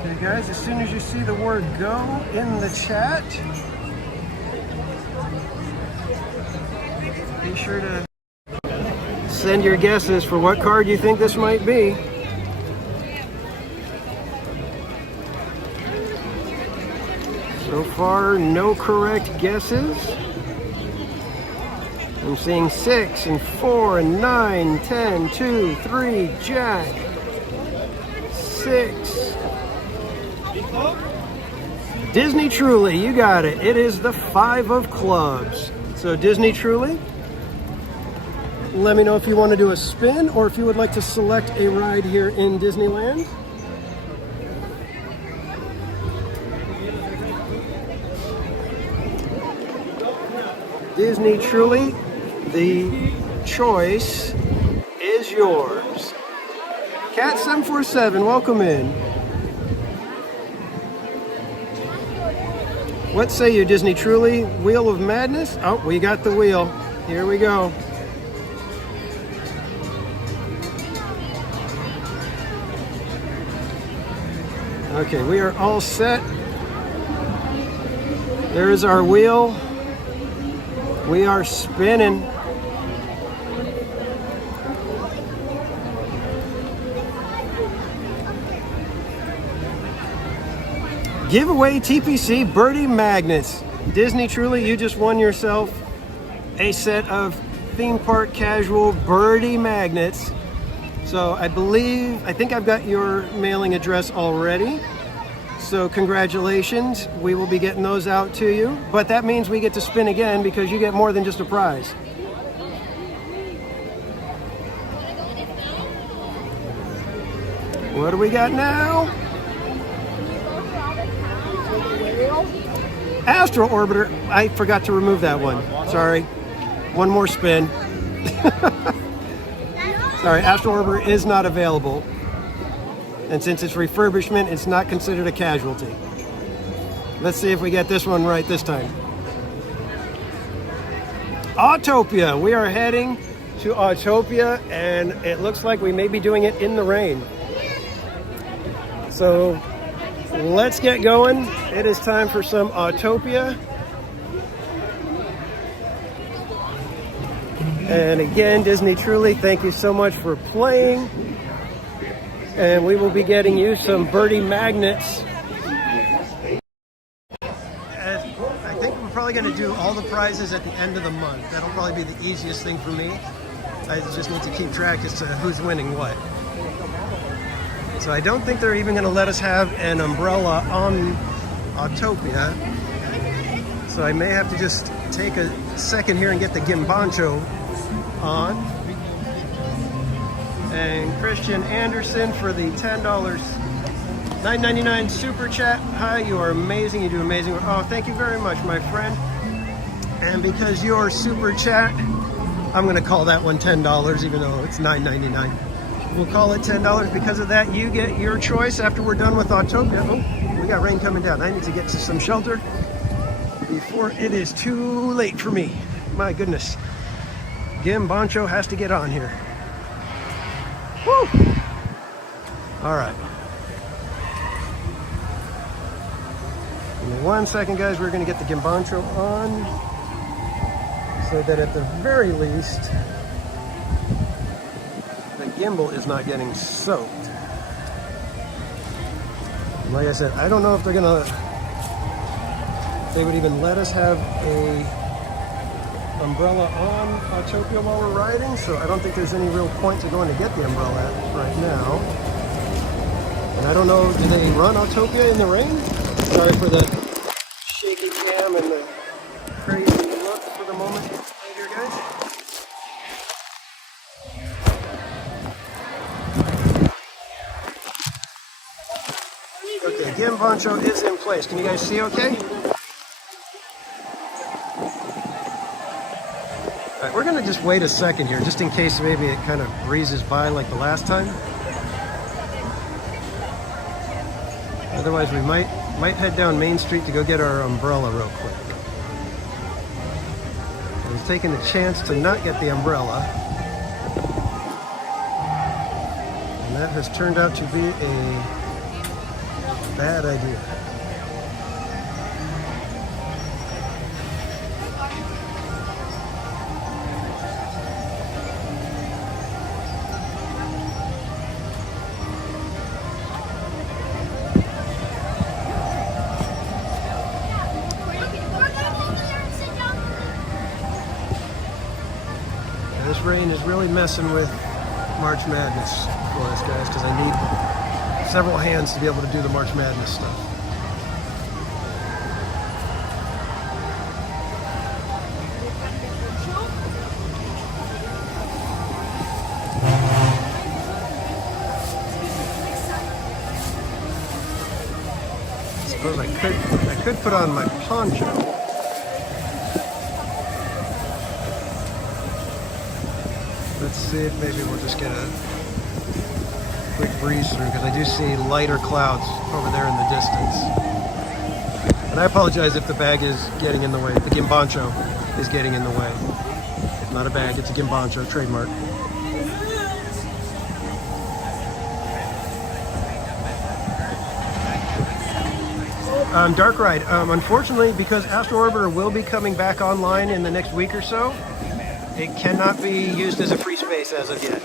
Okay guys, as soon as you see the word go in the chat, be sure to send your guesses for what card you think this might be. So far, no correct guesses. I'm seeing 6 and 4 and 9, 10, 2, 3, Jack, 6. Disney Truly, you got it. It is the 5 of clubs. So Disney Truly, let me know if you want to do a spin or if you would like to select a ride here in Disneyland. Disney Truly, the choice is yours. Cat 747, welcome in. What say you, Disney Truly? Wheel of Madness? Oh, we got the wheel. Here we go. Okay, we are all set. There is our wheel. We are spinning. Giveaway TPC Birdie Magnets. Disney Truly, you just won yourself a set of theme park casual Birdie Magnets. So I think I've got your mailing address already. So congratulations. We will be getting those out to you. But that means we get to spin again because you get more than just a prize. What do we got now? Astro Orbiter. I forgot to remove that one. Sorry. One more spin. Sorry, Astro Orbiter is not available. And since it's refurbishment, it's not considered a casualty. Let's see if we get this one right this time. Autopia. We are heading to Autopia, and it looks like we may be doing it in the rain. So let's get going. It is time for some Autopia. And again, Disney Truly, thank you so much for playing. And we will be getting you some Birdie Magnets. I think we're probably going to do all the prizes at the end of the month. That'll probably be the easiest thing for me. I just need to keep track as to who's winning what. So I don't think they're even going to let us have an umbrella on Autopia. So I may have to just take a second here and get the Gimbancho on. And Christian Anderson for the $10, $9.99 super chat. Hi, you are amazing. You do amazing. Oh, thank you very much, my friend. And because you're super chat, I'm going to call that one $10, even though it's $9.99. We'll call it $10 because of that. You get your choice after we're done with Autopia. Oh, we got rain coming down. I need to get to some shelter before it is too late for me. My goodness. Gimbancho has to get on here. Woo! All right. In 1 second, guys, we're going to get the Gimbancho on so that at the very least, the gimbal is not getting soaked. And like I said, I don't know if they would even let us have a umbrella on Autopia while we're riding, so I don't think there's any real point to going to get the umbrella right now. And I don't know, do they run Autopia in the rain? Sorry for the shaky cam and the crazy look for the moment here, guys. Okay, Gimbancho is in place. Can you guys see okay? Alright, we're gonna just wait a second here, just in case maybe it kind of breezes by like the last time. Otherwise, we might head down Main Street to go get our umbrella real quick. I was taking the chance to not get the umbrella, and that has turned out to be a bad idea. This rain is really messing with March Madness for us, guys, because I need several hands to be able to do the March Madness stuff. I suppose I could put on my poncho. see if maybe we'll just get a quick breeze through, because I do see lighter clouds over there in the distance. And I apologize if the bag is getting in the way. The gimbancho is getting in the way. It's not a bag, it's a gimbancho trademark. Dark Ride, unfortunately, because Astro Orbiter will be coming back online in the next week or so, it cannot be used as a free space as of yet.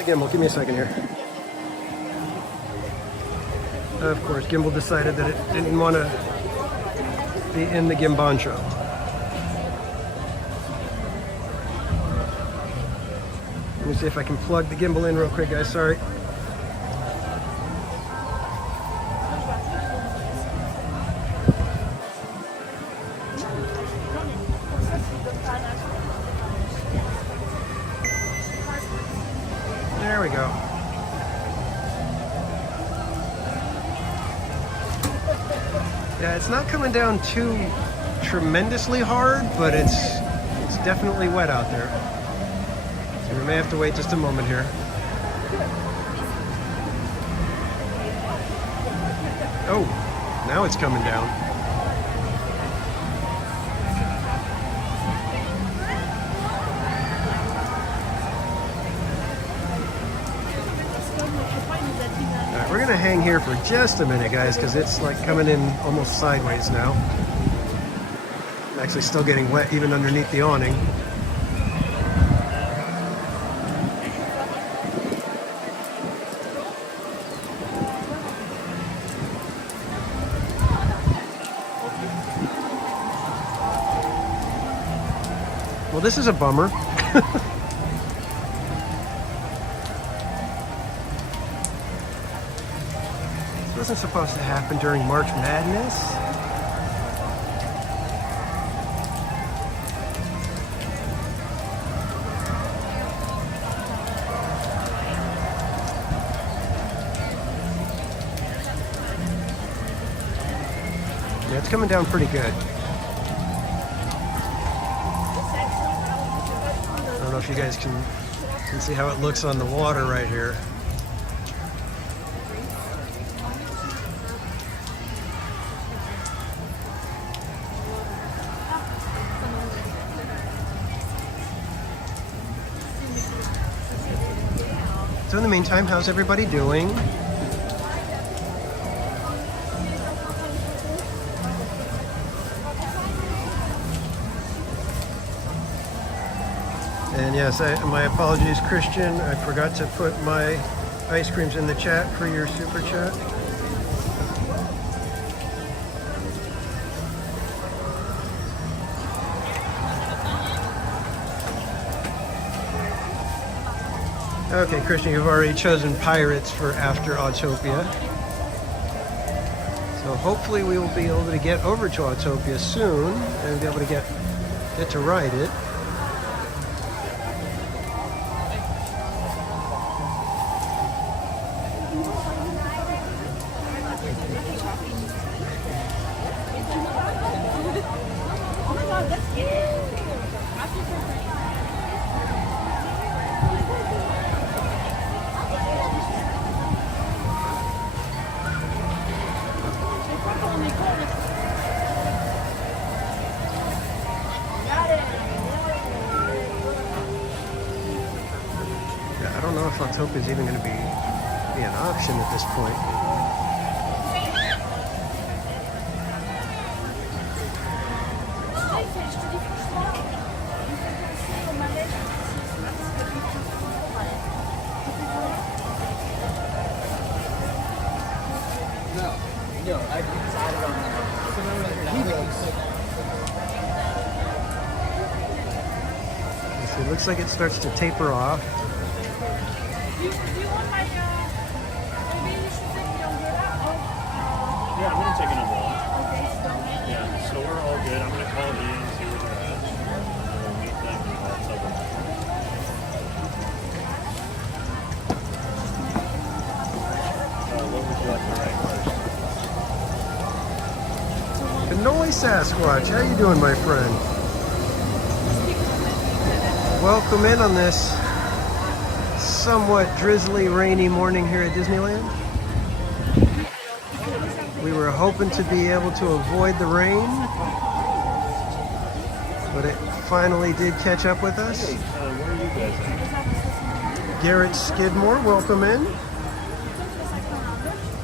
Gimbal, give me a second here. Of course, Gimbal decided that it didn't want to be in the gimbancho. Let me see if I can plug the gimbal in real quick, guys. Sorry. There we go. Yeah, it's not coming down too tremendously hard, but it's definitely wet out there. So we may have to wait just a moment here. Oh, now it's coming down. We're gonna hang here for just a minute, guys, because it's like coming in almost sideways now. I'm actually still getting wet even underneath the awning. Well, this is a bummer. Wasn't supposed to happen during March Madness. Yeah, it's coming down pretty good. I don't know if you guys can see how it looks on the water right here. So in the meantime, how's everybody doing? And yes, my apologies, Christian. I forgot to put my ice creams in the chat for your super chat. Okay, Christian, you've already chosen Pirates for after Autopia. So hopefully we will be able to get over to Autopia soon and be able to get to ride it. I don't know if Autopia is even going to be an option at this point. It looks like it starts to taper off. Yeah, I'm going to take an umbrella. Yeah, so we're all good. I'm going to call it Noi Sasquatch, how you doing, my friend? Welcome in on this somewhat drizzly, rainy morning here at Disneyland. We were hoping to be able to avoid the rain, but it finally did catch up with us. Where are you guys at? Garrett Skidmore, welcome in.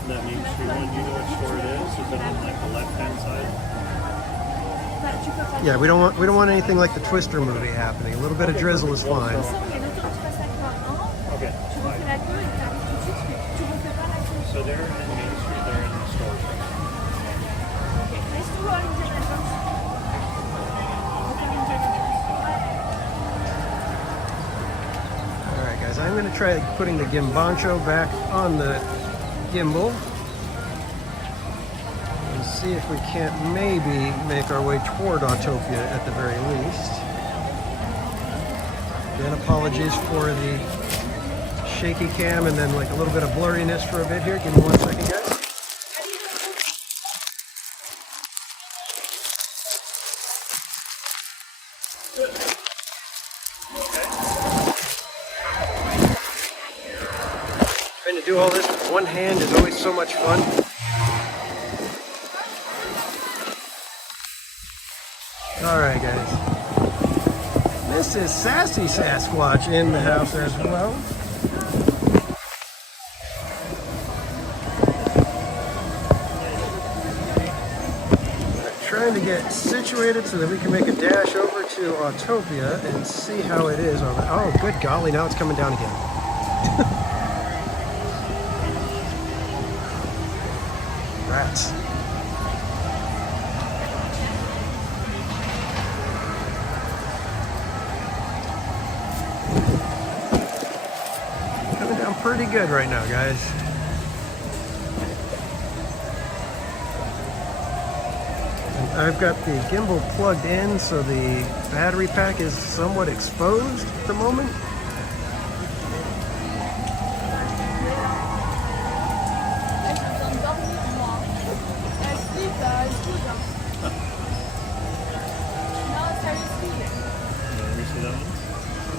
That means you want, you know which store it is? Is it on like the left-hand side? Yeah, we don't want anything like the Twister movie happening. A little bit of drizzle is fine. Okay. So they're in Main Street, they're in the store. Alright guys, I'm going to try putting the gimbancho back on the gimbal and see if we can't maybe make our way toward Autopia at the very least. Again, apologies for the shaky cam and then like a little bit of blurriness for a bit here. Give me 1 second, guys. Trying to do all this with one hand is always so much fun. Alright guys. This is Sassy Sasquatch in the house as well. Trying to get situated so that we can make a dash over to Autopia and see how it is. Oh, good golly, now it's coming down again. Rats. Coming down pretty good right now, guys. I've got the gimbal plugged in, so the battery pack is somewhat exposed at the moment.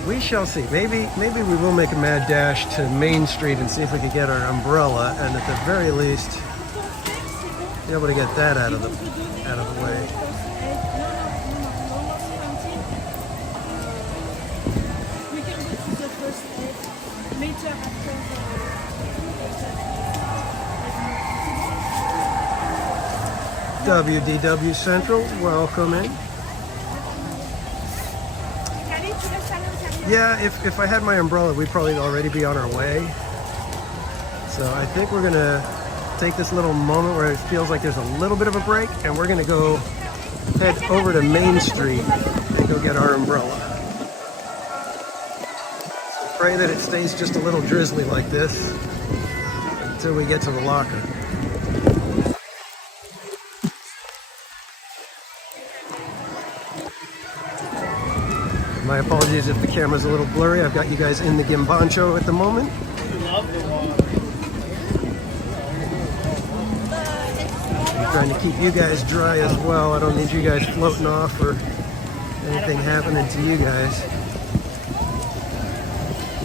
We shall see. Maybe we will make a mad dash to Main Street and see if we can get our umbrella, and at the very least be able to get that out of the way. WDW Central, welcome in. Yeah, if I had my umbrella, we'd probably already be on our way. So I think we're gonna take this little moment where it feels like there's a little bit of a break, and we're gonna go head over to Main Street and go get our umbrella. So pray that it stays just a little drizzly like this until we get to the locker. My apologies if the camera's a little blurry. I've got you guys in the gimbancho at the moment. I'm trying to keep you guys dry as well. I don't need you guys floating off or anything happening to you guys.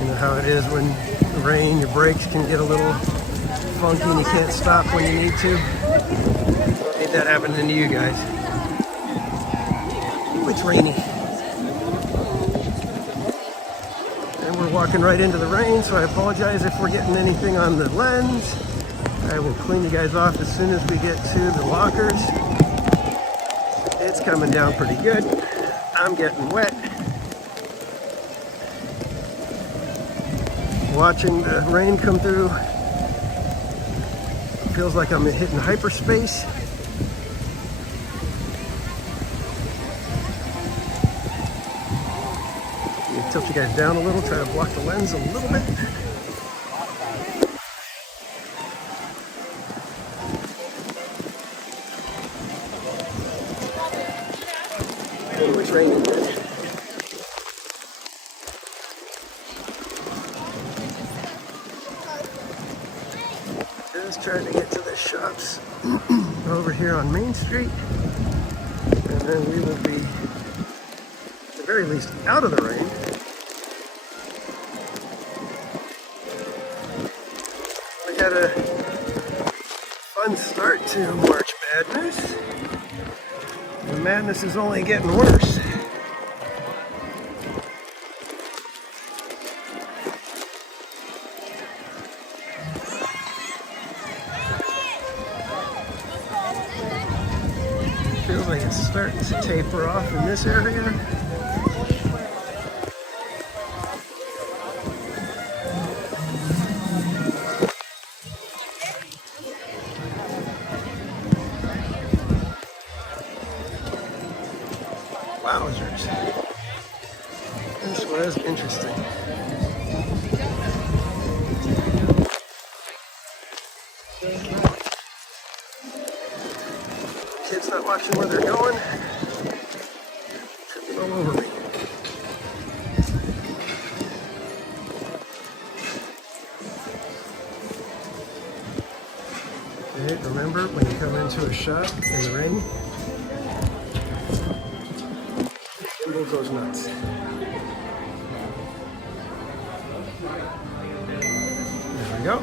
You know how it is when the rain, your brakes can get a little funky and you can't stop when you need to. Don't need that happening to you guys. Ooh, it's rainy. And we're walking right into the rain, so I apologize if we're getting anything on the lens. I will clean you guys off as soon as we get to the lockers. It's coming down pretty good. I'm getting wet. Watching the rain come through. Feels like I'm hitting hyperspace. Tilt you guys down a little, try to block the lens a little bit. Oh, it's raining. Just trying to get to the shops over here on Main Street. and we will be, at the very least, out of the rain. We had a fun start to March Madness. The madness is only getting worse. Feels like it's starting to taper off in this area. Wowzers. This was interesting. Kids not watching where they're going. Tripping all over me. Okay, remember when you come into a shop in the rain, gimbal goes nuts. There we go.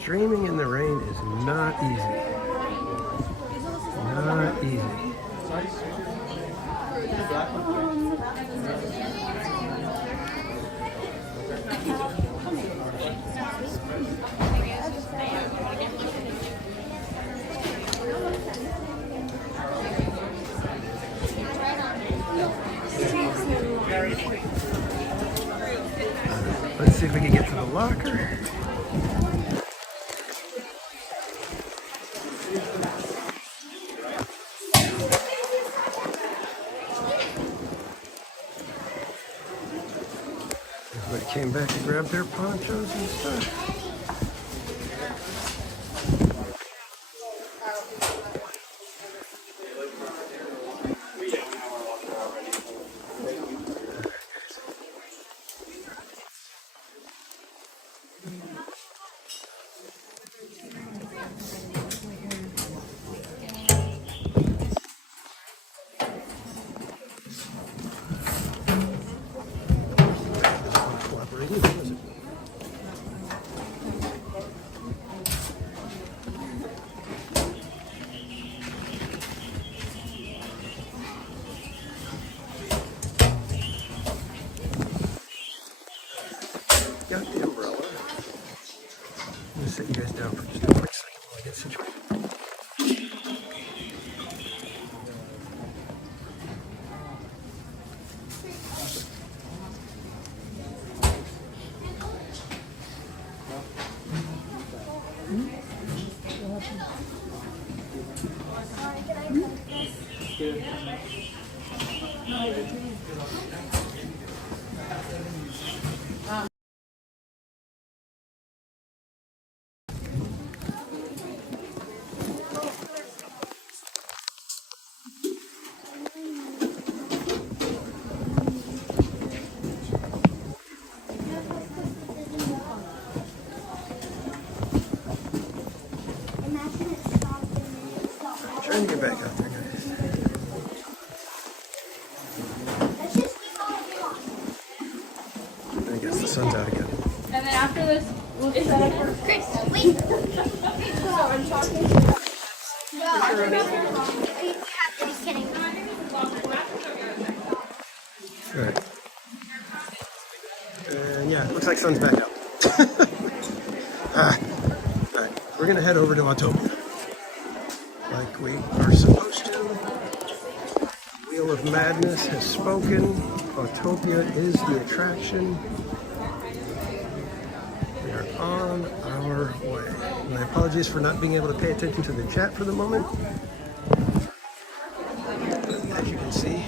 Streaming in the rain is not easy. Not easy. Let's see if we can get to the locker. Everybody came back to grab their ponchos and stuff. Got the umbrella. I'm going to set you guys down for just a quick second while I get situated. Trying to get back out there, guys. I guess the sun's out again. And then after this, we'll just set up for Chris. Wait. I'm talking. Just kidding. Alright. Yeah, looks like sun's back out. Alright, we're gonna head over to Autopia. Like we are supposed to. Wheel of Madness has spoken. Autopia is the attraction. We are on our way. My apologies for not being able to pay attention to the chat for the moment. But as you can see,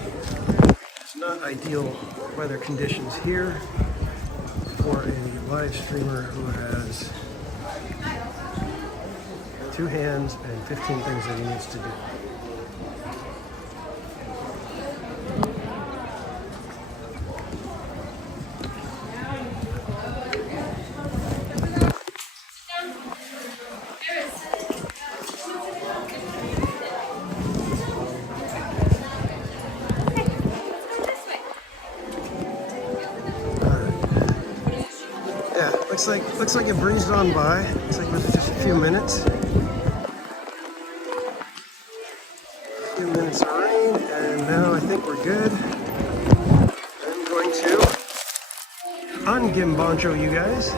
it's not ideal weather conditions here for a live streamer who has 2 hands and 15 things that he needs to do. Looks like it breezed on by. Looks like it was just a few minutes. A few minutes of rain, and now I think we're good. I'm going to ungimbancho you guys.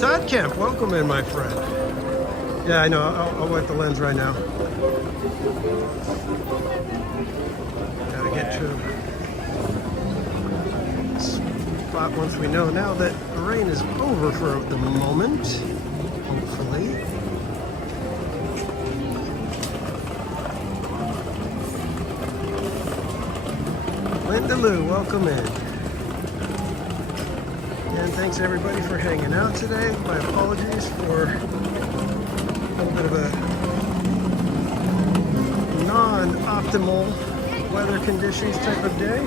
Todd Kemp, welcome in, my friend. Yeah, I know. I'll wipe the lens right now. Gotta get to spot once we know now that the rain is over for the moment, hopefully. Linda Lou, welcome in. And thanks everybody for hanging out today. My apologies for a little bit of a non-optimal weather conditions type of day.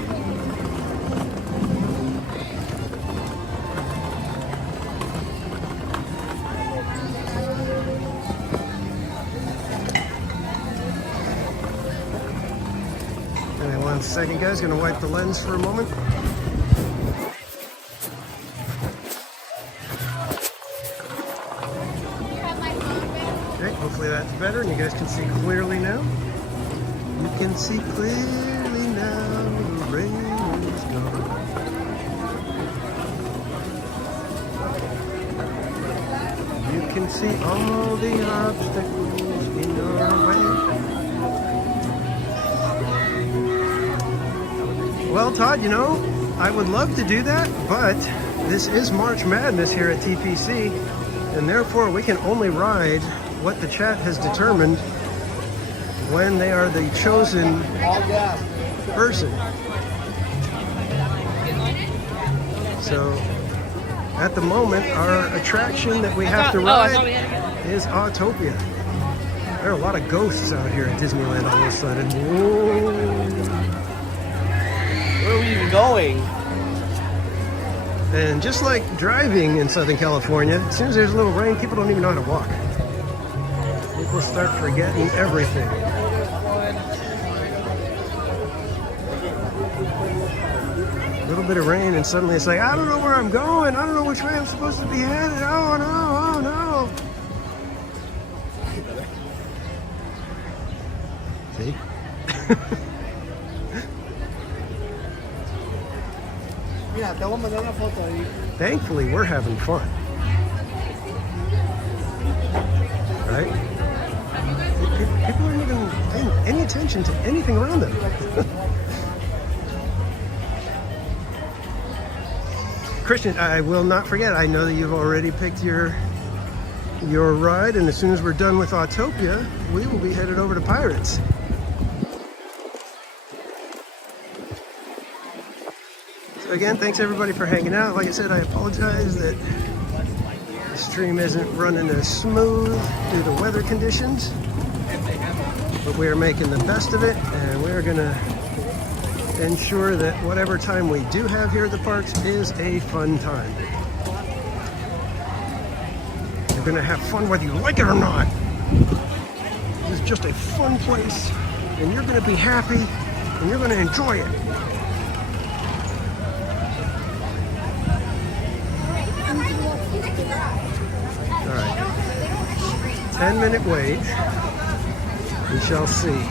Second, guys, gonna wipe the lens for a moment. Okay, hopefully that's better and you guys can see clearly now. You can see clearly now, the rain is gone. You can see all the obstacles in your way. Well, Todd, you know, I would love to do that, but this is March Madness here at TPC, and therefore we can only ride what the chat has determined when they are the chosen person. So, at the moment, our attraction that we have to ride is Autopia. There are a lot of ghosts out here at Disneyland all of a sudden. Whoa. Where are we even going? And just like driving in Southern California, as soon as there's a little rain, people don't even know how to walk. People start forgetting everything. A little bit of rain and suddenly it's like, I don't know where I'm going. I don't know which way I'm supposed to be headed. Oh no, oh no. See? Thankfully, we're having fun. Right? People aren't even paying any attention to anything around them. Christian, I will not forget, I know that you've already picked your ride, and as soon as we're done with Autopia, we will be headed over to Pirates. Again, thanks everybody for hanging out. Like I said, I apologize that the stream isn't running as smooth due to weather conditions, but we are making the best of it, and we're gonna ensure that whatever time we do have here at the parks is a fun time. You're gonna have fun whether you like it or not. This is just a fun place, and you're gonna be happy, and you're gonna enjoy it. Alright, 10-minute wait. We shall see.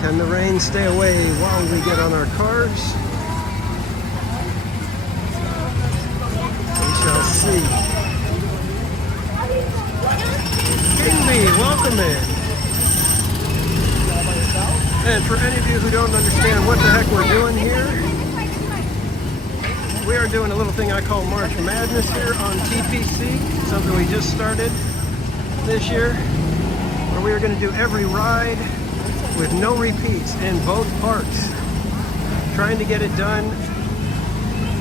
Can the rain stay away while we get on our cars? We shall see. Kingby, welcome in. And for any of you who don't understand what the heck we're doing here, we are doing a little thing I call March Madness here on TPC, something we just started this year, where we are going to do every ride with no repeats in both parks. Trying to get it done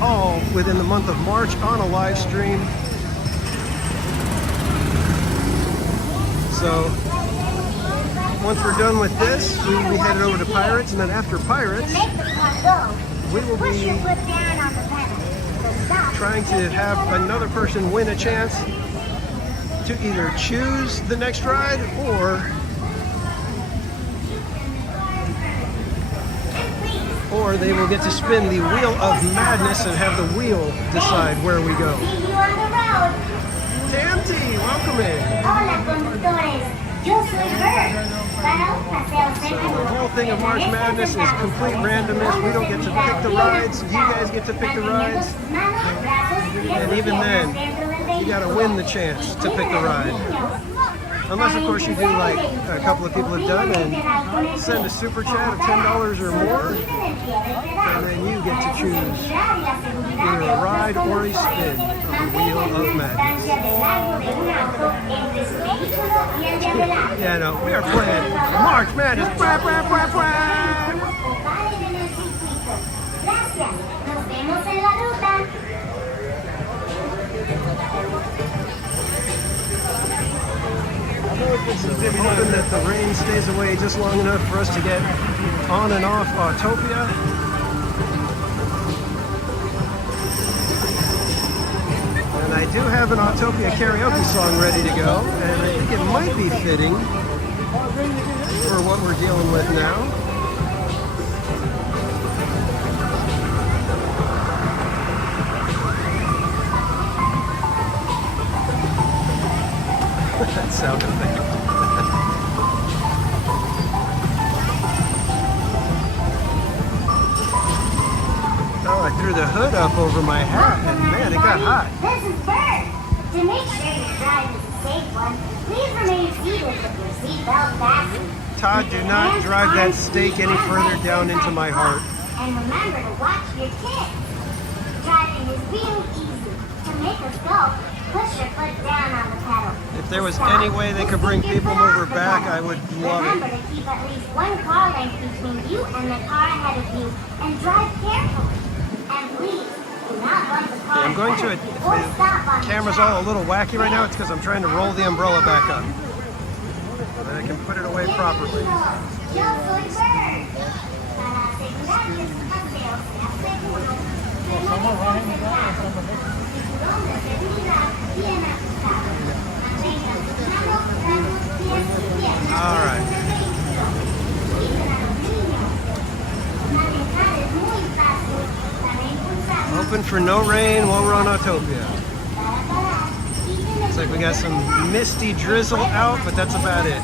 all within the month of March on a live stream. So once we're done with this, we will be headed over to Pirates, and then after Pirates, we will be trying to have another person win a chance to either choose the next ride or they will get to spin the Wheel of Madness and have the wheel decide where we go. Tamty, welcome in. So the whole thing of March Madness is complete randomness. We don't get to pick the rides. You guys get to pick the rides. And even then, you got to win the chance to pick the ride. Unless, of course, you do like a couple of people have done and send a super chat of $10 or more, and then you get to choose either a ride or a spin of the Wheel of Madness. Yeah, no, we are playing March Madness. Blah, blah, blah, blah. So we're hoping that the rain stays away just long enough for us to get on and off Autopia. And I do have an Autopia karaoke song ready to go, and I think it might be fitting for what we're dealing with now. That sound effect. Oh, I threw the hood up over my hat, and man, it got hot. This is Bert. To make sure your drive is a safe one, please remain seated with your seatbelt fastened. Todd, do not drive that steak any further down into my heart. And remember to watch your kids. Driving is really easy. To make us go, push your foot down on the pedal. If there was any way they could bring people over back, I would love Remember it. to keep at least one car length between you and the car ahead of you, and drive carefully. And please, do not run the car. Yeah, I'm going to, if the camera's all a little wacky right now, it's because I'm trying to roll the umbrella back up. So that I can put it away properly. Yo soy Bert. Para asegurar que su paseo sea seguro, permanezca sentado. Cinturón de seguridad bien ajustado. Mantenga sus manos, brazos, pies y piernas. All right. Cuiden a los niños. Manejar es muy fácil. Para impulsar. Hoping for no rain while we're on Autopia. Looks like we got some misty drizzle out, but that's about it.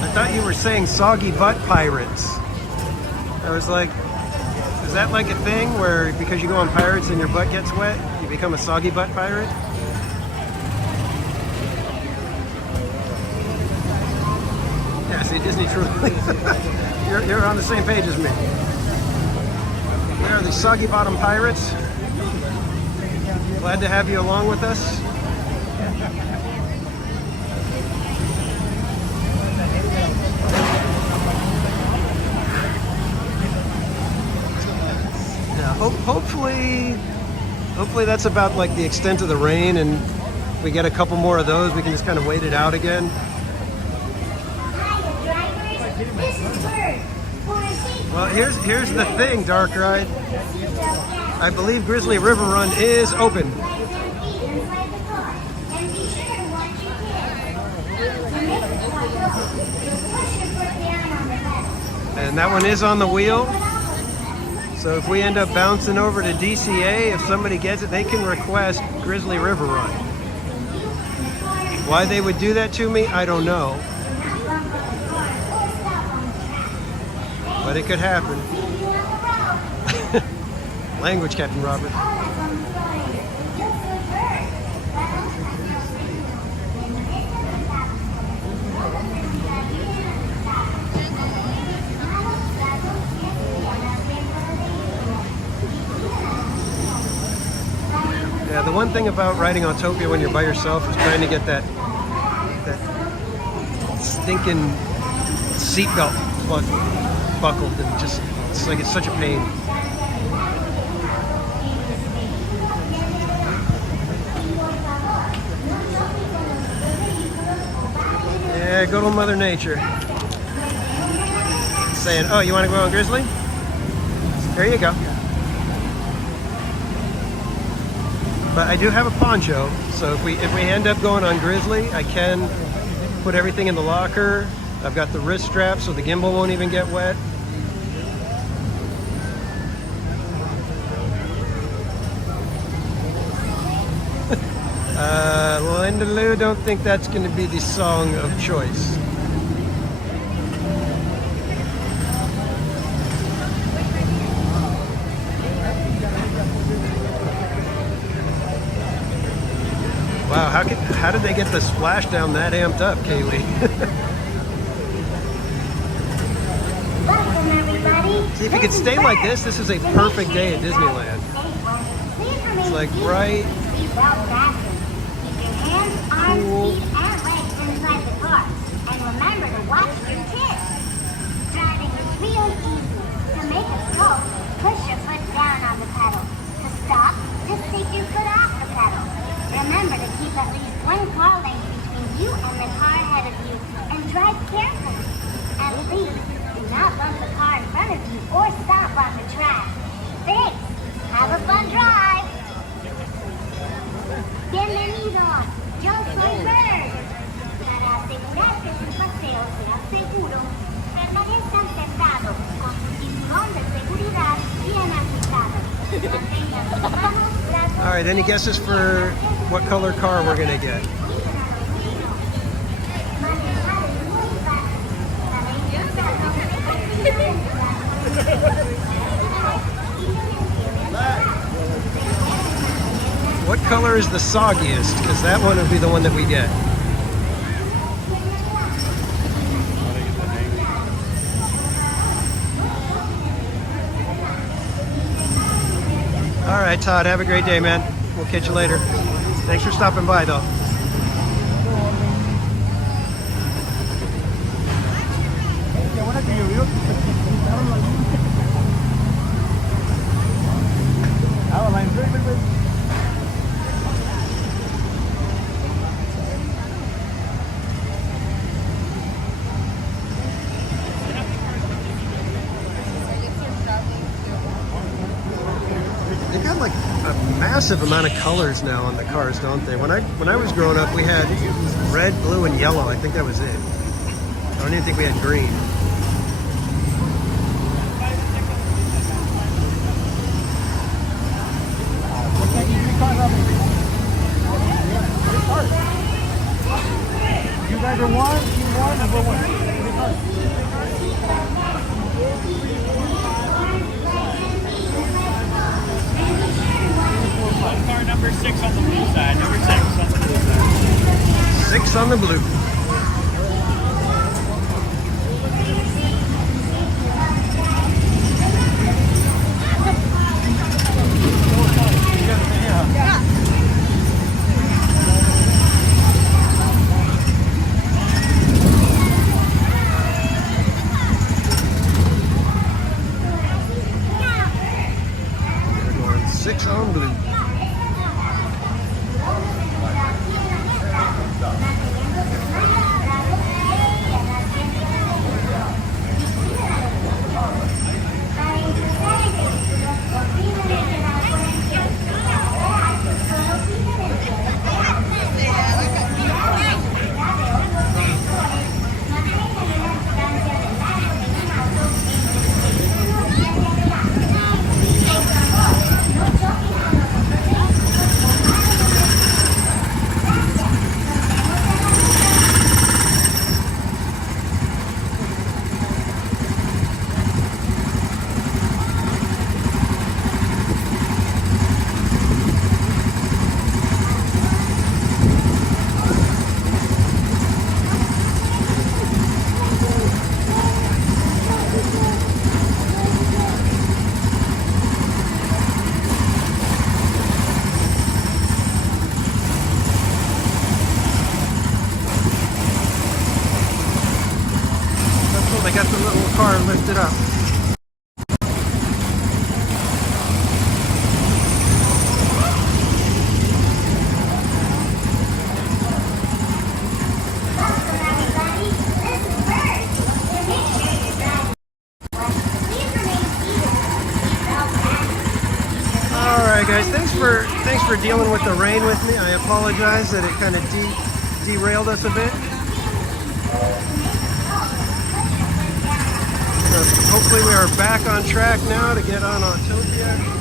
I thought you were saying soggy butt pirates. I was like, is that like a thing where because you go on Pirates and your butt gets wet, you become a soggy butt pirate? Yeah, see, Disney truly. you're on the same page as me. We are the Soggy Bottom Pirates. Glad to have you along with us. Hopefully that's about like the extent of the rain, and if we get a couple more of those, we can just kind of wait it out again. Well, here's the thing, Dark Ride. I believe Grizzly River Run is open. And that one is on the wheel. So if we end up bouncing over to DCA, if somebody gets it, they can request Grizzly River Run. Why they would do that to me, I don't know. But it could happen. Language, Captain Robert. Yeah, the one thing about riding Autopia when you're by yourself is trying to get that stinking seatbelt buckled, and just it's like it's such a pain. Yeah, good old Mother Nature. Saying, oh, you want to go on Grizzly? There you go. But I do have a poncho, so if we end up going on Grizzly, I can put everything in the locker. I've got the wrist strap so the gimbal won't even get wet. Linda Lou, don't think that's going to be the song of choice. Wow, how did they get the splashdown that amped up, Kaylee? See, if you could stay like this is a perfect day at Disneyland. It's like bright, cool. And remember to watch your kids. Driving is real easy. To make a go, push your foot down on the pedal. To stop, just take your foot off the pedal. Remember to keep at least one car length between you and the car ahead of you, and drive carefully. And please, do not bump the car in front of you or stop on the track. Thanks. Have a fun drive. Bienvenidos. Yo soy Bird. Para asegurar que su paseo sea seguro, permanezcan sentados con su cinturón de seguridad bien ajustado. Mantengan sus manos, brazos. All right, any guesses for what color car we're gonna get? What color is the soggiest? Because that one would be the one that we get. All right, Todd, have a great day, man. We'll catch you later. Thanks for stopping by, though. They got like a massive amount of colors now on the cars, don't they? When I was growing up, we had red, blue, and yellow. I think that was it. I don't even think we had green. You guys are one, and we're one. Car number 6 on the blue side. Number 6 on the blue side. 6 on the blue. They're going 6 on blue. guys, thanks for dealing with the rain with me. I apologize that it kind of derailed us a bit. Hopefully we are back on track now to get on Autopia.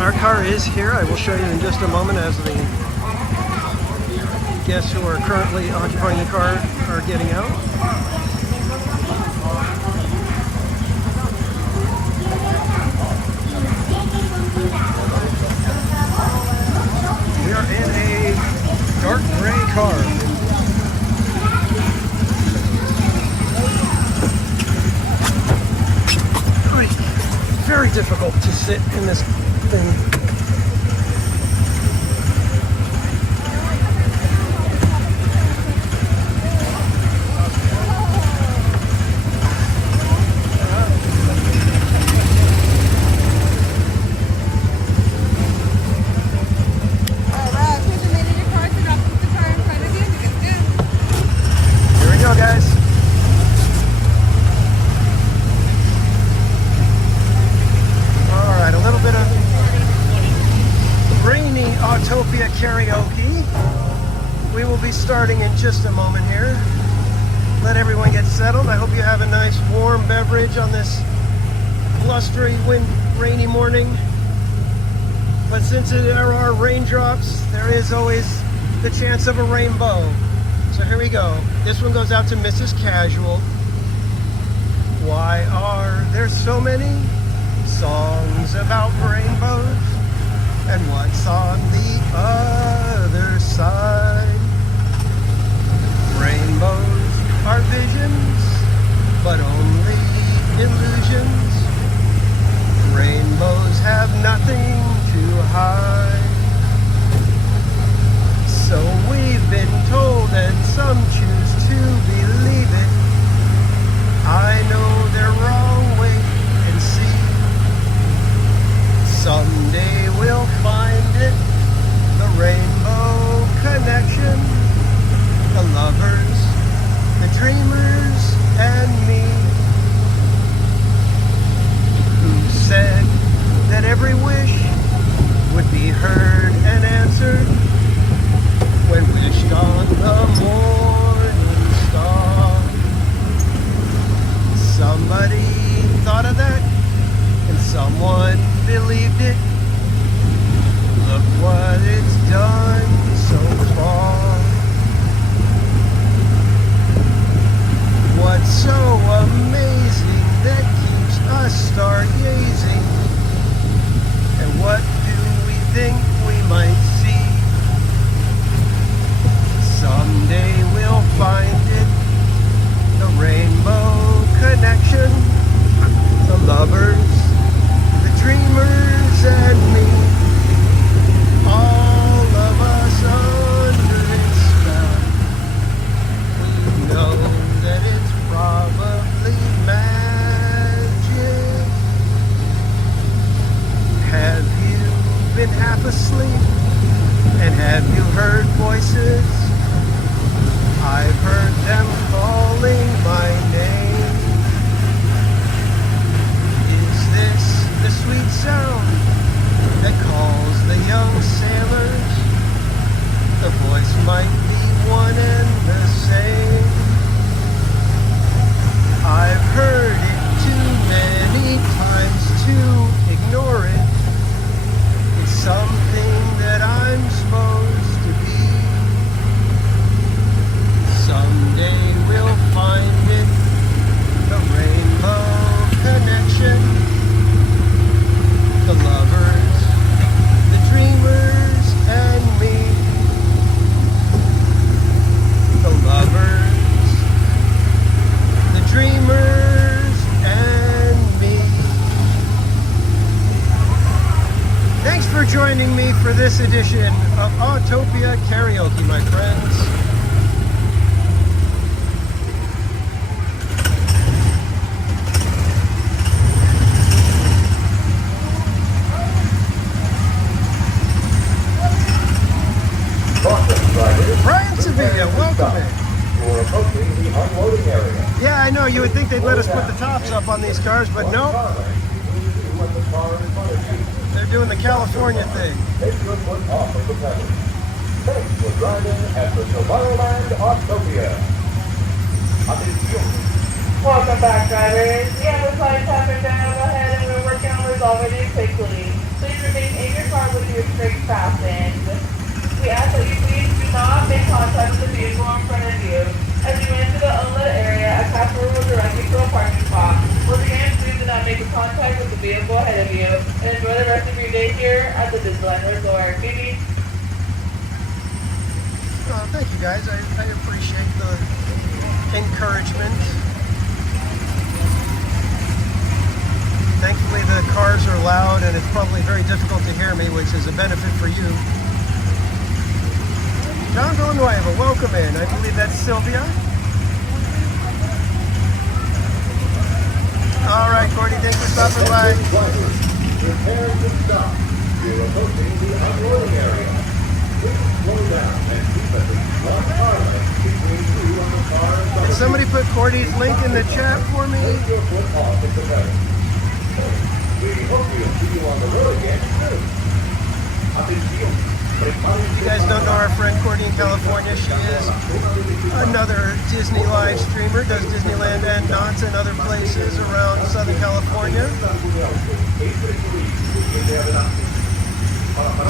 Our car is here. I will show you in just a moment as the guests who are currently occupying the car are getting out. We are in a dark gray car. Very difficult to sit in this thing. Here we go, guys. A little bit of rainy Autopia karaoke. We will be starting in just a moment here. Let everyone get settled. I hope you have a nice warm beverage on this blustery, rainy morning. But since there are raindrops, there is always the chance of a rainbow. So here we go. This one goes out to Mrs. Casual. Why are there so many songs about rainbows, and what's on the other side? Rainbows are visions, but only illusions. Rainbows have nothing to hide. So we've been told, and some choose to believe it. I know they're wrong, wait and see. Someday we'll find it, the rainbow connection, the lovers, the dreamers, and me. Who said that every wish would be heard and answered when wished on the morning star? for this edition of Autopia Karaoke, my friends. Brian Sevilla, welcome in. We're approaching the unloading area. Yeah, I know. You would think they'd let us put the tops up on these cars, but no. They're doing the California thing. Take your foot off of the pedal. Thanks for driving at the Tomorrowland Autopia. Welcome back, drivers. We have a slight traffic jam ahead and we're working on resolving it quickly. Please remain in your car with your brakes fastened. We ask that you please do not make contact with the vehicle in front of you. As you enter the unlit area, a customer will direct you to a parking spot. Once again, please do not make contact with the vehicle ahead of you. And enjoy the rest of your day here at the Disneyland Resort. Phoebe? Thank you guys. I appreciate the encouragement. Thankfully the cars are loud and it's probably very difficult to hear me, which is a benefit for you. John Villanueva, welcome in. I believe that's Sylvia. All right, Courtney, thanks for stopping by. Prepare to stop. We're approaching the unloading area. Please slow down and keep at least one car length between you and the car in front of you. Can somebody put Courtney's link in the chat for me? Take your foot off of the pedal. We hope we'll see you on the road again soon. Atención. If you guys don't know our friend Courtney in California, she is another Disney live streamer, does Disneyland and Knott's and other places around Southern California.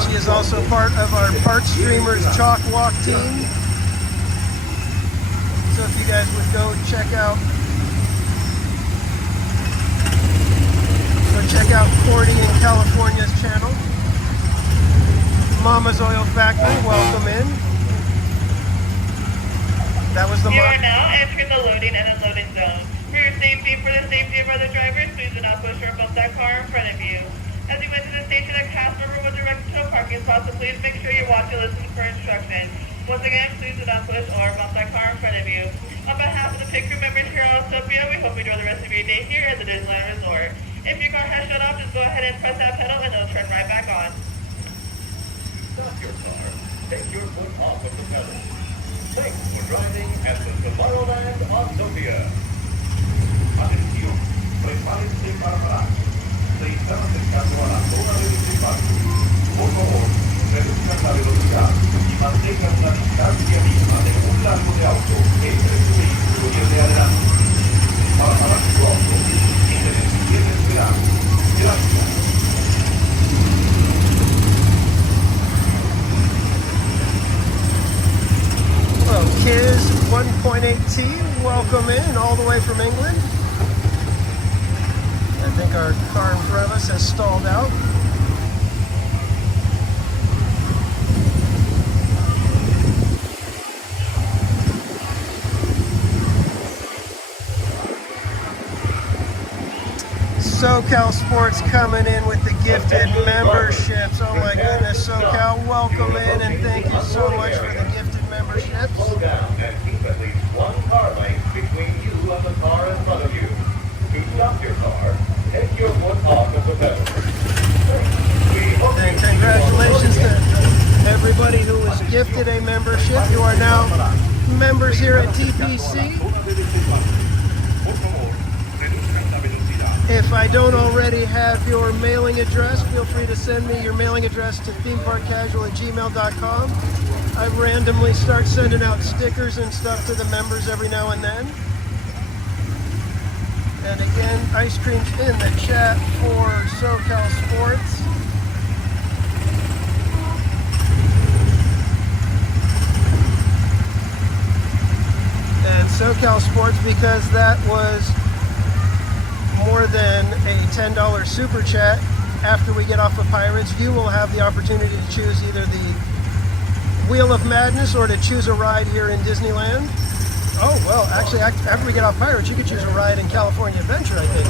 She is also part of our Park Streamers Chalk Walk team. So if you guys would go check out Courtney in California's channel. Mama's Oil Factory, welcome in. That was the You are now entering the loading and unloading zone. For your safety, for the safety of other drivers, please do not push or bump that car in front of you. As you enter the station, a cast member will direct you to a parking spot, so please make sure you watch and listen for instructions. Once again, please do not push or bump that car in front of you. On behalf of the pit crew members here at Autopia, we hope you enjoy the rest of your day here at the Disneyland Resort. If your car has shut off, just go ahead and press that pedal and it'll turn right back on. Stop your car. Take your foot off of the pedal. Thanks for driving at the Tomorrowland Autopia. Atención. Prepárense para parar. Se están acercando a la zona de desembarco. Por favor, reduzcan la velocidad y mantengan una distancia mínima de un largo de auto entre su vehículo y el de adelante. Para parar su auto, intenten esperar. Gracias. Hello, Kiz 1.8T, welcome in all the way from England. I think our car in front of us has stalled out. SoCal Sports coming in with the gifted memberships. Oh my goodness, SoCal, welcome in and thank you so much for the gifted memberships. Slow down and keep at least one car length between you and the car in front of you. To stop your car, take your foot off of the pedal. And congratulations to everybody who was gifted a membership. You are now members here at TPC. If I don't already have your mailing address, feel free to send me your mailing address to themeparkcasual@gmail.com. I randomly start sending out stickers and stuff to the members every now and then. And again, ice cream's in the chat for SoCal Sports. And SoCal Sports, because that was more than a $10 super chat after we get off of Pirates, you will have the opportunity to choose either the Wheel of Madness or to choose a ride here in Disneyland. Oh, well, actually, after we get off Pirates, you could choose a ride in California Adventure, I think.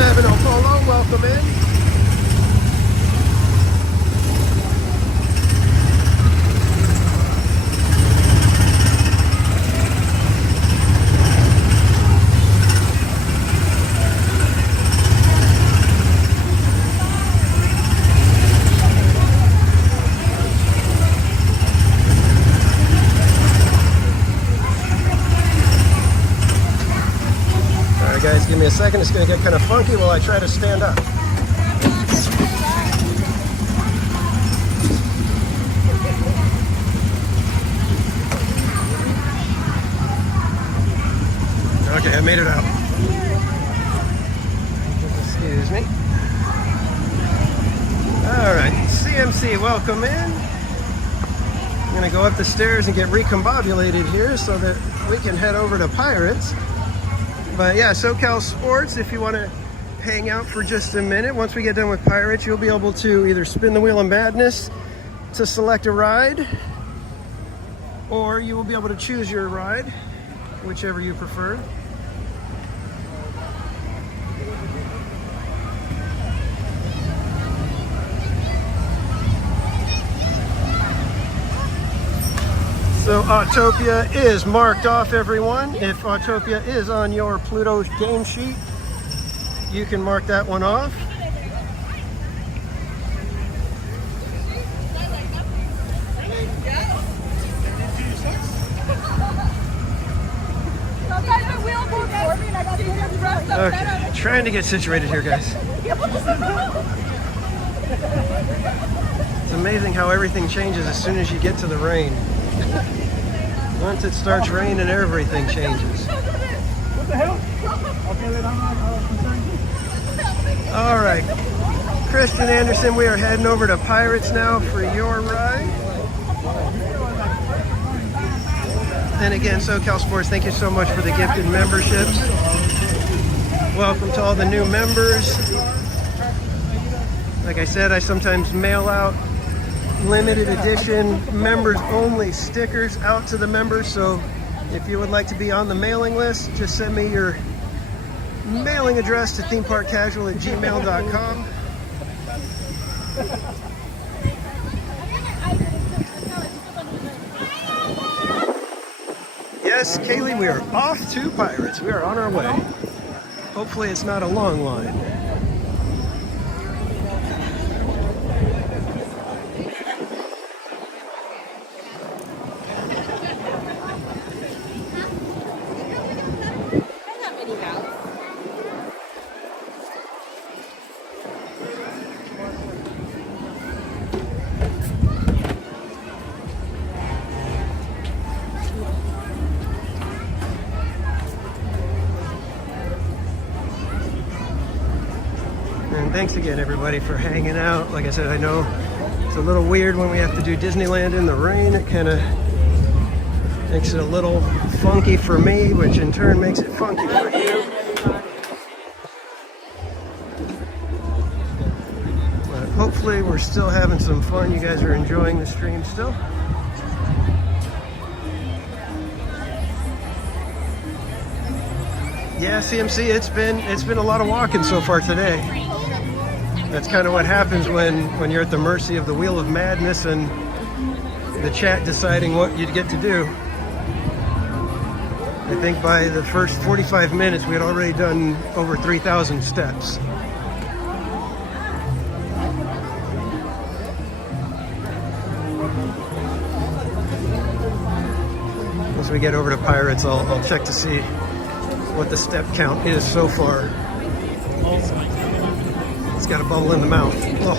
7 Polo, welcome in. Guys, give me a second. It's going to get kind of funky while I try to stand up. Okay, I made it out. Excuse me. All right, CMC, welcome in. I'm going to go up the stairs and get recombobulated here so that we can head over to Pirates. But yeah, SoCal Sports, if you want to hang out for just a minute, once we get done with Pirates, you'll be able to either spin the wheel of madness to select a ride, or you will be able to choose your ride, whichever you prefer. So Autopia is marked off, everyone. If Autopia is on your PLUTO game sheet, you can mark that one off. Okay, trying to get situated here, guys. It's amazing how everything changes as soon as you get to the rain. Once it starts raining, everything changes. What the hell? All right, Christian Anderson, we are heading over to Pirates now for your ride. And again, SoCal Sports, thank you so much for the gifted memberships. Welcome to all the new members. Like I said, I sometimes mail out limited edition members only stickers out to the members, so if you would like to be on the mailing list, just send me your mailing address to themeparkcasual@gmail.com. Yes, Kaylee, we are off to Pirates. We are on our way. Hopefully it's not a long line. Thanks again, everybody, for hanging out. Like I said, I know it's a little weird when we have to do Disneyland in the rain. It kind of makes it a little funky for me, which in turn makes it funky for you. But hopefully we're still having some fun. You guys are enjoying the stream still. Yeah, CMC, it's been a lot of walking so far today. That's kind of what happens when you're at the mercy of the Wheel of Madness and the chat deciding what you'd get to do. I think by the first 45 minutes, we had already done over 3,000 steps. Once we get over to Pirates, I'll check to see what the step count is so far. It's got a bubble in the mouth. Oh.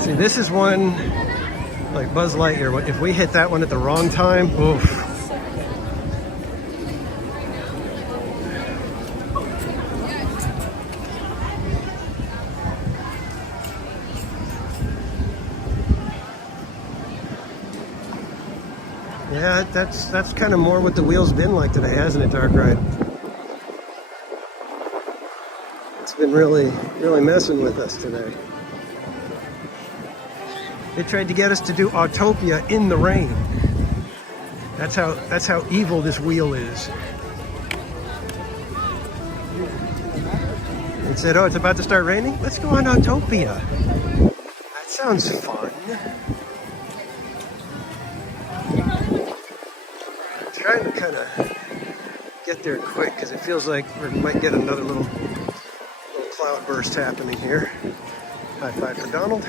See, this is one like Buzz Lightyear. If we hit that one at the wrong time, oof. Yeah, that's kind of more what the wheel's been like today, hasn't it, Dark Ride? It's been really messing with us today. They tried to get us to do Autopia in the rain. That's how evil this wheel is. It said, "Oh, it's about to start raining. Let's go on Autopia." That sounds fun. I'm trying to kind of get there quick because it feels like we might get another little cloud burst happening here. High five for Donald.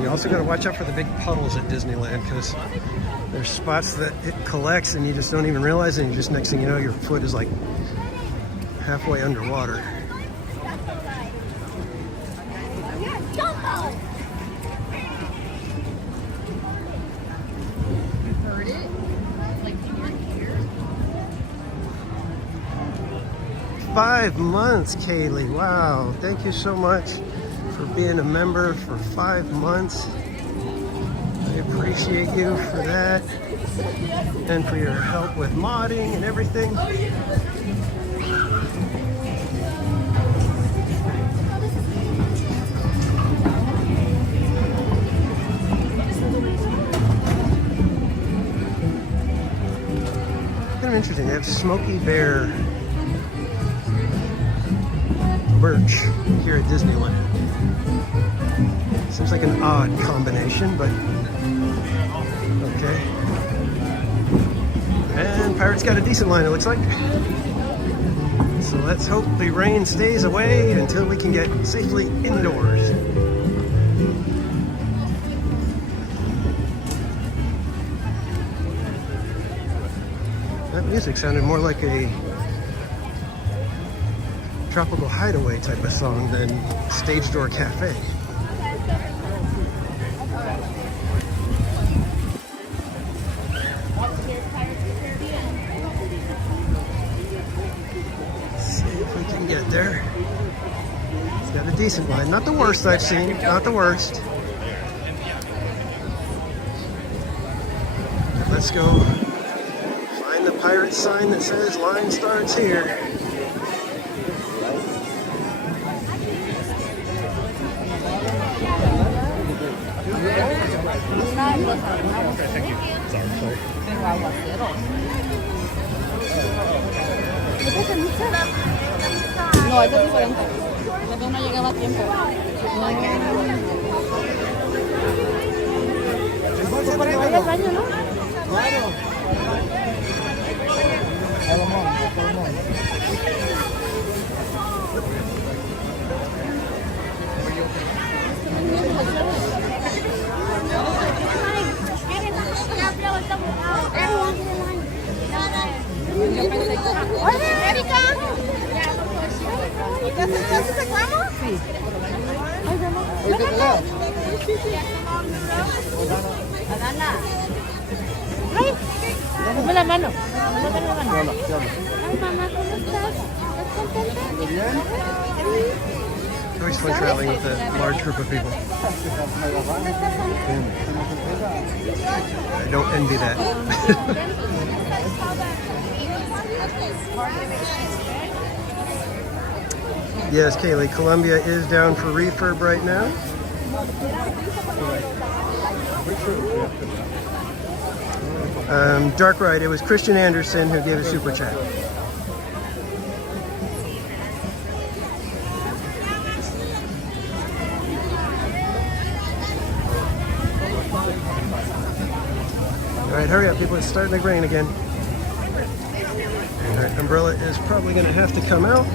You also got to watch out for the big puddles at Disneyland because there's spots that it collects and you just don't even realize it, and just next thing you know your foot is like halfway underwater. Heard it? Like, do you hear? 5 months, Kaylee. Wow. Thank you so much for being a member for 5 months. I appreciate you for that and for your help with modding and everything. Kind of interesting. They have Smokey Bear merch here at Disneyland. Seems like an odd combination, but okay. And Pirates got a decent line, it looks like. So let's hope the rain stays away until we can get safely indoors. That music sounded more like a Tropical Hideaway type of song than Stage Door Cafe. See if we can get there. It's got a decent line. Not the worst I've seen. Not the worst. Let's go find the pirate sign that says line starts here. No, esto es diferente. Porque no llegaba a tiempo. Porque vaya al baño, ¿no? Claro. Oye, Erika. ¿Ya se reclamo? Sí. Adana. Ay, dame la mano. Dame la mano. Ay, mamá, ¿cómo estás? ¿Estás contenta? Muy bien. Always fun traveling with a large group of people. I don't envy that. Yes, Kaylee, Columbia is down for refurb right now. Dark Ride, it was Christian Anderson who gave a super chat. All right, hurry up, people. It's starting to rain again. All right, umbrella is probably going to have to come out.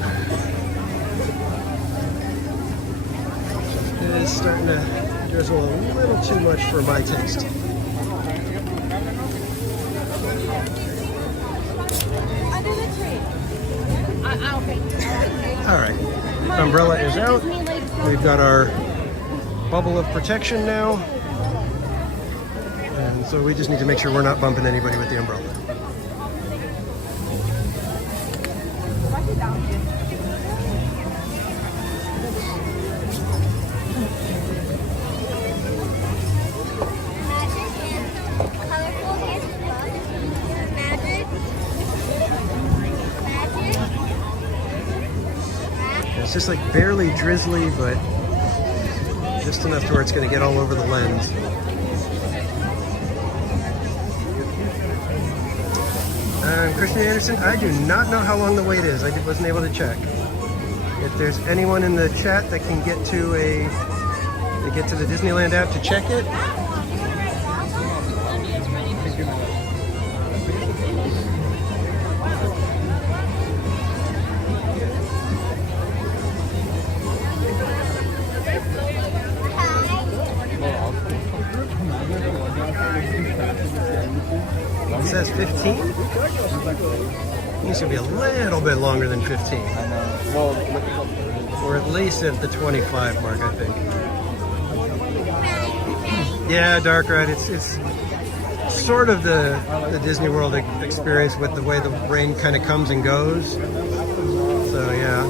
It is starting to drizzle a little too much for my taste. Under the tree. Okay. All right, umbrella is out. We've got our bubble of protection now. And so we just need to make sure we're not bumping anybody with the umbrella. Magic. It's just like barely drizzly, but just enough to where it's going to get all over the lens. Christian Anderson, I do not know how long the wait is. I wasn't able to check. If there's anyone in the chat that can get to the Disneyland app to check it. It says 15? Needs to be a little bit longer than 15. Or at least at the 25 mark, I think. Yeah, dark ride. It's sort of the Disney World experience with the way the rain kind of comes and goes. So yeah.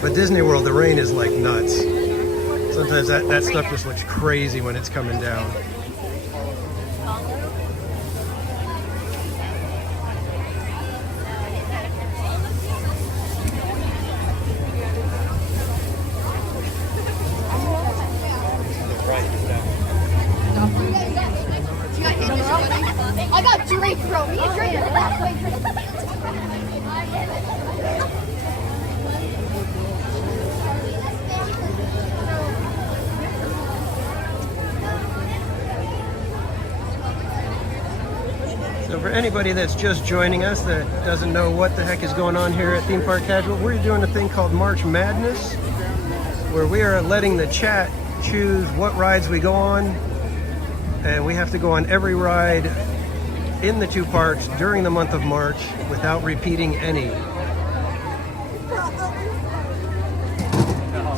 But Disney World, the rain is like nuts. Sometimes that stuff just looks crazy when it's coming down. I got Drake, bro. Me and Drake are the last way. So for anybody that's just joining us that doesn't know what the heck is going on here at Theme Park Casual, we're doing a thing called March Madness, where we are letting the chat choose what rides we go on, and we have to go on every ride in the two parks during the month of March without repeating any.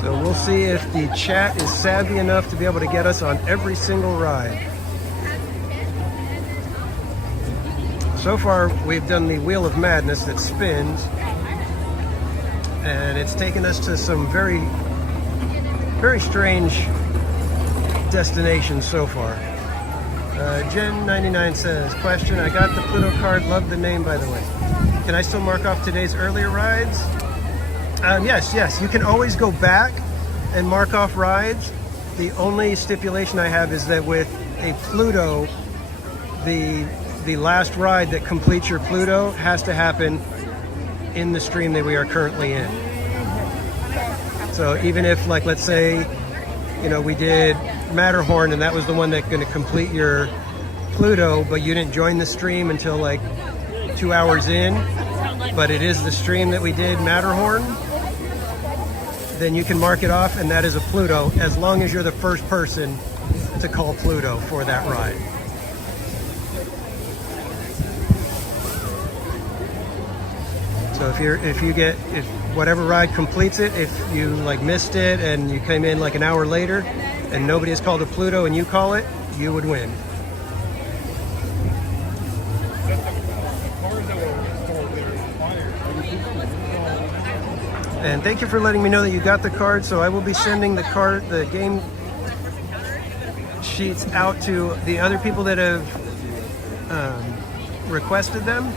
So we'll see if the chat is savvy enough to be able to get us on every single ride. So far, we've done the Wheel of Madness that spins, and it's taken us to some very, very strange destinations so far. Jen99 says, question, I got the Pluto card, love the name by the way. Can I still mark off today's earlier rides? Yes, you can always go back and mark off rides. The only stipulation I have is that with a Pluto, the last ride that completes your Pluto has to happen in the stream that we are currently in. So even if, like, let's say, you know, we did Matterhorn and that was the one that's going to complete your Pluto, but you didn't join the stream until like 2 hours in, but it is the stream that we did Matterhorn, then you can mark it off and that is a Pluto, as long as you're the first person to call Pluto for that ride. So if whatever ride completes it, if you like missed it and you came in like an hour later and nobody has called a Pluto and you call it, you would win. And thank you for letting me know that you got the card. So I will be sending the game sheets out to the other people that have requested them.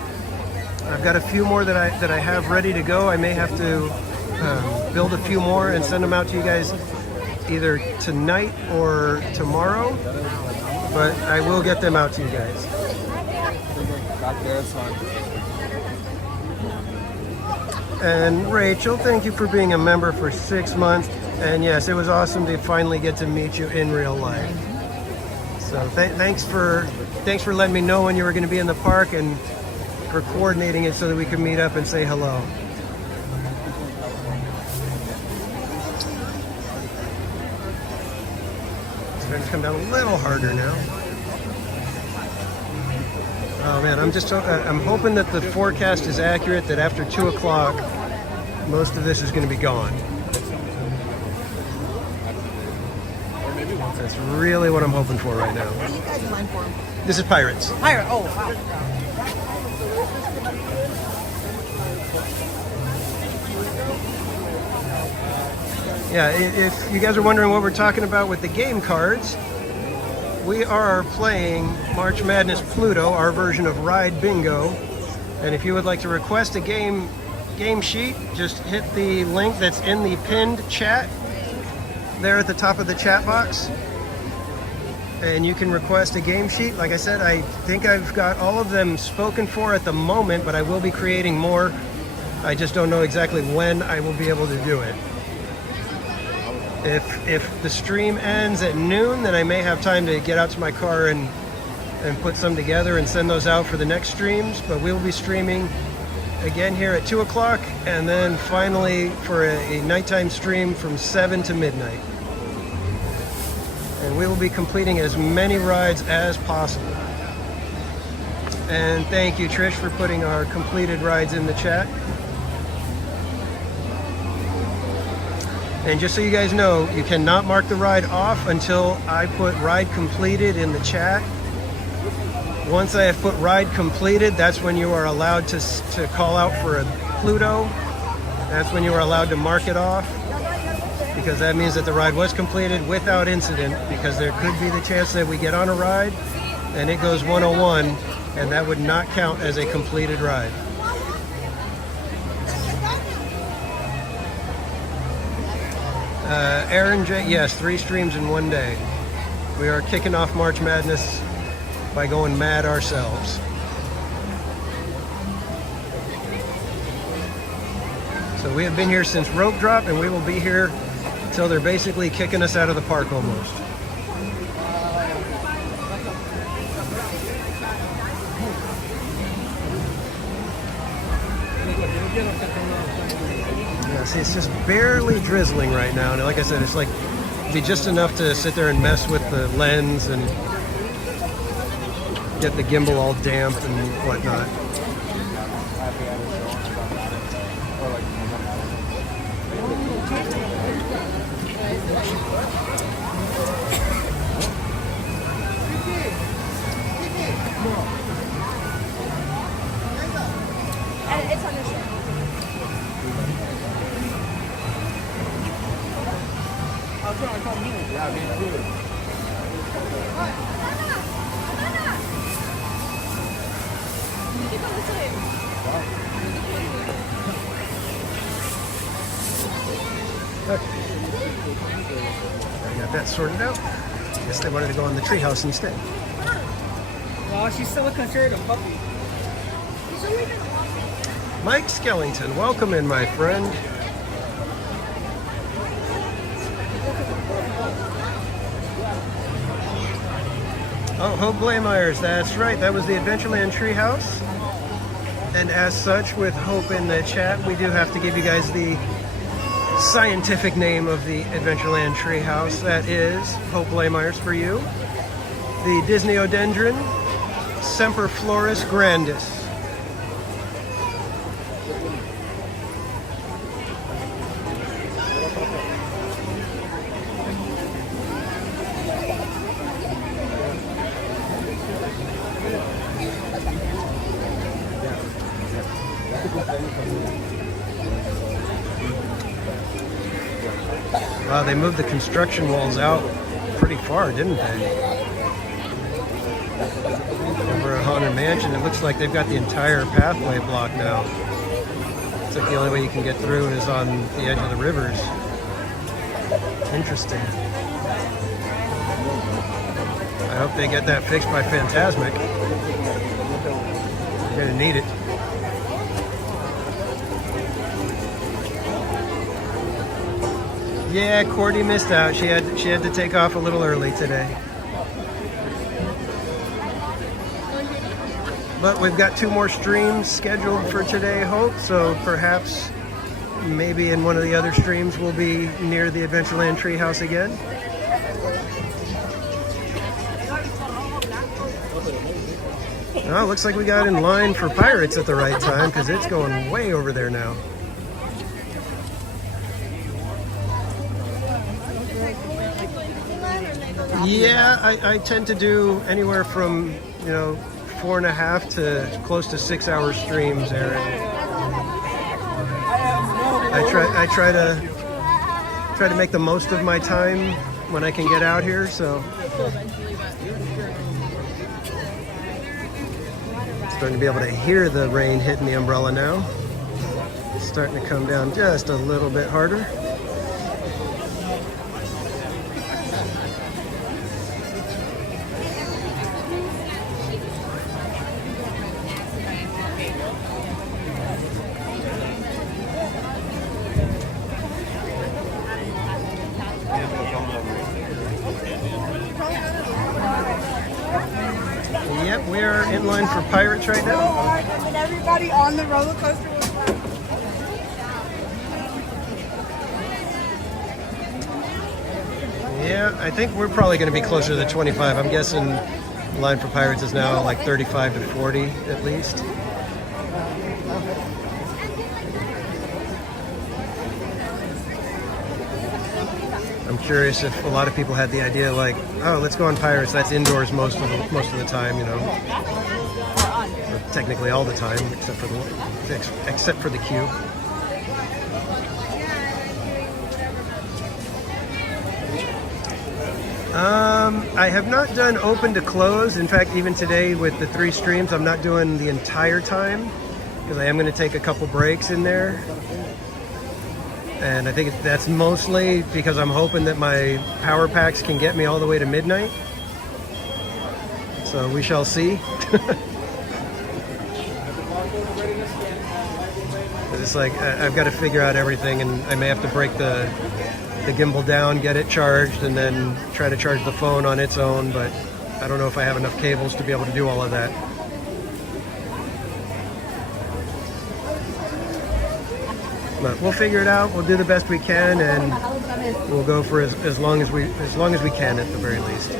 I've got a few more that I have ready to go. I may have to build a few more and send them out to you guys either tonight or tomorrow, but I will get them out to you guys. And Rachel, thank you for being a member for 6 months. And yes, it was awesome to finally get to meet you in real life. So thanks for letting me know when you were going to be in the park and for coordinating it so that we could meet up and say hello. It's starting to come down a little harder now. Oh man, I'm hoping that the forecast is accurate, that after 2 o'clock, most of this is going to be gone. That's really what I'm hoping for right now. What are you guys in line for? This is Pirates. Pirate, oh wow. Yeah, if you guys are wondering what we're talking about with the game cards, we are playing March Madness Pluto, our version of Ride Bingo. And if you would like to request a game game sheet, just hit the link that's in the pinned chat there at the top of the chat box. And you can request a game sheet. Like I said, I think I've got all of them spoken for at the moment, but I will be creating more. I just don't know exactly when I will be able to do it. If the stream ends at noon, then I may have time to get out to my car and put some together and send those out for the next streams. But we will be streaming again here at 2 o'clock, and then finally for a nighttime stream from 7 to midnight. And we will be completing as many rides as possible. And thank you, Trish, for putting our completed rides in the chat. And just so you guys know, you cannot mark the ride off until I put ride completed in the chat. Once I have put ride completed, that's when you are allowed to call out for a PLUTO. That's when you are allowed to mark it off, because that means that the ride was completed without incident, because there could be the chance that we get on a ride and it goes 101, and that would not count as a completed ride. Aaron J, yes, 3 streams in one day. We are kicking off March Madness by going mad ourselves. So we have been here since rope drop, and we will be here until they're basically kicking us out of the park almost. Yeah, see, it's just barely drizzling right now, and like I said, it's like it'd be just enough to sit there and mess with the lens and get the gimbal all damp and whatnot. It's on the show. I'll try to come here. Yeah, me too. I got that sorted out. Guess they wanted to go on the treehouse instead. Well, she's still considered a puppy. Mike Skellington, welcome in, my friend. Oh, Hope Blaemeyers, that's right. That was the Adventureland Treehouse. And as such, with Hope in the chat, we do have to give you guys the scientific name of the Adventureland Treehouse. That is Hope Blaemeyers for you. The Disneyodendron Semperflorus grandis. Wow, they moved the construction walls out pretty far, didn't they? Over at Haunted Mansion, it looks like they've got the entire pathway blocked now. It's like the only way you can get through is on the edge of the rivers. Interesting. I hope they get that fixed by Fantasmic. They're gonna need it. Yeah, Cordy missed out. She had to take off a little early today. But we've got 2 more streams scheduled for today, Hope, so perhaps maybe in one of the other streams we'll be near the Adventureland Treehouse again. Oh, looks like we got in line for Pirates at the right time, because it's going way over there now. Yeah, I tend to do anywhere from, 4.5 to close to 6 hour streams, Aaron. I try to make the most of my time when I can get out here, so starting to be able to hear the rain hitting the umbrella now. starting to come down just a little bit harder. Yep, we are in line for Pirates right now. I mean, everybody on the roller coaster was like, Yeah, I think we're probably going to be closer to the 25. I'm guessing the line for Pirates is now like 35 to 40 at least. I'm curious if a lot of people had the idea like, oh, let's go on Pirates. That's indoors most of the time, you know. Or technically all the time, except for the queue. I have not done open to close. In fact, even today with the 3 streams, I'm not doing the entire time because I am going to take a couple breaks in there. And I think that's mostly because I'm hoping that my power packs can get me all the way to midnight. So we shall see. It's like I've got to figure out everything, and I may have to break the gimbal down, get it charged, and then try to charge the phone on its own, but I don't know if I have enough cables to be able to do all of that. But we'll figure it out. We'll do the best we can, and we'll go for as long as we can at the very least.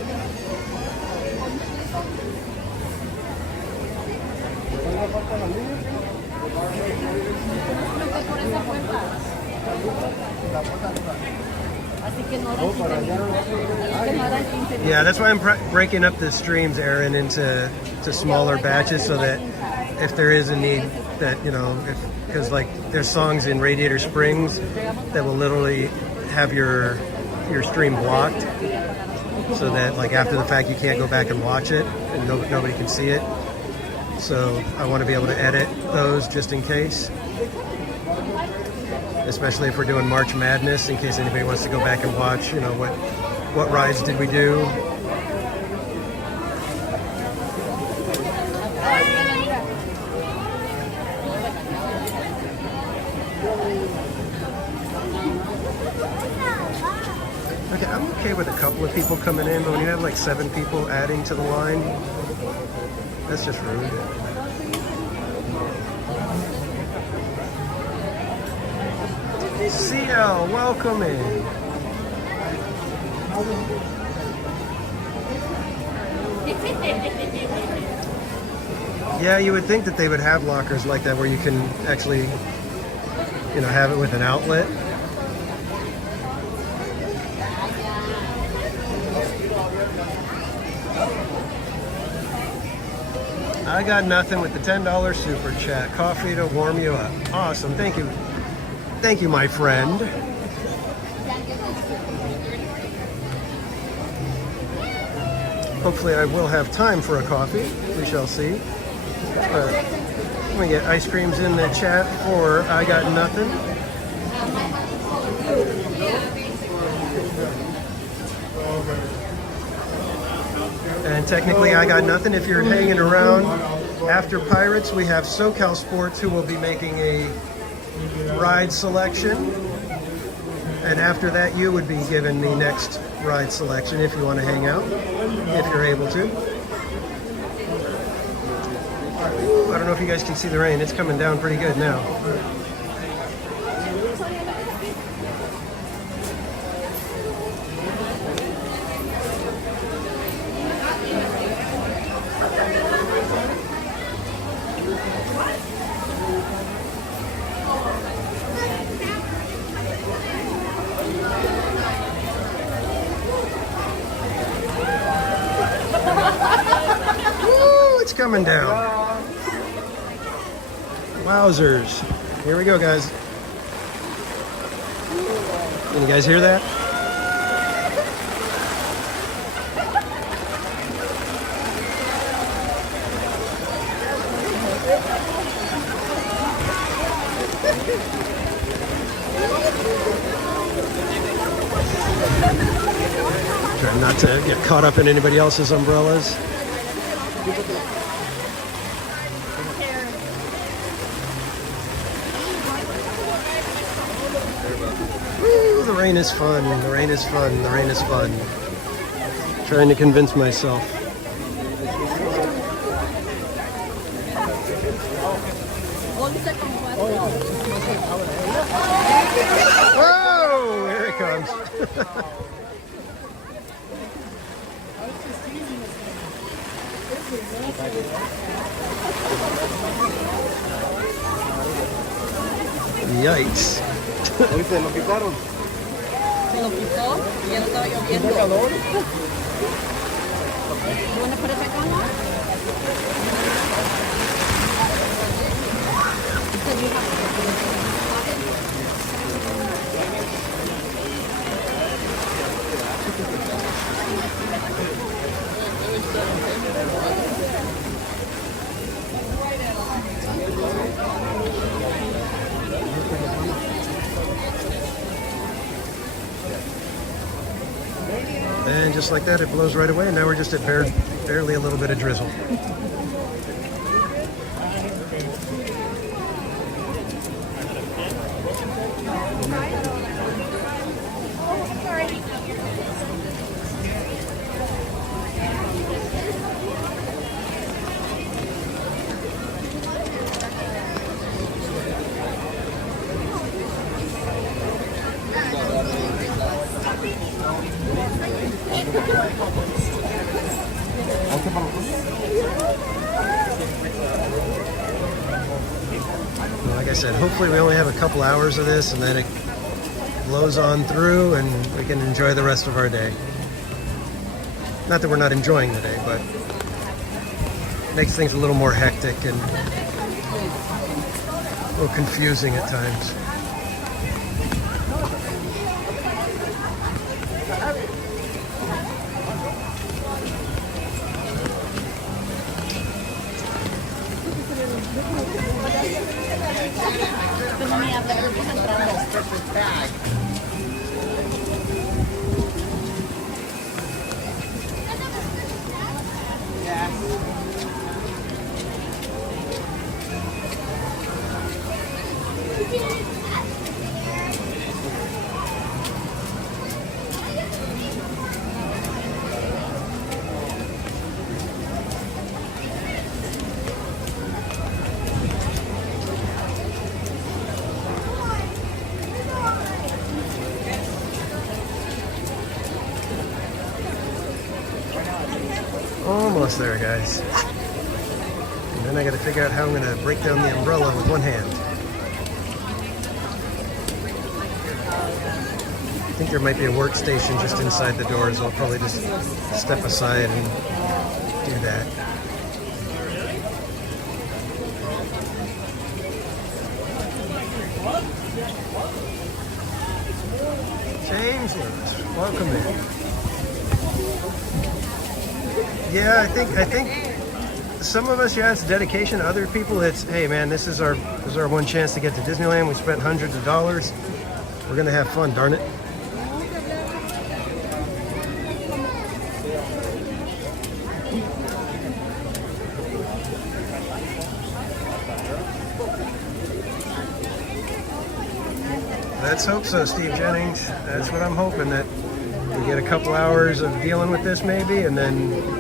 Yeah, that's why I'm breaking up the streams, Aaron, into smaller batches so that if there is a need that, you know, because like there's songs in Radiator Springs that will literally have your stream blocked so that like after the fact you can't go back and watch it and nobody can see it. So I want to be able to edit those just in case. Especially if we're doing March Madness, in case anybody wants to go back and watch, you know, what rides did we do. Okay, I'm okay with a couple of people coming in, but when you have like 7 people adding to the line, that's just rude. CL, welcome in. Yeah, you would think that they would have lockers like that where you can actually, you know, have it with an outlet. I got nothing with the $10 super chat. Coffee to warm you up. Awesome, thank you. Thank you, my friend. Hopefully I will have time for a coffee. We shall see. Let me get ice creams in the chat for I Got Nothing. And technically I Got Nothing. If you're hanging around after Pirates, we have SoCal Sports who will be making a ride selection, and after that you would be given the next ride selection if you want to hang out, if you're able to. Ooh, I don't know if you guys can see the rain. It's coming down pretty good now. Coming down. Wowzers. Here we go, guys. Can you guys hear that? Try not to get caught up in anybody else's umbrellas. Woo, the rain is fun, the rain is fun, the rain is fun. Trying to convince myself. Whoa, here it comes. Yikes. ¿Oíste? ¿Lo quitaron? Se lo quitó y ya no estaba lloviendo. Calor. ¿Tú vas por esa cama? And just like that, it blows right away, and now we're just at barely a little bit of drizzle. Like I said, hopefully we only have a couple hours of this and then it blows on through and we can enjoy the rest of our day. Not that we're not enjoying the day, but makes things a little more hectic and a little confusing at times. Almost there, guys. And then I gotta figure out how I'm gonna break down the umbrella with one hand. I think there might be a workstation just inside the doors. I'll probably just step aside and do that. James, welcome in. Yeah, I think some of us, yeah, it's dedication. Other people, it's, hey man, this is our one chance to get to Disneyland. We spent hundreds of dollars. We're gonna have fun, darn it. Let's hope so, Steve Jennings. That's what I'm hoping, that we get a couple hours of dealing with this maybe, and then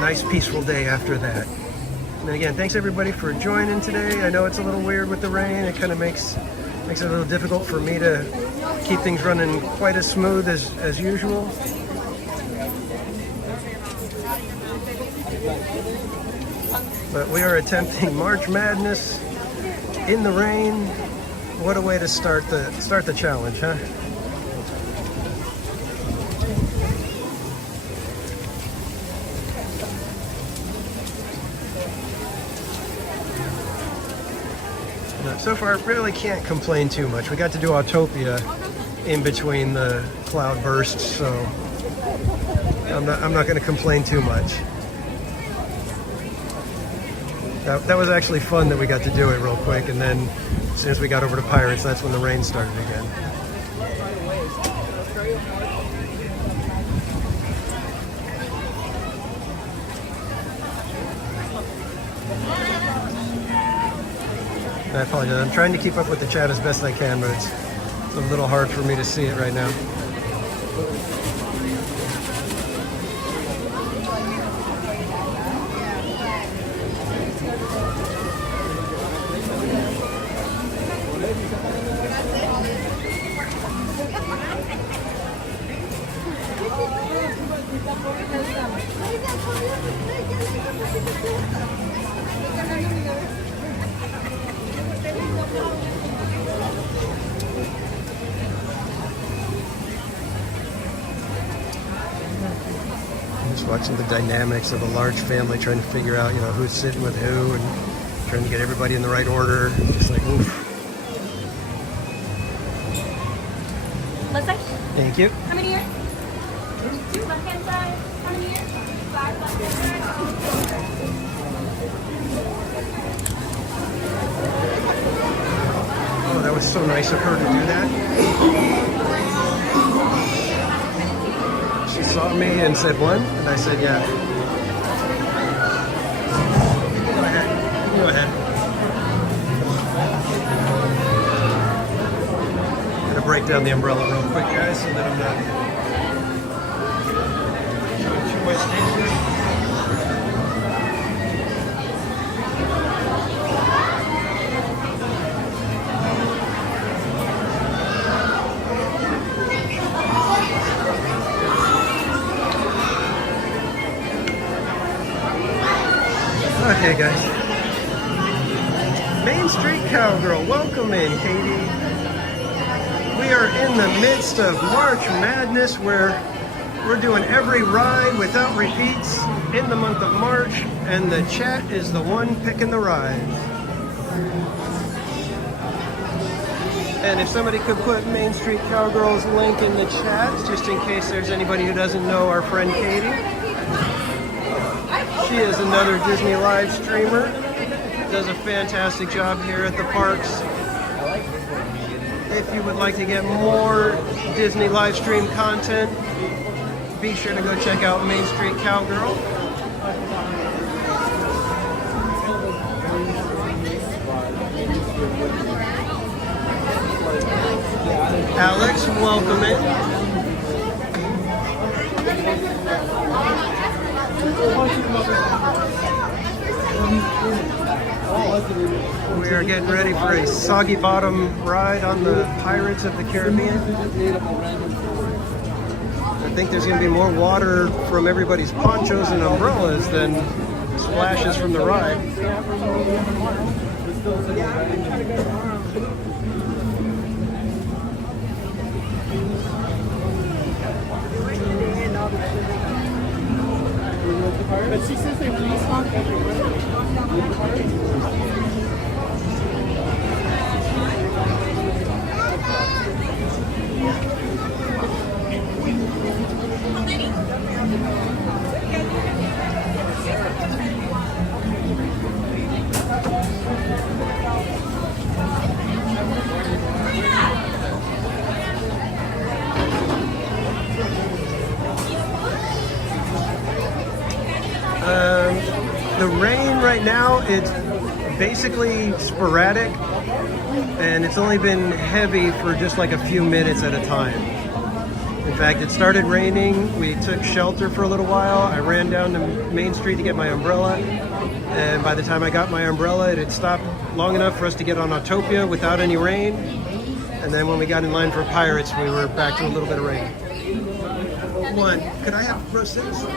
nice peaceful day after that. And again, thanks everybody for joining today. I know it's a little weird with the rain. It kind of makes it a little difficult for me to keep things running quite as smooth as usual. But we are attempting March Madness in the rain. What a way to start the challenge, huh? So far, I really can't complain too much. We got to do Autopia in between the cloud bursts, so I'm not going to complain too much. That was actually fun that we got to do it real quick, and then as soon as we got over to Pirates, that's when the rain started again. I apologize. I'm trying to keep up with the chat as best I can, but it's a little hard for me to see it right now. Just watching the dynamics of a large family, trying to figure out, who's sitting with who, and trying to get everybody in the right order. Just like, oof. Left side. Thank you. How many here? 2 left hand side. How many here? 5 left hand side. Oh, that was so nice of her to do that. She saw me and said 1, and I said, yeah. Go ahead. Go ahead. I'm gonna break down the umbrella real quick, guys, so that I'm not showing too much danger. Okay, guys. Main Street Cowgirl, welcome in, Katie. We are in the midst of March Madness, where we're doing every ride without repeats in the month of March, and the chat is the one picking the rides. And if somebody could put Main Street Cowgirl's link in the chat, just in case there's anybody who doesn't know our friend Katie. She is another Disney live streamer. Does a fantastic job here at the parks. If you would like to get more Disney live stream content, be sure to go check out Main Street Cowgirl. Alex, welcome in. We are getting ready for a soggy bottom ride on the Pirates of the Caribbean. I think there's going to be more water from everybody's ponchos and umbrellas than splashes from the ride. But she says they restock everywhere. The rain right now, it's basically sporadic, and it's only been heavy for just like a few minutes at a time. In fact, it started raining, we took shelter for a little while, I ran down to Main Street to get my umbrella, and by the time I got my umbrella, it had stopped long enough for us to get on Autopia without any rain, and then when we got in line for Pirates, we were back to a little bit of rain. 1, could I have row 6? Just 1.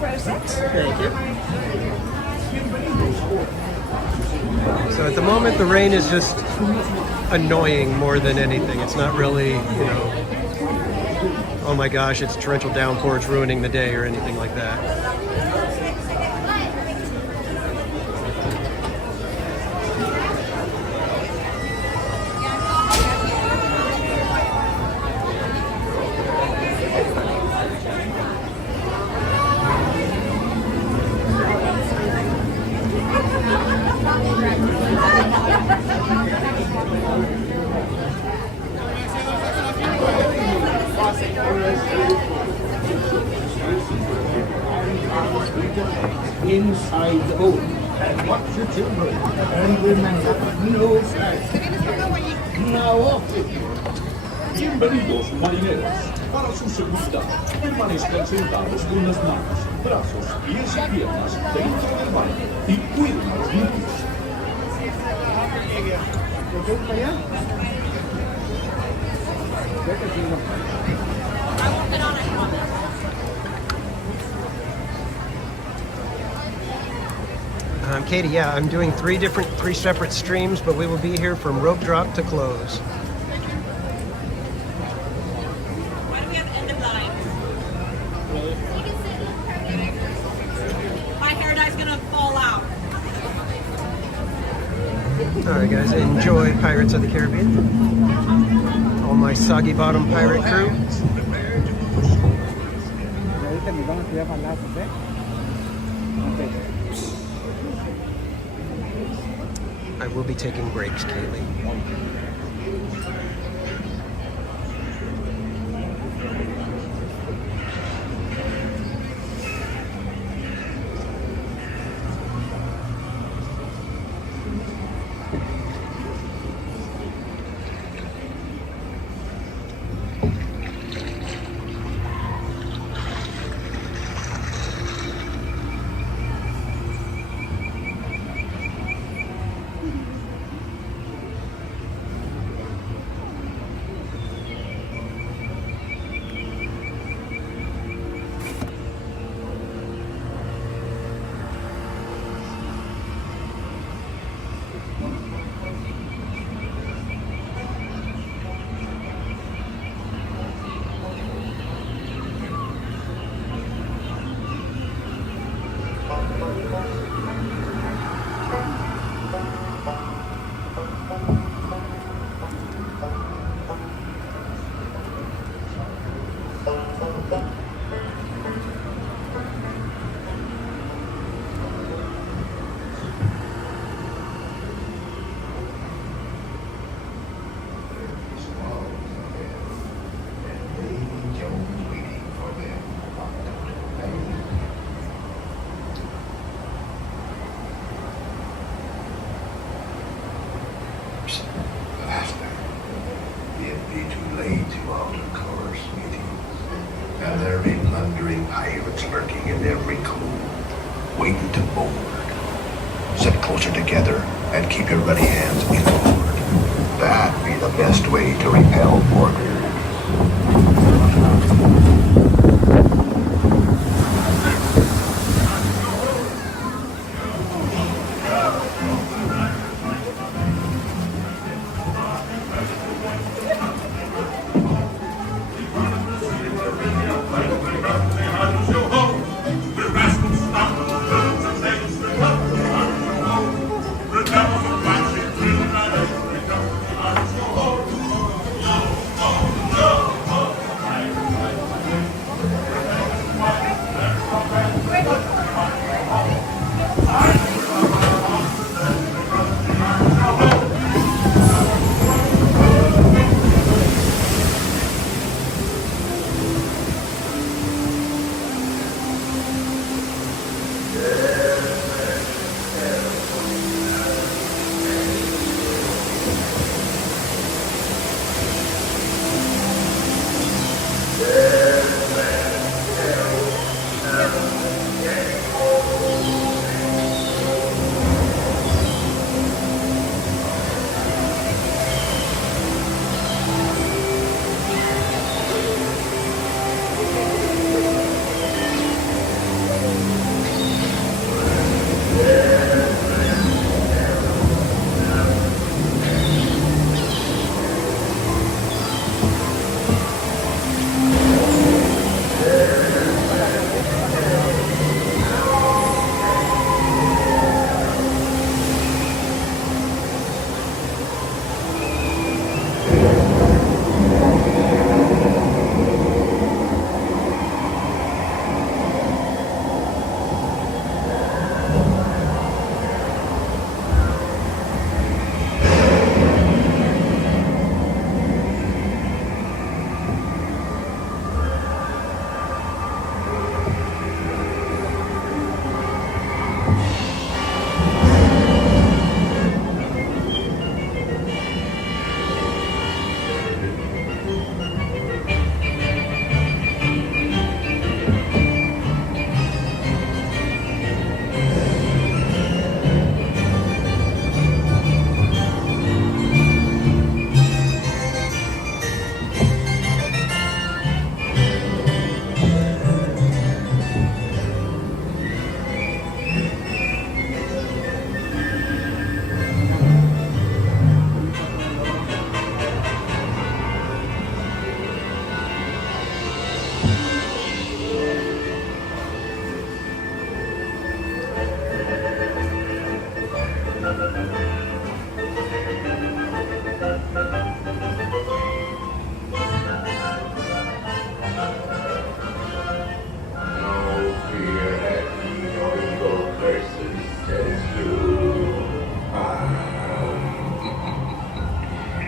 Row 6. Thank you. So at the moment, the rain is just annoying more than anything. It's not really, oh my gosh, it's a torrential downpour, it's ruining the day or anything like that. inside the boat. And watch your children. And remember, no flags. Now off with you. Bienvenidos, marineros. Para su seguridad, permanezcan sentados con las manos, brazos, pies y piernas dentro del baño y cuiden a los niños. Katie, yeah, I'm doing three separate streams, but we will be here from rope drop to close. Why do we have end of line? My hair dye's gonna fall out. All right, guys, enjoy Pirates of the Caribbean. All my soggy bottom pirate crew. I will be taking breaks, Kaylee. Pirates lurking in every cove, waiting to board. Sit closer together and keep your ready hands inboard. That'd be the best way to repel boarders.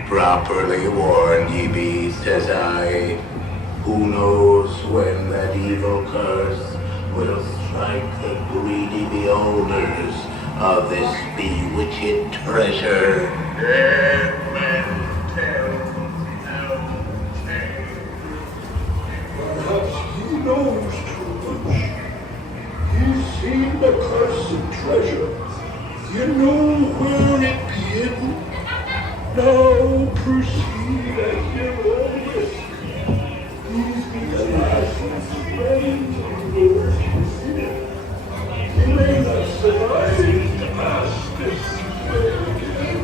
Properly warned, ye beast, as I. Who knows when that evil curse will strike the greedy beholders of this bewitched treasure. Dead men tell no tale. Perhaps he knows too much. He's seen the cursed treasure. You know where it be hidden. Now proceed at your own risk. These be the last friends of the worship city. He may not survive to pass this way again.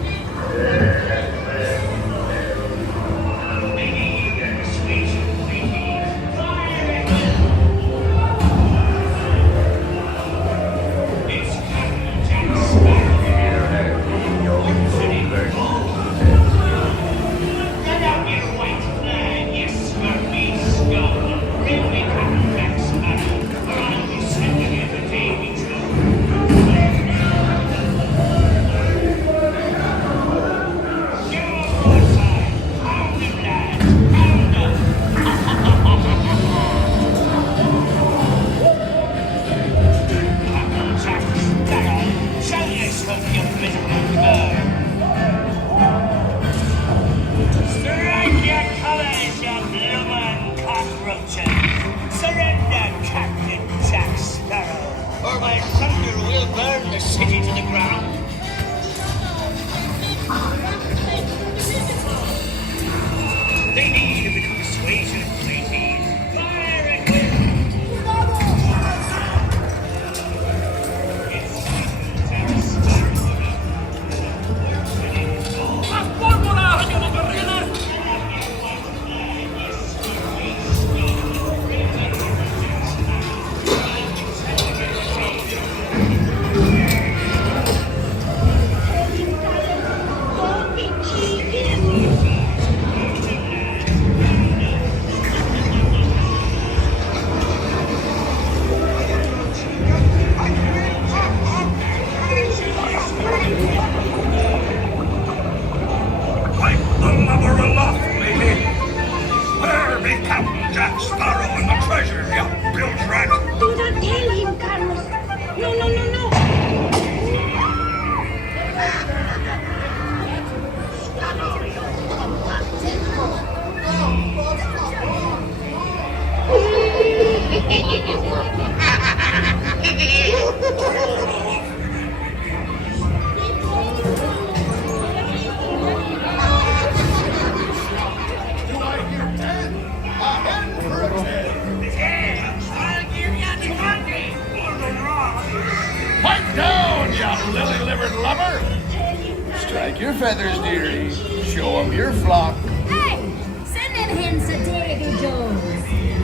Strike your feathers, dearie. Show 'em your flock. Hey, send them hens to Davy Jones.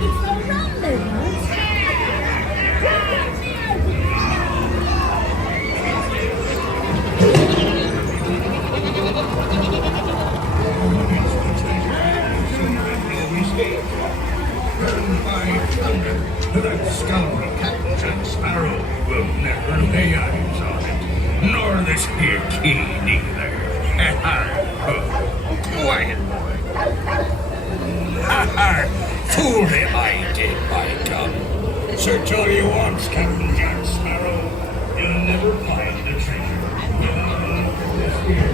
It's the rumble ones. That scoundrel Captain Jack Sparrow will never lay eyes on it, nor this here key neither. Quiet, boy. Fooled him I did, by gum. Search all you want, Captain Jack Sparrow. You'll never find the treasure. This here.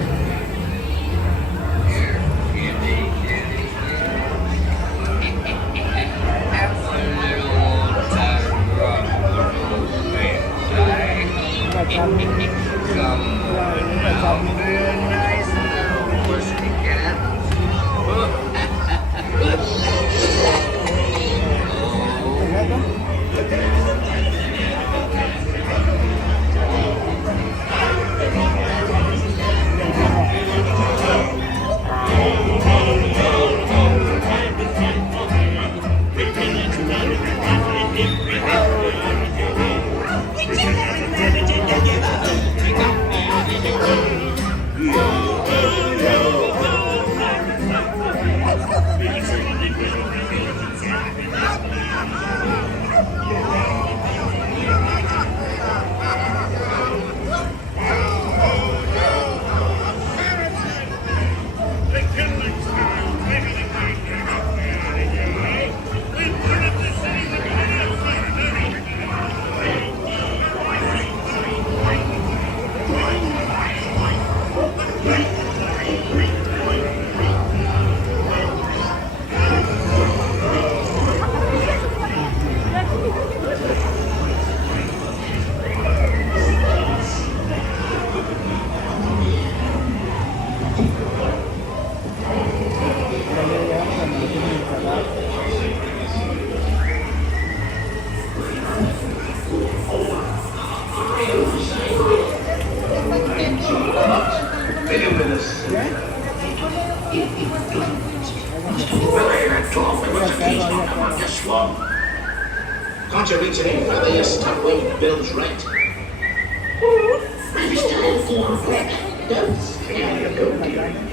Can't you reach it any further? You're stuck waiting Bill's rent. I'm still in form, Rick. Don't scare me, go, dear.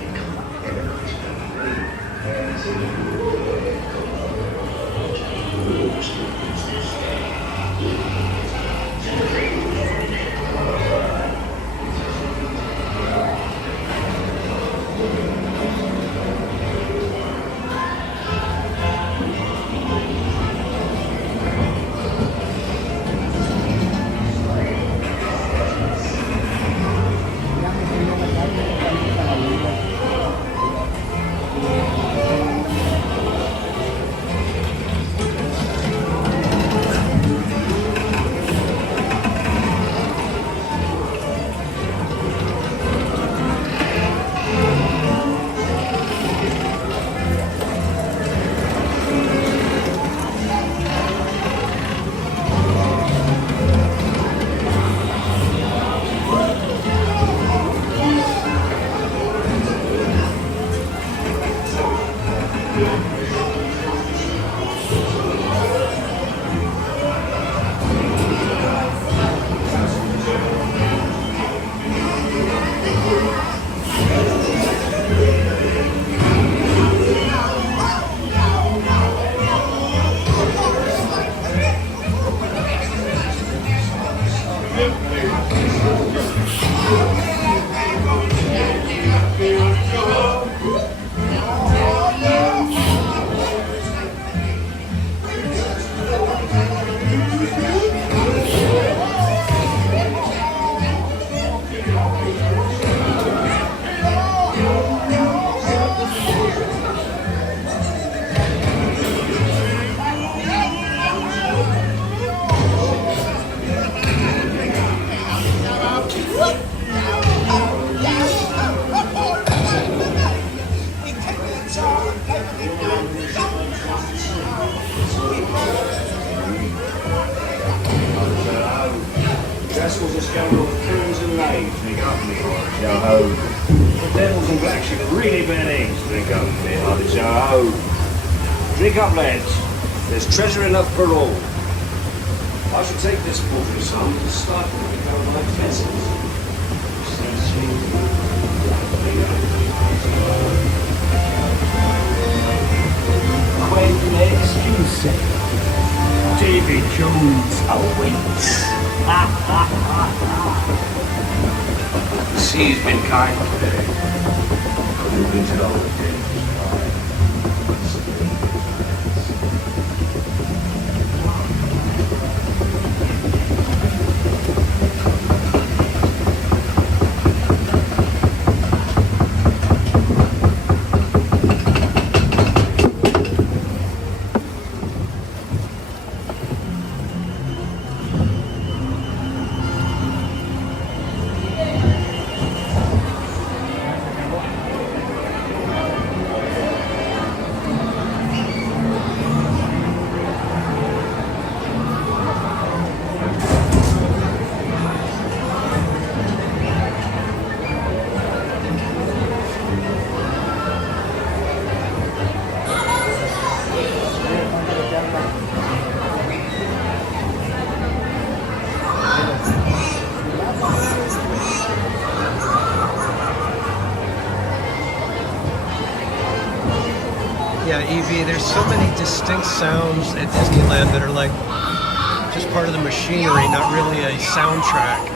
Vessels are scattered with crimson light, drink up me, yo-ho. The devils and black ship really bad eggs, drink up me, hearty yo-ho. Drink up, lads. There's treasure enough for all. I should take this fortress home to start with the Carousel vessels. When excuse David Jones awaits. The sea's been kind today. Couldn't be told. Yeah, Evie, there's so many distinct sounds at Disneyland that are like just part of the machinery, not really a soundtrack.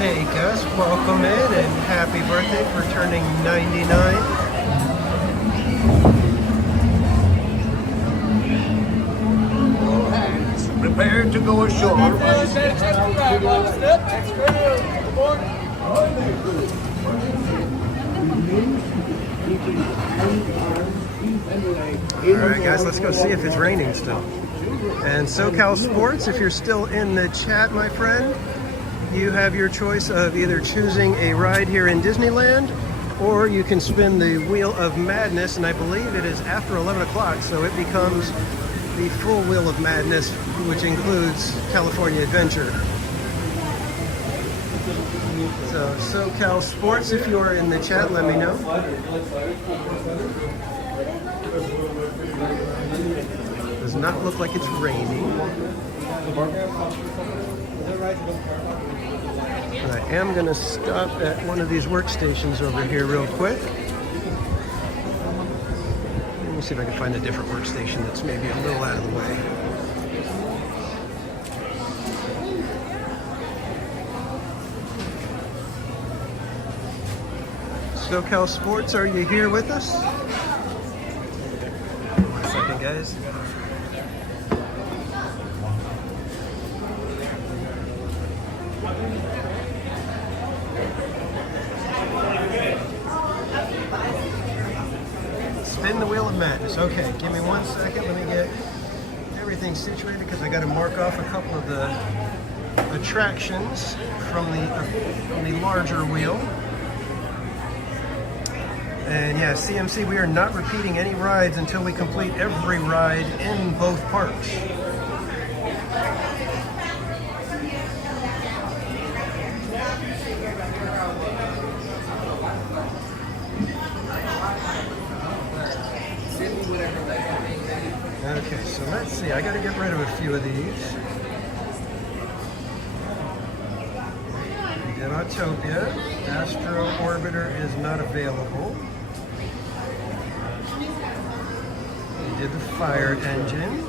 Hey Gus, welcome in and happy birthday for turning 99. Prepared to go ashore. Alright guys, let's go see if it's raining still. And SoCal Sports, if you're still in the chat, my friend, you have your choice of either choosing a ride here in Disneyland, or you can spin the Wheel of Madness, and I believe it is after 11 o'clock, so it becomes the full Wheel of Madness, which includes California Adventure. So, SoCal Sports, if you are in the chat, let me know. Does not look like it's raining. But I am going to stop at one of these workstations over here real quick. Let me see if I can find a different workstation that's maybe a little out of the way. SoCal Sports, are you here with us? 1 second, guys. Spin the Wheel of Madness. Okay, give me 1 second. Let me get everything situated because I got to mark off a couple of the attractions from the larger wheel. And yeah, CMC, we are not repeating any rides until we complete every ride in both parks. Okay, so let's see. I got to get rid of a few of these. We did Autopia. Astro Orbiter is not available. We did the fire engine.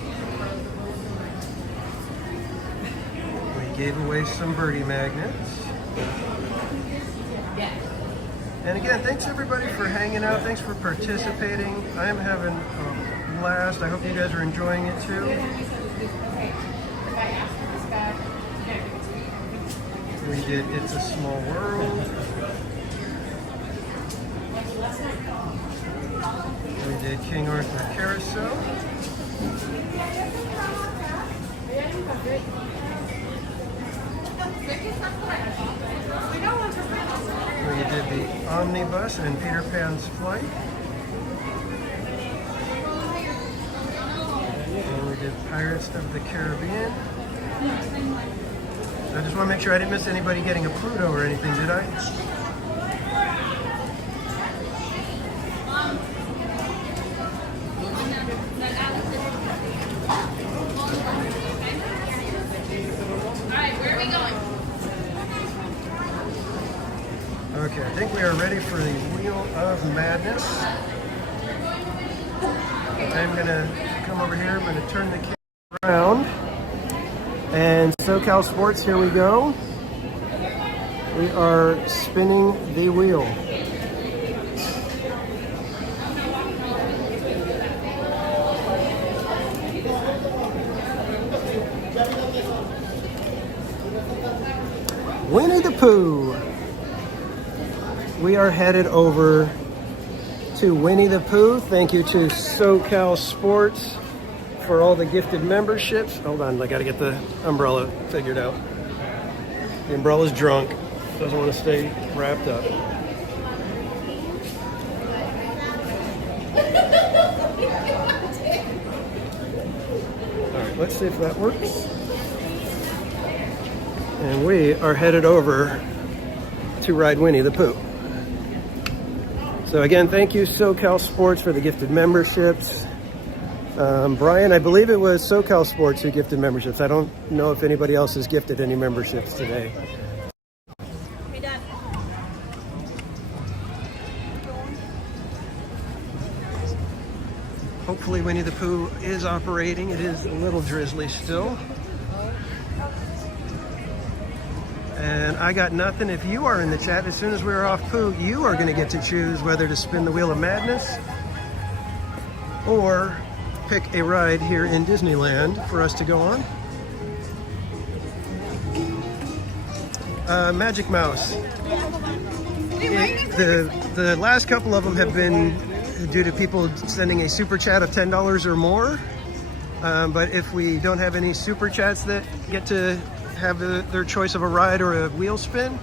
We gave away some birdie magnets. And again, thanks everybody for hanging out. Thanks for participating. I am having a blast. I hope you guys are enjoying it too. We did It's a Small World. We did King Arthur Carousel. We did the Omnibus and Peter Pan's Flight. And we did Pirates of the Caribbean. I just want to make sure I didn't miss anybody getting a Pluto or anything, did I? Okay, I think we are ready for the Wheel of Madness. I'm going to come over here. I'm going to turn the camera around. And SoCal Sports, here we go. We are spinning the wheel. Winnie the Pooh. We are headed over to Winnie the Pooh. Thank you to SoCal Sports for all the gifted memberships. Hold on, I gotta get the umbrella figured out. The umbrella's drunk, doesn't want to stay wrapped up. All right, let's see if that works. And we are headed over to ride Winnie the Pooh. So again, thank you SoCal Sports for the gifted memberships. Brian, I believe it was SoCal Sports who gifted memberships. I don't know if anybody else has gifted any memberships today. Hopefully Winnie the Pooh is operating. It is a little drizzly still. And I got nothing. If you are in the chat, as soon as we're off Pooh, you are going to get to choose whether to spin the Wheel of Madness or pick a ride here in Disneyland for us to go on. Magic Mouse. The last couple of them have been due to people sending a super chat of $10 or more. But if we don't have any super chats that get to have their choice of a ride or a wheel spin,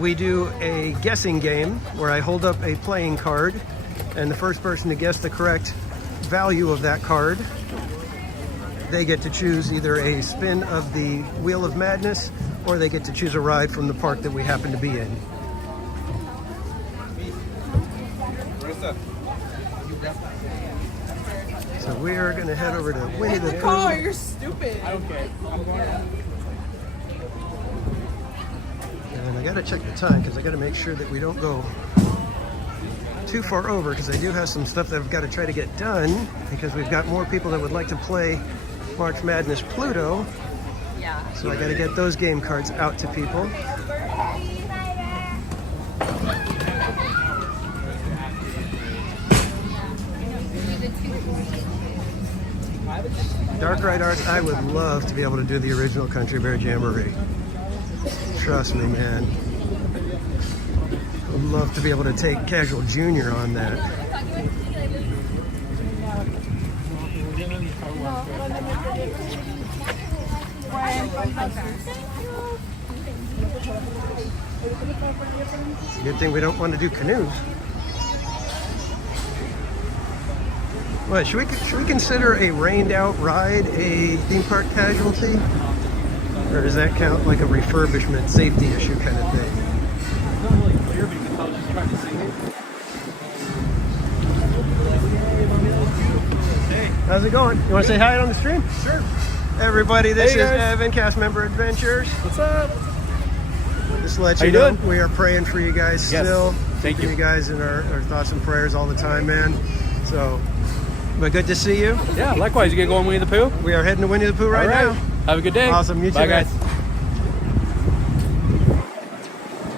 we do a guessing game where I hold up a playing card, and the first person to guess the correct value of that card, they get to choose either a spin of the Wheel of Madness or they get to choose a ride from the park that we happen to be in. So we are going to head over to Winnie the Pooh. Oh, you're stupid. Okay. And I got to check the time because I got to make sure that we don't go too far over, because I do have some stuff that I've got to try to get done because we've got more people that would like to play March Madness Pluto. Yeah. So I got to get those game cards out to people. Dark Ride Arts, I would love to be able to do the original Country Bear Jamboree. Trust me, man. I'd love to be able to take Casual Junior on that. It's a good thing we don't want to do canoes. What, should we consider a rained out ride a theme park casualty? Or does that count like a refurbishment safety issue kind of thing? It's not really clear because I was just trying to see it. Hey, how's it going? You want to say hi on the stream? Sure. Everybody, this Hey, is guys. Evan, cast member Adventures. What's up? Just to let How you you know, doing? we are praying for you guys Yes. still. Thank Keeping you. you guys in our thoughts and prayers all the time, man. So, but good to see you. Yeah, likewise. You get going Winnie the Pooh? We are heading to Winnie the Pooh right now. Have a good day. Awesome. You too, Bye, man. guys.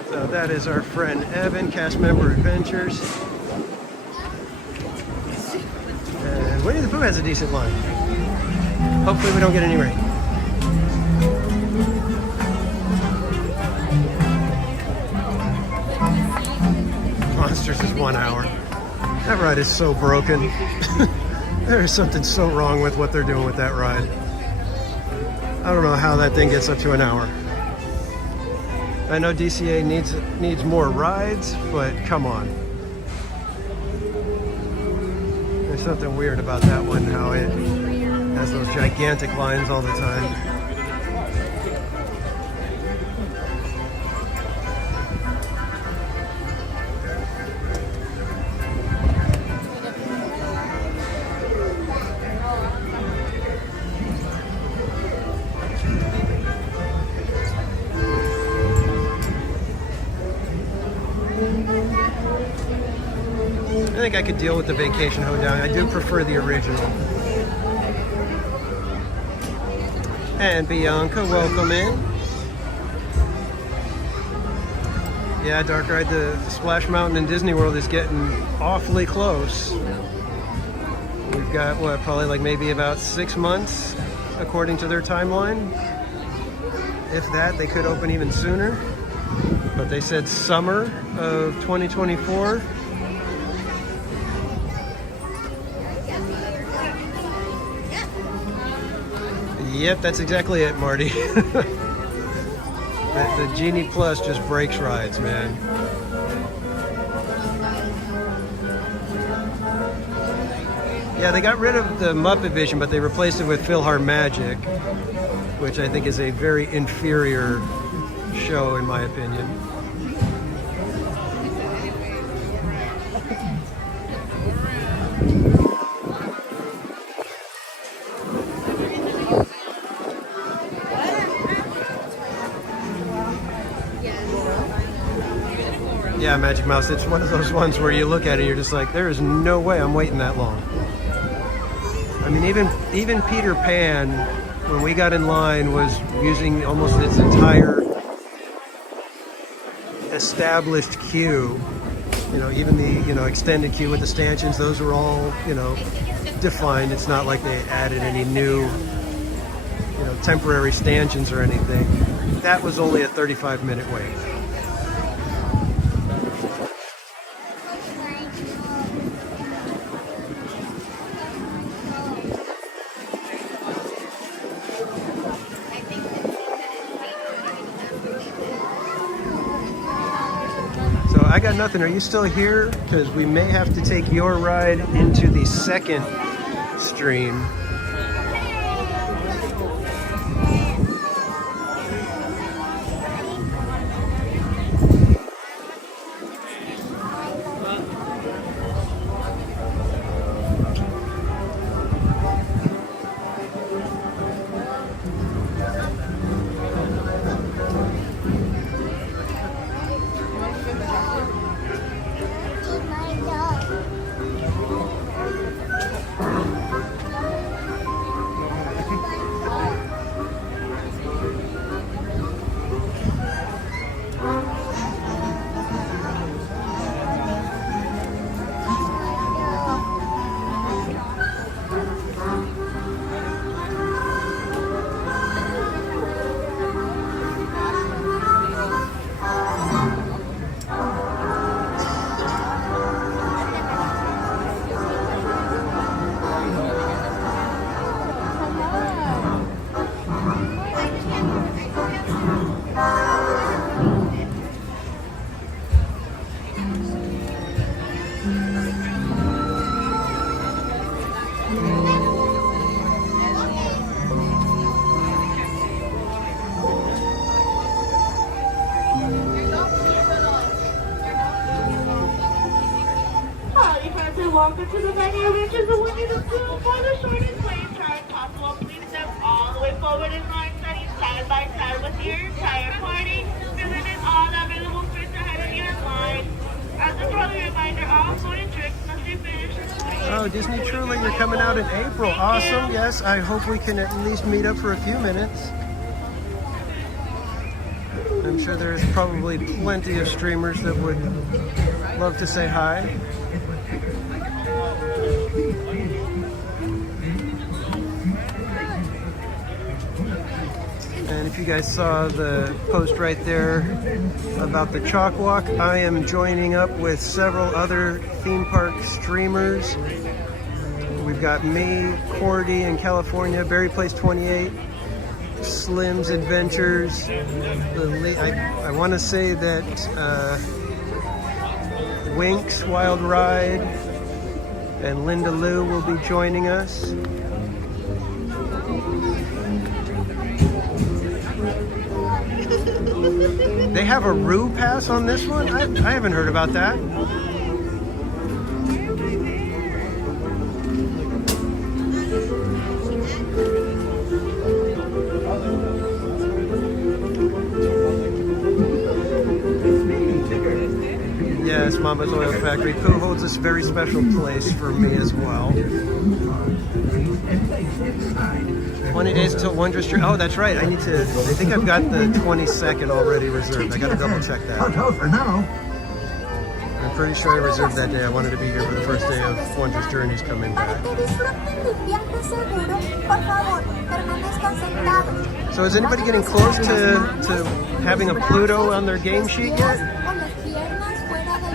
So that is our friend Evan, cast member Adventures. And Winnie the Pooh has a decent line. Hopefully we don't get any rain. Monsters is 1 hour. That ride is so broken. There is something so wrong with what they're doing with that ride. I don't know how that thing gets up to an hour. I know DCA needs more rides, but come on. There's something weird about that one, how it has those gigantic lines all the time. I think I could deal with the Vacation Hoedown. I do prefer the original. And Bianca, welcome in. Yeah, Dark Ride, the Splash Mountain in Disney World is getting awfully close. We've got, what, probably like maybe about 6 months, according to their timeline. If that, they could open even sooner. But they said summer of 2024. Yep, that's exactly it, Marty. The Genie Plus just breaks rides, man. Yeah, they got rid of the Muppet Vision, but they replaced it with PhilharMagic, which I think is a very inferior show, in my opinion. Yeah, Magic Mouse, it's one of those ones where you look at it and you're just like, there is no way I'm waiting that long. I mean, even Peter Pan, when we got in line, was using almost its entire established queue. You know, even the, you know, extended queue with the stanchions, those were all, you know, defined. It's not like they added any new, you know, temporary stanchions or anything. That was only a 35-minute wait. I got nothing. Are you still here? Because we may have to take your ride into the second stream. Welcome to the venue, which is the winning the pool for the shortest wait time possible. Please step all the way forward in line, standing side by side with your entire party, filling in all the available space ahead of you in line. As a friendly reminder, all food and drinks must be finished. Oh, Disney Truly, you're coming out in April. Awesome. Yes, I hope we can at least meet up for a few minutes. I'm sure there's probably plenty of streamers that would love to say hi. And if you guys saw the post right there about the Chalk Walk, I am joining up with several other theme park streamers. We've got me, Cordy in California, Berry Place 28, Slim's Adventures. I want to say that Wink's Wild Ride and Linda Lou will be joining us. They have a Roo Pass on this one? I haven't heard about that. Yes, Mama's Oil Factory. Pooh holds this very special place for me as well. 20 days until Wondrous Journey. Oh, that's right. I think I've got the 22nd already reserved. I gotta double check that. I'm pretty sure I reserved that day. I wanted to be here for the first day of Wondrous Journey's coming back. So is anybody getting close to having a Pluto on their game sheet yet?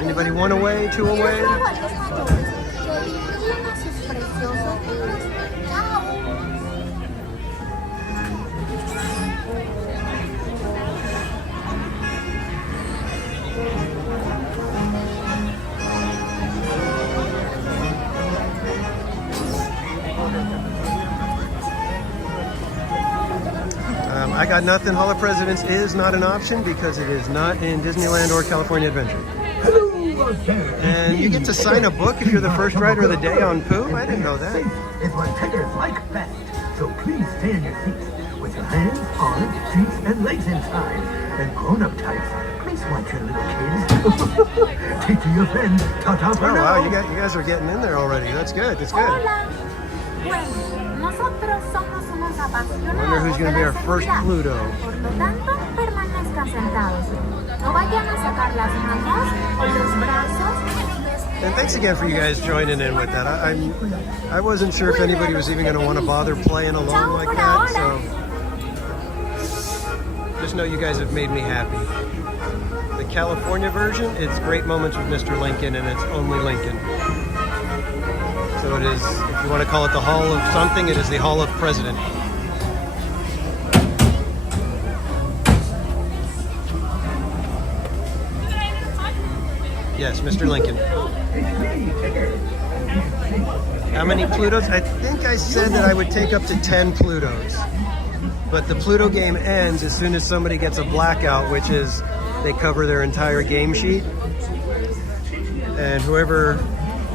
Anybody one away, two away? I got nothing. Hall of Presidents is not an option because it is not in Disneyland or California Adventure. And you get to sign a book if you're the first rider of the day on Pooh? I didn't know that. It's what tickers like best. So please stay in your seats with your hands, arms, feet, and legs inside. And grown-up types, please watch your little kids. Take to your friends. Ta-ta for now. Oh, wow, you guys are getting in there already. That's good. That's good. I wonder who's going to be our first Pluto. No vayan a sacar colocar las manos o los brazos. And thanks again for you guys joining in with that. I wasn't sure if anybody was even going to want to bother playing along like that, so just know you guys have made me happy. The California version, it's Great Moments with Mr. Lincoln, and it's only Lincoln. So it is, if you want to call it the Hall of something, it is the Hall of President. Yes, Mr. Lincoln. How many Plutos? I think I said that I would take up to 10 Plutos. But the Pluto game ends as soon as somebody gets a blackout, which is they cover their entire game sheet. And whoever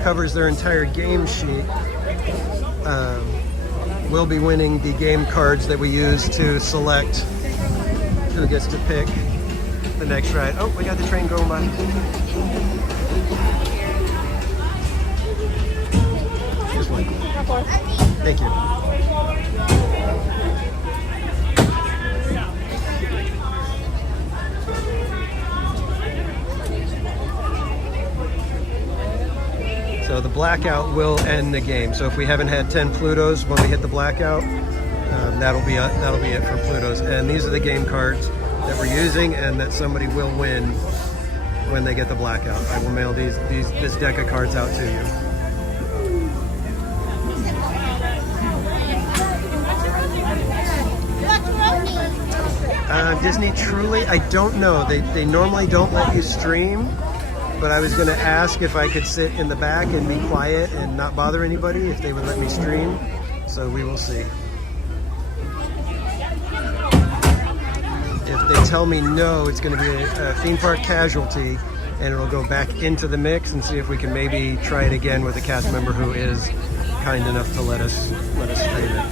covers their entire game sheet will be winning the game cards that we use to select who gets to pick the next ride. Oh, we got the train going by. This one. Thank you. So the blackout will end the game. So if we haven't had 10 Plutos when we hit the blackout, that'll be it for Plutos. And these are the game cards that we're using and that somebody will win when they get the blackout. I will mail this deck of cards out to you. Disney Truly, I don't know. They normally don't let you stream, but I was going to ask if I could sit in the back and be quiet and not bother anybody, if they would let me stream. So we will see. If they tell me no, it's going to be a theme park casualty, and it'll go back into the mix and see if we can maybe try it again with a cast member who is kind enough to let us stream it.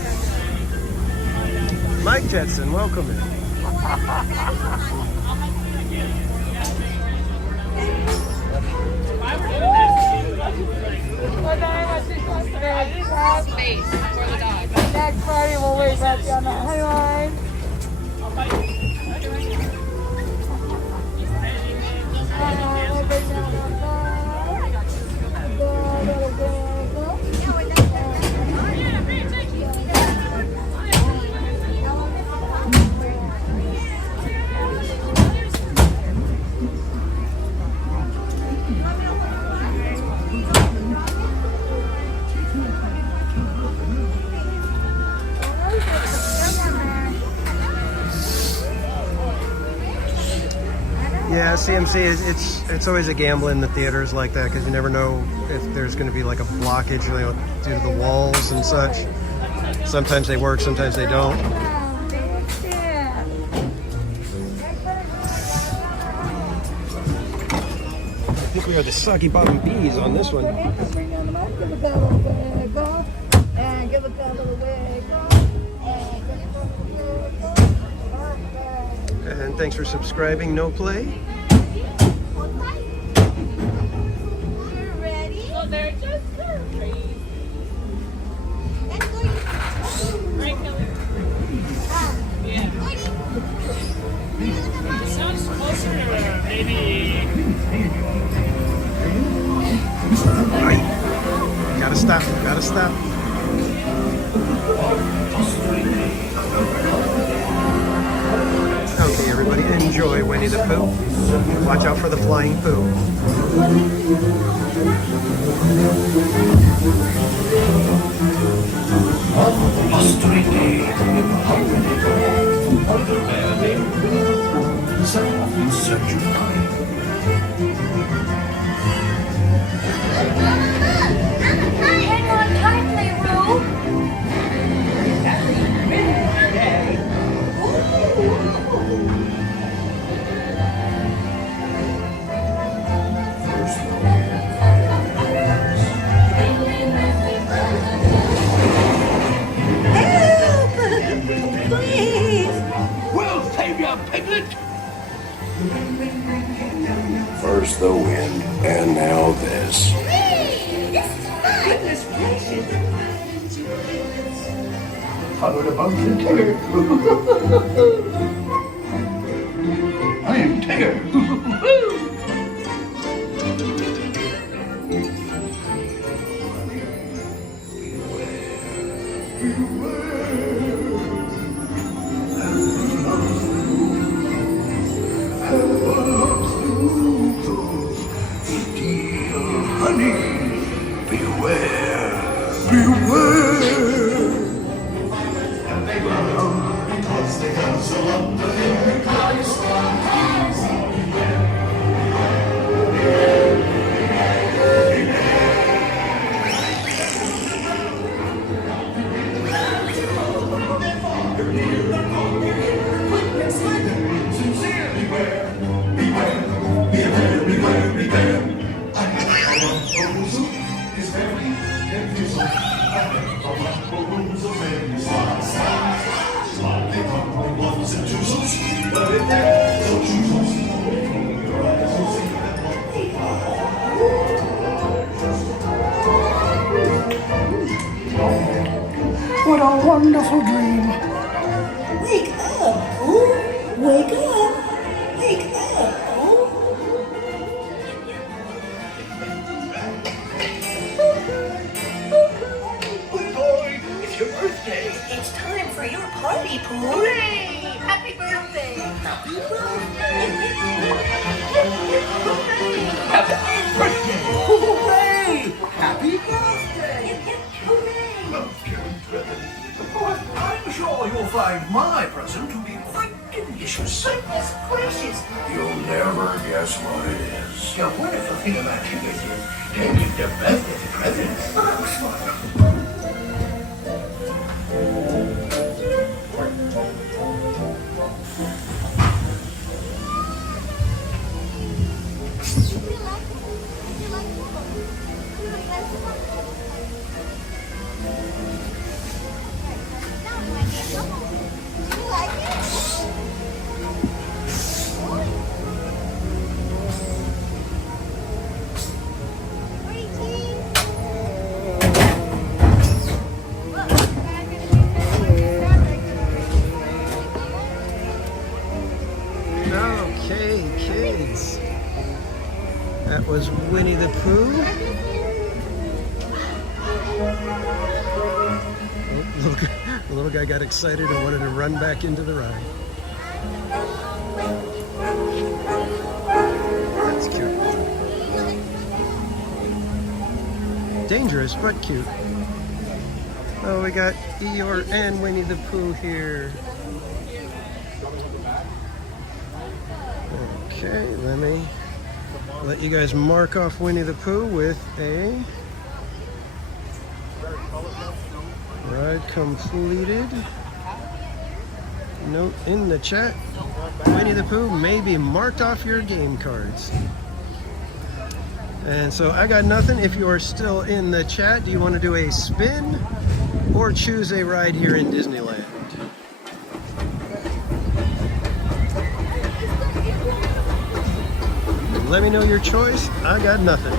Mike Jetson, welcome in. Space for the dog. Next Friday we'll wait back on the highline. Yeah, CMC, it's always a gamble in the theaters like that because you never know if there's going to be like a blockage, you know, due to the walls and such. Sometimes they work, sometimes they don't. I think we are the Soggy Bottom Bees on this one. And thanks for subscribing, No Play. So they're just crazy. Right, Kelly? Yeah. It sounds closer to maybe. Gotta stop, gotta stop. Okay, everybody, enjoy Winnie the Pooh. Watch out for the flying poo. Hang on tightly, Roo. We'll save you, Piglet! First the wind, and now this. Goodness gracious. How about the Tigger? I am Tigger. Winnie Pooh. Hooray! Happy birthday! Happy birthday! Happy birthday! Hooray! Happy birthday! Hooray! I'm sure you'll find my present to be quite delicious. Goodness gracious! You'll never guess what it is. The wonderful thing about you is you can give the best of presents. Oh, smart. Okay, kids. That was Winnie the Pooh. Oh, the little guy got excited and wanted to run back into the ride. That's cute. Dangerous, but cute. Oh, we got Eeyore and Winnie the Pooh here. Okay, let me let you guys mark off Winnie the Pooh with a ride completed. Note in the chat, Winnie the Pooh may be marked off your game cards. And so I got nothing. If you are still in the chat, do you want to do a spin or choose a ride here in Disneyland? Let me know your choice. I got nothing.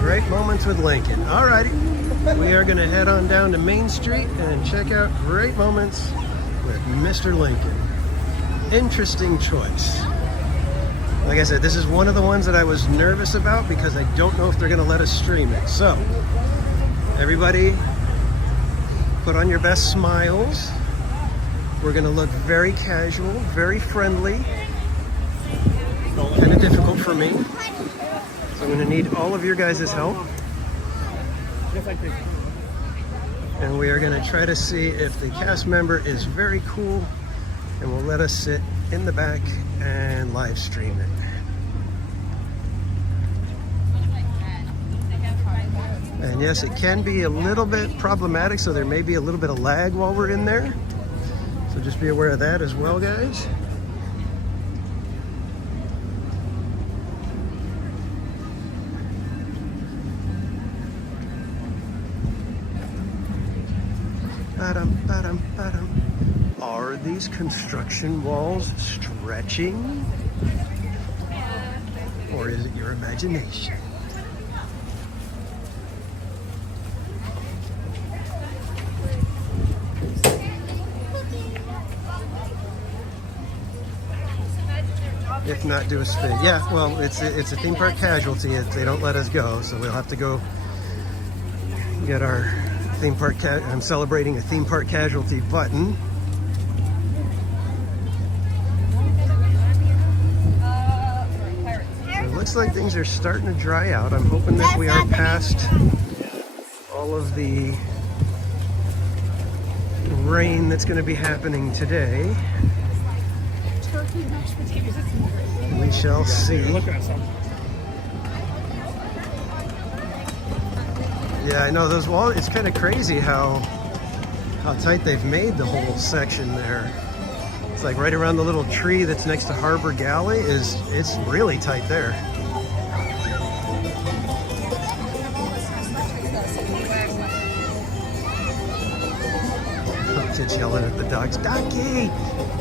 Great moments with Lincoln. Alrighty, we are going to head on down to Main Street and check out Great Moments with Mr. Lincoln. Interesting choice. Like I said, this is one of the ones that I was nervous about because I don't know if they're going to let us stream it. So, everybody, put on your best smiles. We're going to look very casual, very friendly. Kind of difficult for me. So I'm going to need all of your guys' help. And we are going to try to see if the cast member is very cool and will let us sit in the back and live stream it. And yes, it can be a little bit problematic, so there may be a little bit of lag while we're in there. So just be aware of that as well, guys. Are these construction walls stretching? Or is it your imagination? If not, do a spin. Yeah, well, it's a theme park casualty. They don't let us go, so we'll have to go get our theme park. I'm celebrating a theme park casualty button. So it looks like things are starting to dry out. I'm hoping that we are past all of the rain that's going to be happening today. We shall see. Yeah, I know those walls. It's kind of crazy how tight they've made the whole section there. It's like right around the little tree that's next to Harbor Galley. It's really tight there. Just yelling at the dogs, Ducky,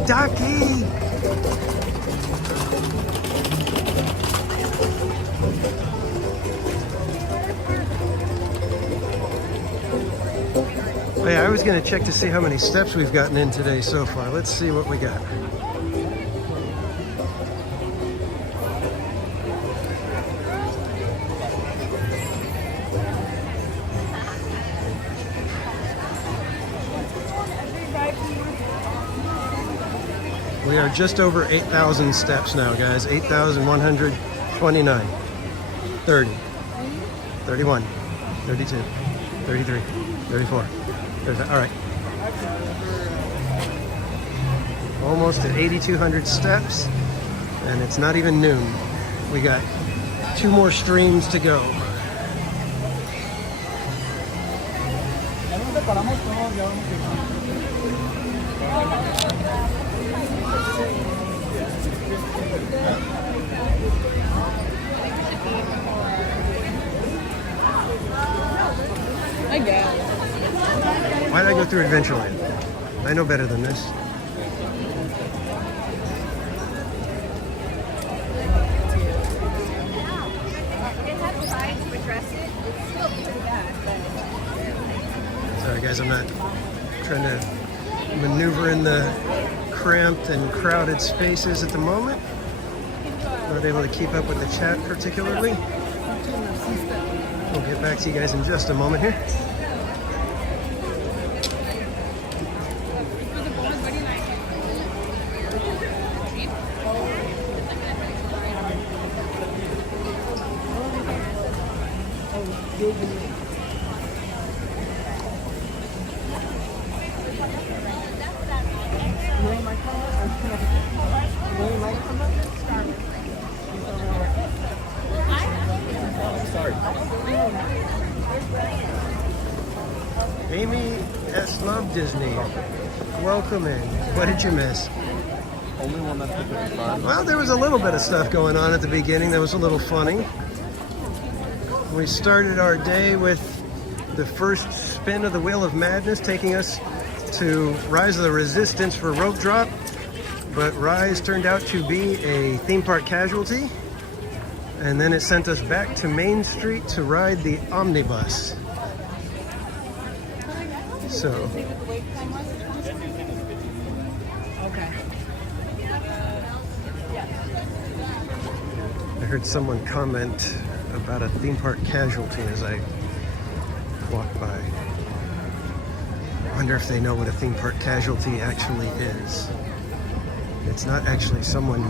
Ducky. Oh yeah, I was going to check to see how many steps we've gotten in today so far. Let's see what we got. We are just over 8,000 steps now, guys. 8,129. 30. 31. 32. 33. 34. 35. All right. Almost at 8,200 steps, and it's not even noon. We got 2 more streams to go. I guess. Why did I go through Adventureland? I know better than this. Sorry guys, I'm not trying to maneuver in the cramped and crowded spaces at the moment. Not able to keep up with the chat particularly. We'll get back to you guys in just a moment here. Amy S. Love Disney. Welcome in. What did you miss? Only one that's fun. Well, there was a little bit of stuff going on at the beginning that was a little funny. We started our day with the first spin of the Wheel of Madness, taking us to Rise of the Resistance for rope drop. But Rise turned out to be a theme park casualty. And then it sent us back to Main Street to ride the omnibus. So, I heard someone comment about a theme park casualty as I walked by. I wonder if they know what a theme park casualty actually is. It's not actually someone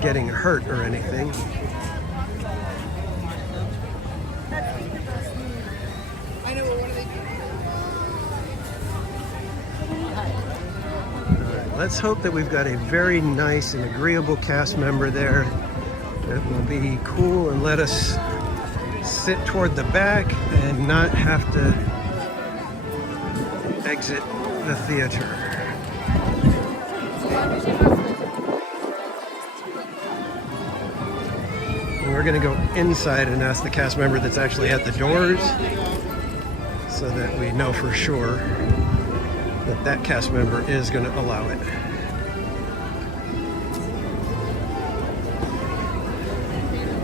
getting hurt or anything. Let's hope that we've got a very nice and agreeable cast member there that will be cool and let us sit toward the back and not have to exit the theater. And we're going to go inside and ask the cast member that's actually at the doors so that we know for sure that cast member is going to allow it.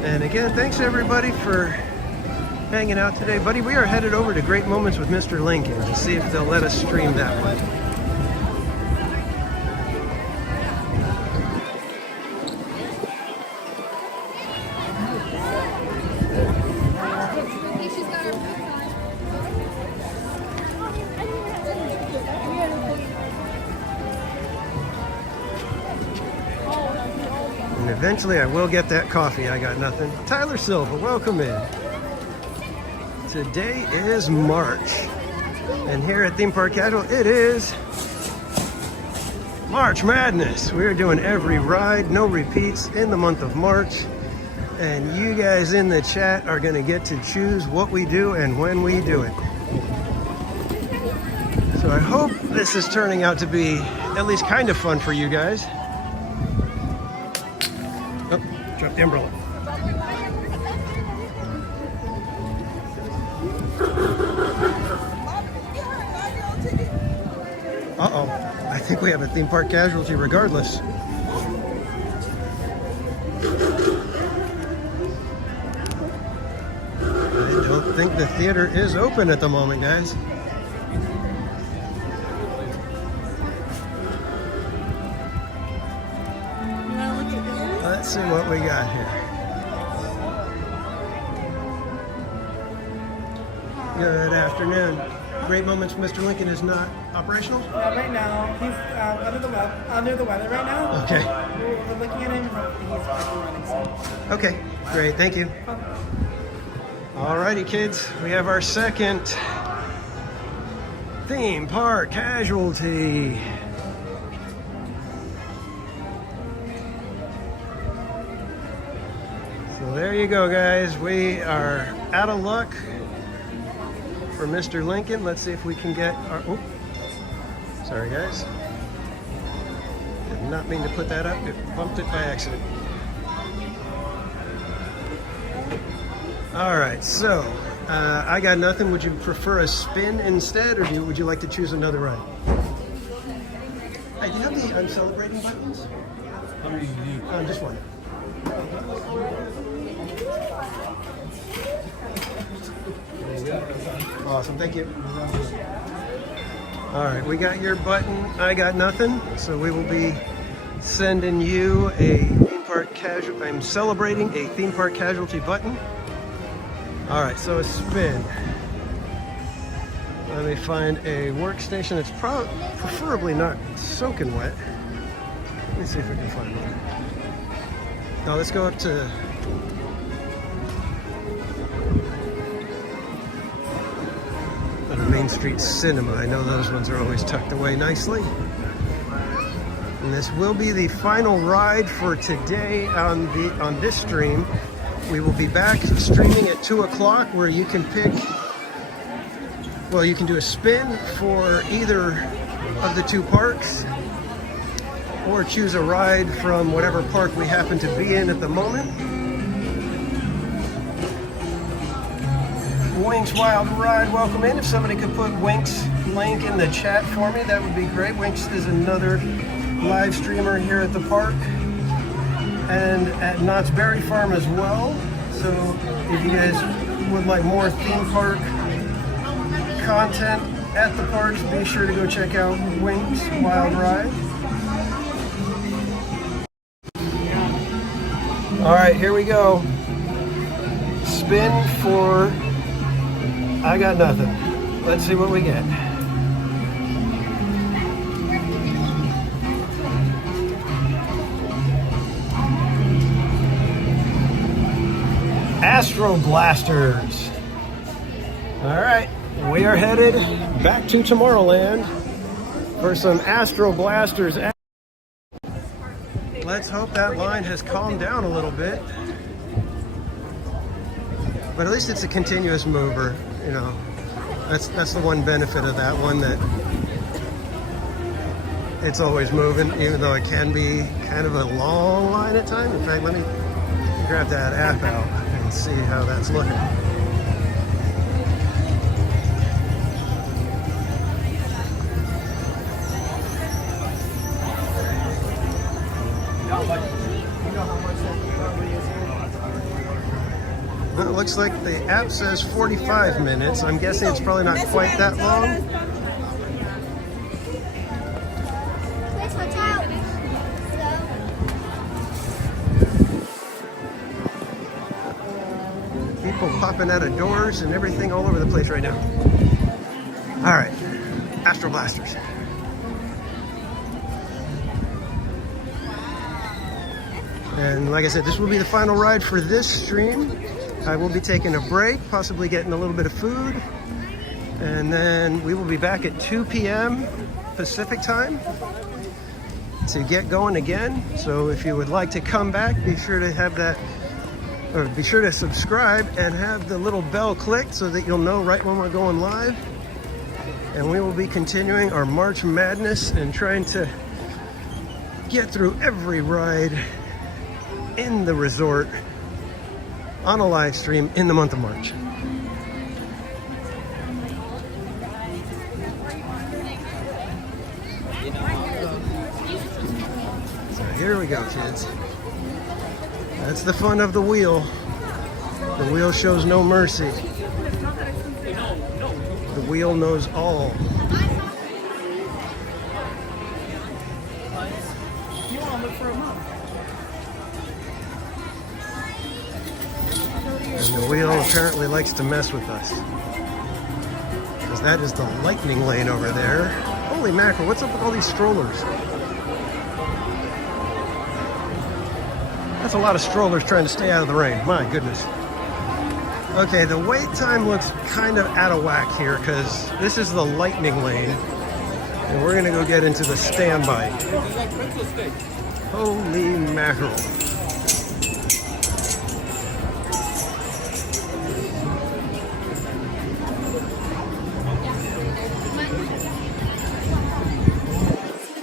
And again, thanks everybody for hanging out today. Buddy, we are headed over to Great Moments with Mr. Lincoln to see if they'll let us stream that one. Eventually I will get that coffee. I got nothing. Tyler Silva, welcome in. Today is March. And here at Theme Park Casual, it is March Madness. We're doing every ride, no repeats in the month of March. And you guys in the chat are going to get to choose what we do and when we do it. So I hope this is turning out to be at least kind of fun for you guys. Oh, drop the umbrella. Uh-oh. I think we have a theme park casualty regardless. think the theater is open at the moment, guys. Let's see what we got here. Good afternoon. Great Moments, Mr. Lincoln is not operational? Not right now. He's under the weather right now. Okay. We're looking at him and he's running soon. Okay, great, thank you. Alrighty, kids, we have our second theme park casualty. So there you go, guys. We are out of luck for Mr. Lincoln. Let's see if we can get our... Oh, sorry, guys. Did not mean to put that up. It bumped it by accident. All right, so I got nothing. Would you prefer a spin instead, or would you like to choose another ride? Hey, do you have the I'm celebrating buttons? How many do you need? Just one. Awesome, thank you. All right, we got your button. I got nothing, so we will be sending you a theme park casualty. I'm celebrating a theme park casualty button. All right, so a spin. Let me find a workstation that's preferably not soaking wet. Let me see if we can find one. Now let's go up to Main Street Cinema. I know those ones are always tucked away nicely. And this will be the final ride for today on this stream. We will be back streaming at 2 o'clock, where you can pick, well, you can do a spin for either of the two parks, or choose a ride from whatever park we happen to be in at the moment. Winx Wild Ride, welcome in. If somebody could put Winx link in the chat for me, that would be great. Winx is another live streamer here at the park and at Knott's Berry Farm as well. So if you guys would like more theme park content at the parks, be sure to go check out Winx Wild Ride. All right, here we go. Spin for I got nothing. Let's see what we get. Astro Blasters. All right, we are headed back to Tomorrowland for some Astro Blasters. Let's hope that line has calmed down a little bit. But at least it's a continuous mover, you know. That's the one benefit of that one, that it's always moving, even though it can be kind of a long line at times. In fact, let me grab that app out and see how that's looking. Well, it looks like the app says 45 minutes. I'm guessing it's probably not quite that long. People popping out of doors and everything all over the place right now. All right, Astro Blasters. And like I said, this will be the final ride for this stream. I will be taking a break, possibly getting a little bit of food, and then we will be back at 2 p.m. Pacific time to get going again. So if you would like to come back, be sure to have that, or be sure to subscribe and have the little bell clicked so that you'll know right when we're going live. And we will be continuing our March Madness and trying to get through every ride in the resort on a live stream in the month of March. So here we go, kids. That's the fun of the wheel. The wheel shows no mercy. The wheel knows all. You want to look for a month? And the wheel apparently likes to mess with us. Because that is the lightning lane over there. Holy mackerel, what's up with all these strollers? That's a lot of strollers trying to stay out of the rain. My goodness. Okay, the wait time looks kind of out of whack here because this is the lightning lane. And we're gonna go get into the standby. Holy mackerel.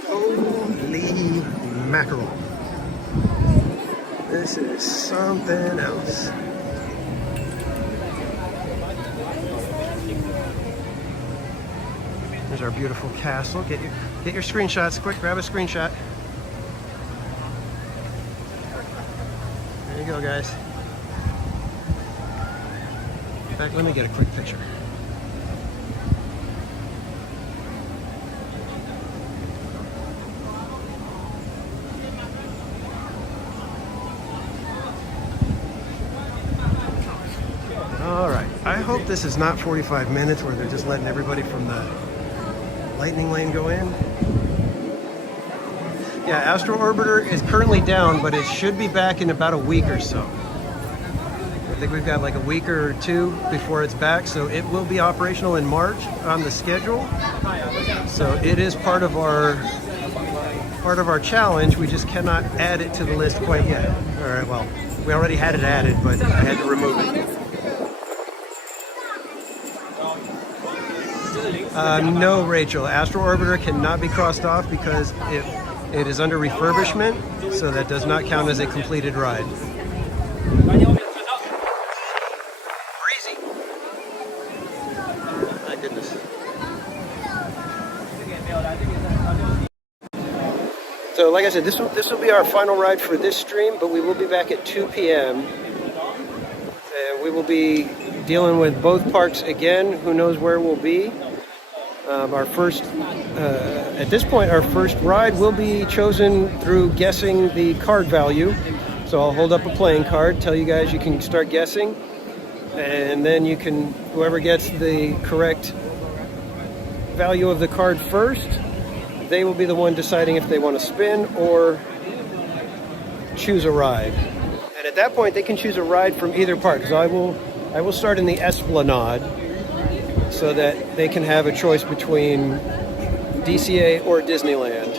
Holy mackerel. This is something else. There's our beautiful castle. Get your screenshots quick. Grab a screenshot. There you go, guys. In fact, let me get a quick picture. All right. I hope this is not 45 minutes where they're just letting everybody from the lightning lane go in. Yeah, Astro Orbiter is currently down, but it should be back in about a week or so. I think we've got like a week or two before it's back, so it will be operational in March on the schedule. So it is part of our challenge. We just cannot add it to the list quite yet. All right, well, we already had it added, but I had to remove it. No, Rachel, Astro Orbiter cannot be crossed off because it is under refurbishment, so that does not count as a completed ride. Breezy. My goodness. So like I said, this will be our final ride for this stream, but we will be back at 2 p.m. And we will be dealing with both parks again. Who knows where we'll be. At this point, our first ride will be chosen through guessing the card value. So I'll hold up a playing card, tell you guys you can start guessing, and then you can, whoever gets the correct value of the card first, they will be the one deciding if they want to spin or choose a ride. And at that point, they can choose a ride from either park, because I will start in the Esplanade, so that they can have a choice between DCA or Disneyland.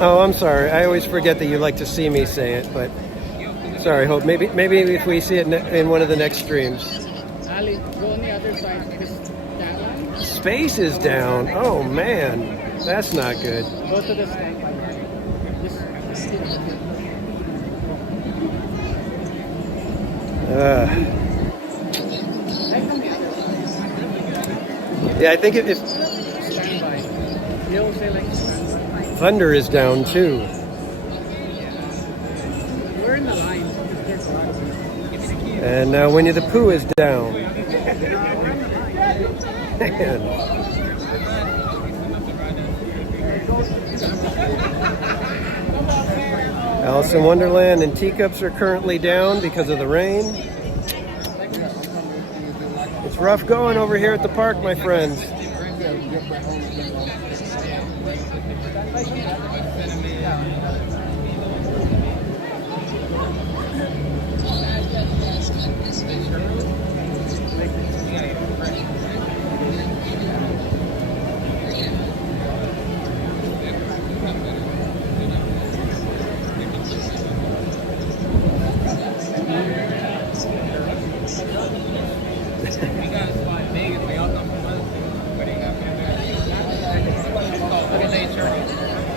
Oh, I'm sorry. I always forget that you like to see me say it, but sorry, Hope. Maybe if we see it in one of the next streams. Ali, go on the other side. Space is down. Oh man, that's not good. Go to the stand. Yeah, I think if Thunder is down too. We're in the line. And now Winnie the Pooh is down. Man. Alice in Wonderland and Teacups are currently down because of the rain. It's rough going over here at the park, my friends.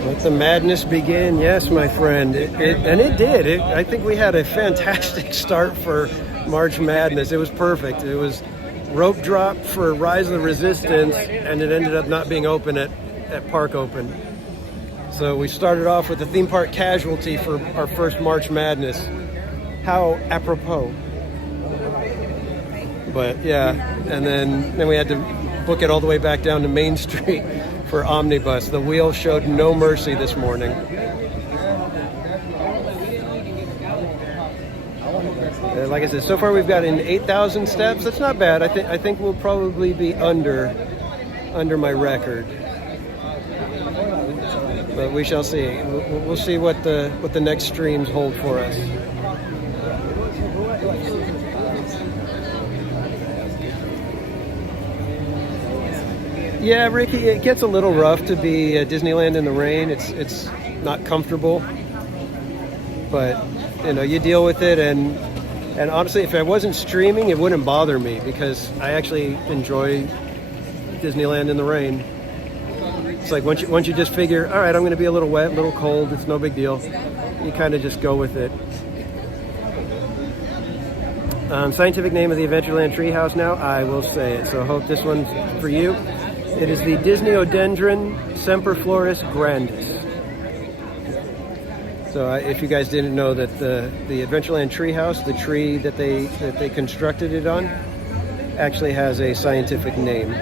Let the madness begin. Yes, my friend. It did. I think we had a fantastic start for March Madness. It was perfect. It was rope drop for Rise of the Resistance, and it ended up not being open at Park Open. So we started off with the theme park casualty for our first March Madness. How apropos. But yeah, and then we had to book it all the way back down to Main Street for Omnibus. The wheel showed no mercy this morning. Like I said, so far we've got in 8,000 steps. That's not bad. I think we'll probably be under my record. But we shall see. We'll see what the next streams hold for us. Yeah, Ricky, it gets a little rough to be at Disneyland in the rain. It's not comfortable, but you know, you deal with it. And honestly, if I wasn't streaming, it wouldn't bother me because I actually enjoy Disneyland in the rain. It's like once you just figure, all right, I'm going to be a little wet, a little cold. It's no big deal. You kind of just go with it. Scientific name of the Adventureland treehouse now, I will say it. So I hope this one's for you. It is the Disneodendron Semperflorus grandis. So if you guys didn't know that the Adventureland treehouse, the tree that they constructed it on, actually has a scientific name.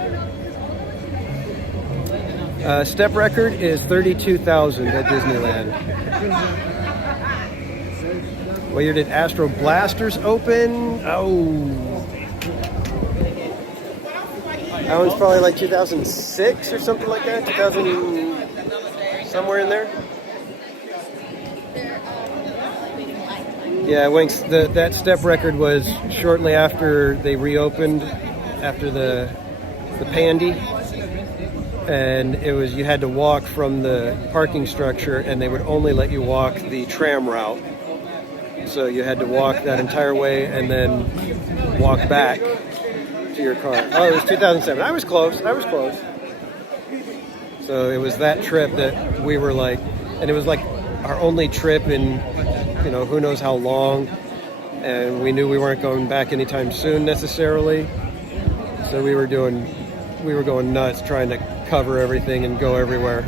Step record is 32,000 at Disneyland. What year did Astro Blasters open? Oh. That one's probably like 2006 or something like that. 2000, somewhere in there. Yeah, Winks, that step record was shortly after they reopened, after the Pandy. And it was, you had to walk from the parking structure and they would only let you walk the tram route. So you had to walk that entire way and then walk back to your car. Oh, it was 2007. I was close. So it was that trip that we were like, and it was like our only trip in, you know, who knows how long. And we knew we weren't going back anytime soon necessarily. So we were going nuts trying to cover everything and go everywhere.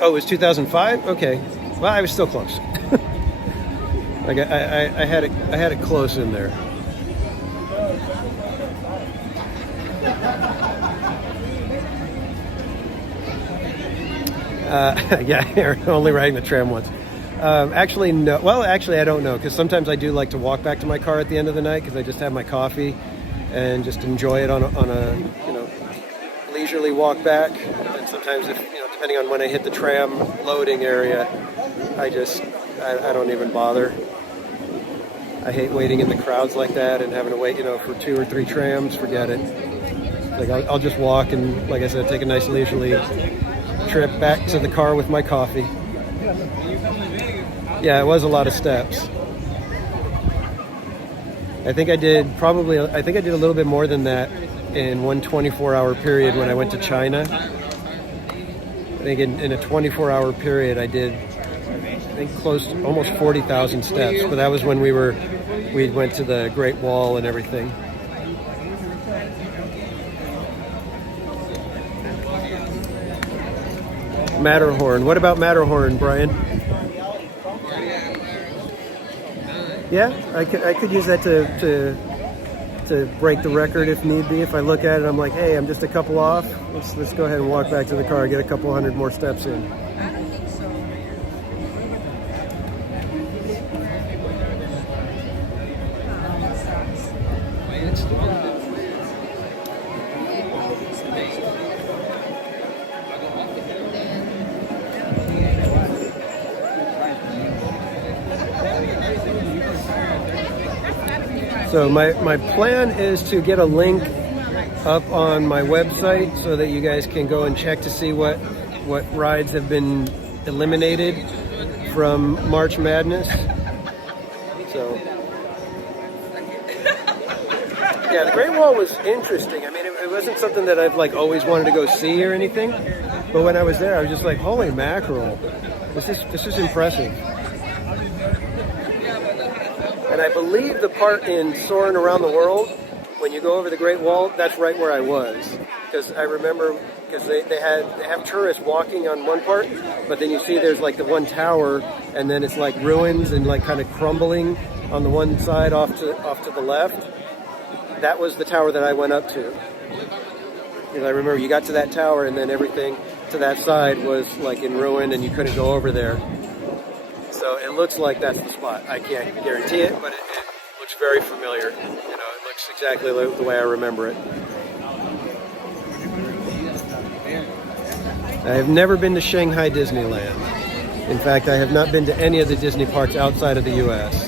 Oh, it was 2005? Okay. Well, I was still close. Like I had it close in there. Yeah, only riding the tram once. Actually, no. Well, actually, I don't know, because sometimes I do like to walk back to my car at the end of the night because I just have my coffee and just enjoy it on a you know, leisurely walk back. And sometimes, if you know, depending on when I hit the tram loading area, I don't even bother. I hate waiting in the crowds like that and having to wait, you know, for 2 or 3 trams. Forget it. Like I'll just walk and, like I said, take a nice leisurely trip back to the car with my coffee. Yeah, it was a lot of steps. I think I did a little bit more than that in one 24-hour period when I went to China. I think in a 24-hour period I did, I think, close to almost 40,000 steps. But that was when we went to the Great Wall and everything. Matterhorn. What about Matterhorn, Brian? Yeah, I could use that to break the record if need be. If I look at it, I'm like, hey, I'm just a couple off. Let's go ahead and walk back to the car, get a couple hundred more steps in. I don't think so. So my plan is to get a link up on my website so that you guys can go and check to see what rides have been eliminated from March Madness. So yeah, the Great Wall was interesting. I mean, it wasn't something that I've like always wanted to go see or anything, but when I was there, I was just like, holy mackerel, this is impressive. And And I believe the part in Soarin' Around the World, when you go over the Great Wall, that's right where I was. Because I remember, because they have tourists walking on one part, but then you see there's like the one tower, and then it's like ruins and like kind of crumbling on the one side off to the left. That was the tower that I went up to. And I remember you got to that tower, and then everything to that side was like in ruin, and you couldn't go over there. So it looks like that's the spot. I can't guarantee it, but it looks very familiar. You know, it looks exactly the way I remember it. I have never been to Shanghai Disneyland. In fact, I have not been to any of the Disney parks outside of the U.S.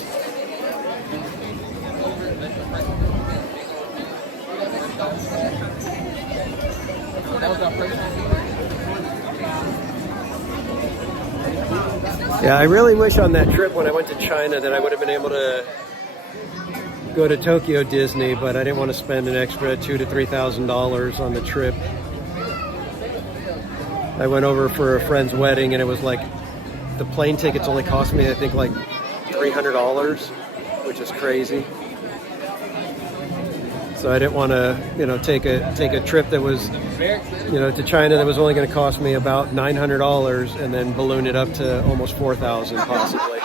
Yeah, I really wish on that trip when I went to China that I would have been able to go to Tokyo Disney, but I didn't want to spend an extra $2,000 to $3,000 on the trip. I went over for a friend's wedding, and it was like the plane tickets only cost me, I think, like $300, which is crazy. So I didn't want to, you know, take a trip that was, you know, to China that was only going to cost me about $900 and then balloon it up to almost $4,000 possibly.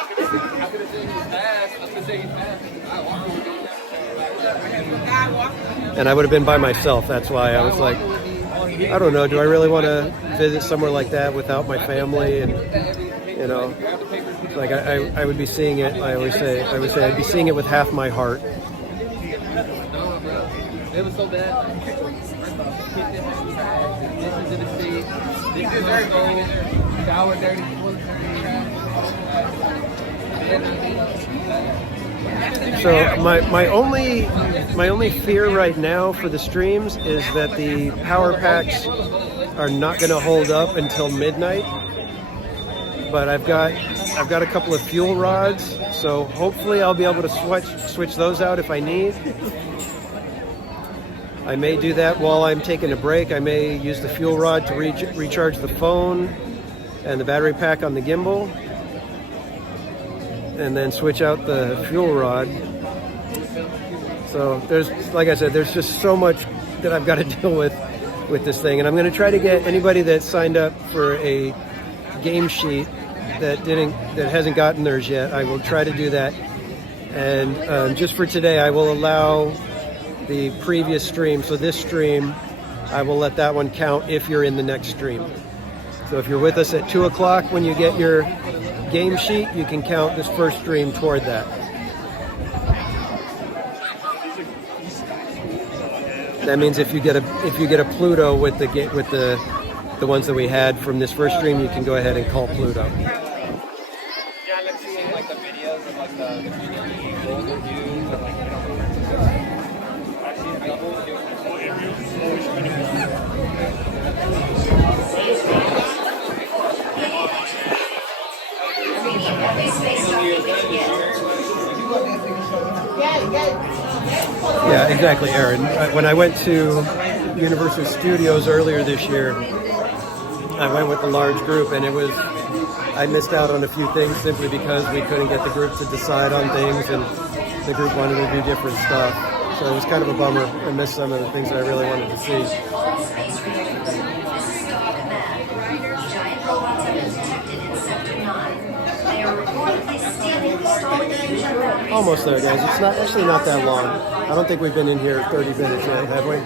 And I would have been by myself. That's why I was like, I don't know, do I really want to visit somewhere like that without my family? And, you know, it's like I would be seeing it, I would say I'd be seeing it with half my heart. It was so bad. This is very cold. Shower dirty. So my only fear right now for the streams is that the power packs are not going to hold up until midnight. But I've got a couple of fuel rods, so hopefully I'll be able to switch those out if I need. I may do that while I'm taking a break. I may use the fuel rod to recharge the phone and the battery pack on the gimbal, and then switch out the fuel rod. So there's, like I said, there's just so much that I've got to deal with this thing, and I'm going to try to get anybody that signed up for a game sheet that hasn't gotten theirs yet. I will try to do that, and just for today, I will allow the previous stream. So this stream, I will let that one count if you're in the next stream. So if you're with us at 2 o'clock when you get your game sheet, you can count this first stream toward that. That means if you get a PLUTO with the ones that we had from this first stream, you can go ahead and call PLUTO. Yeah, let's see like the videos of like the golden views and like, you know. Yeah, exactly, Aaron. When I went to Universal Studios earlier this year, I went with a large group, and I missed out on a few things simply because we couldn't get the group to decide on things, and the group wanted to do different stuff. So it was kind of a bummer. I missed some of the things that I really wanted to see. Almost there, guys. It's actually not that long. I don't think we've been in here 30 minutes yet, have we?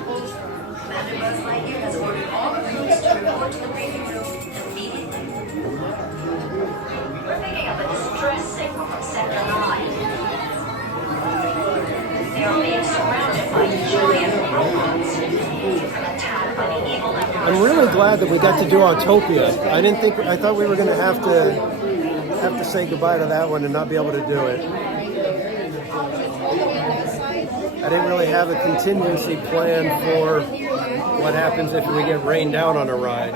I'm really glad that we got to do Autopia. I thought we were going to have to say goodbye to that one and not be able to do it. I didn't really have a contingency plan for what happens if we get rained out on a ride.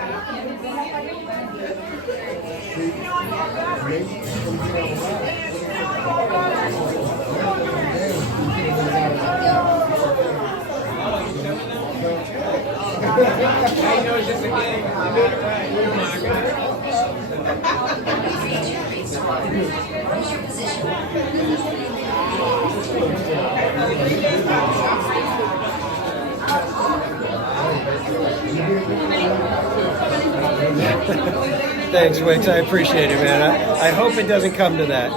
Thanks, Wix. I appreciate it, man. I hope it doesn't come to that.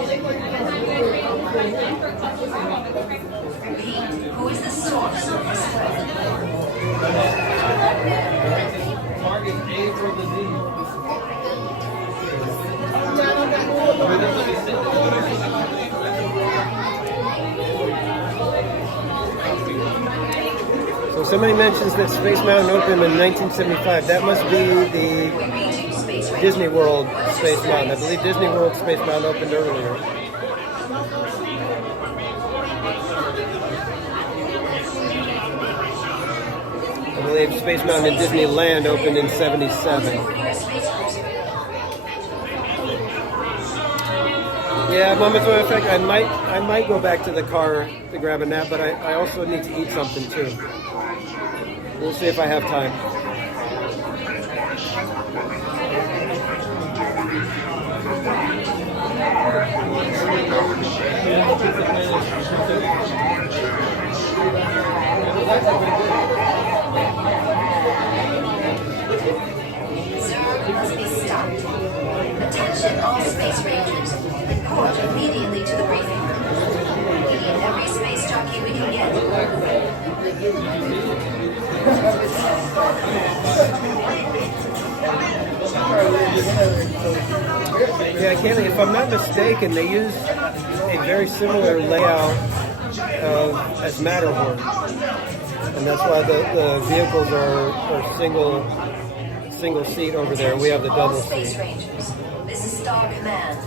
Who is the source of this threat? So somebody mentions that Space Mountain opened in 1975. That must be the Disney World Space Mountain. I believe Disney World Space Mountain opened earlier. I believe Space Mountain in Disneyland opened in 77. Yeah, moments of effect. I might go back to the car to grab a nap, but I also need to eat something too. We'll see if I have time. Attention all Space Rangers. Report immediately to the briefing room. We need every space jockey we can get. Yeah, Kaylee, if I'm not mistaken, they use a very similar layout as Matterhorn. And that's why the vehicles are single seat over there. We have the double Space seat. Rangers, this is Star Command.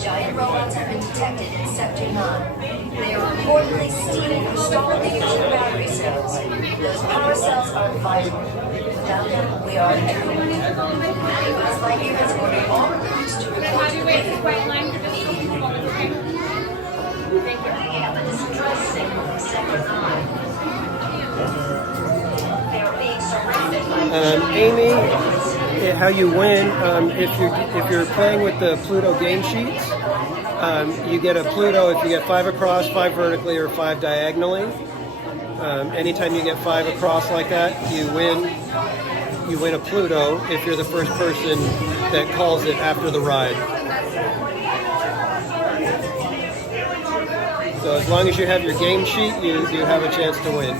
Giant robots have been detected in Sector 9. They are reportedly stealing from stalled fusion battery cells. Those power cells are vital. Without them, we are doomed. It's like you has ordered all recruits to report to the briefing room. Picking up a distress signal from Sector 9. They are being surrounded by Amy, how you win, if you're playing with the PLUTO game sheets, you get a PLUTO if you get 5 across, 5 vertically, or 5 diagonally. Anytime you get 5 across like that, you win a PLUTO if you're the first person that calls it after the ride. So as long as you have your game sheet, you have a chance to win.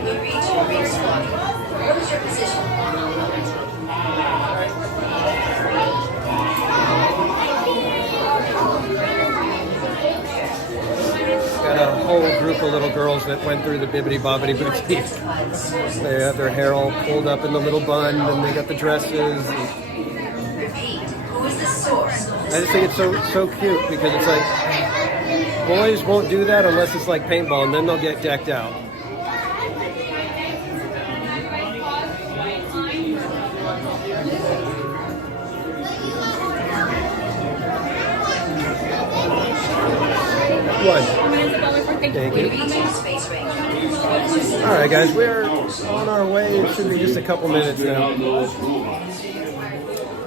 We reach your rear squadron. What is your position? Got a whole group of little girls that went through the Bibbidi Bobbidi Boutique. They have their hair all pulled up in the little bun, and they got the dresses. Repeat. Who is the source of this? I just think it's so cute because it's like boys won't do that unless it's like paintball, and then they'll get decked out. One. Thank you. All right, guys, we're on our way. It should be just a couple minutes now.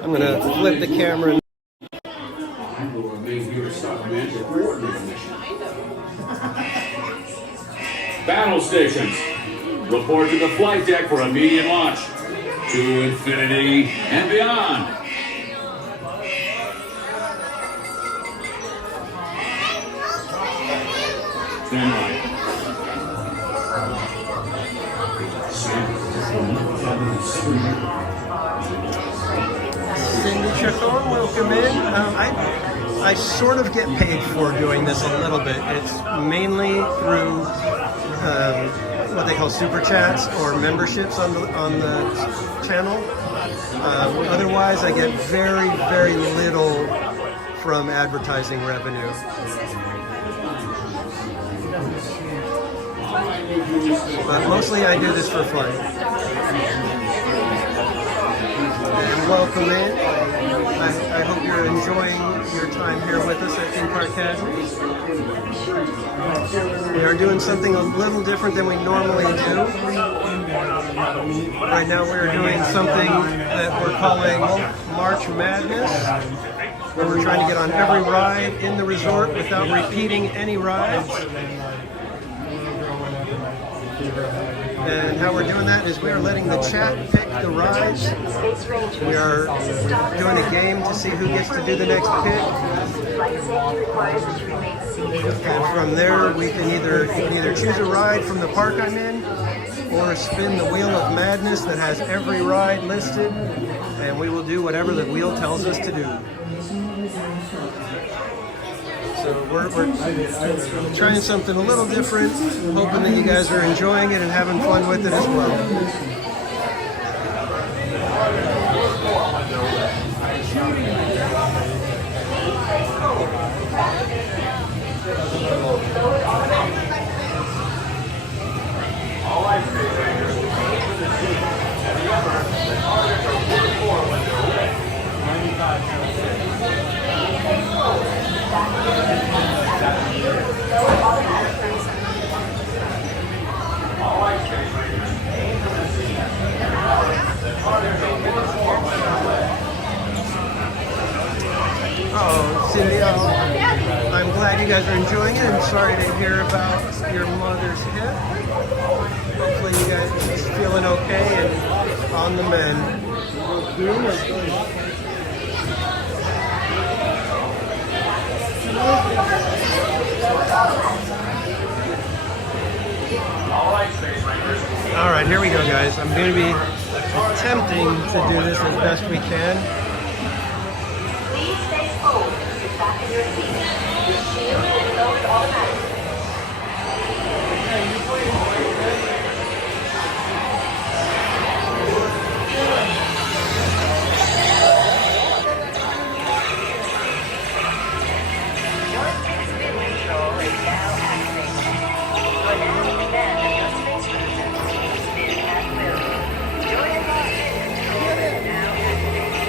I'm gonna flip the camera. Battle stations, report to the flight deck for immediate launch. To infinity and beyond. Stand by. Signature welcome in. I sort of get paid for doing this a little bit. It's mainly through what they call super chats or memberships on the channel. Otherwise, I get very, very little from advertising revenue. But mostly I do this for fun. And welcome in. I hope you're enjoying your time here with us at Theme Park Casuals. We are doing something a little different than we normally do. Right now we're doing something that we're calling March Madness, where we're trying to get on every ride in the resort without repeating any rides. And how we're doing that is we are letting the chat pick the rides. We are doing a game to see who gets to do the next pick. And from there, we can either choose a ride from the park I'm in, or spin the Wheel of Madness that has every ride listed, and we will do whatever the wheel tells us to do. So we're trying something a little different, hoping that you guys are enjoying it and having fun with it as well. Oh, Cindy, I'm glad you guys are enjoying it. I'm sorry to hear about your mother's hip. Hopefully you guys are just feeling okay and on the mend. All right, here we go, guys. I'm going to be attempting to do this as best we can. Please stay cool. Get back in your seat. Your shield will be lowered automatically. Joystick spin control is now activated. You are now in command of your space cruiser. Spin at will. Joystick spin control is now activated.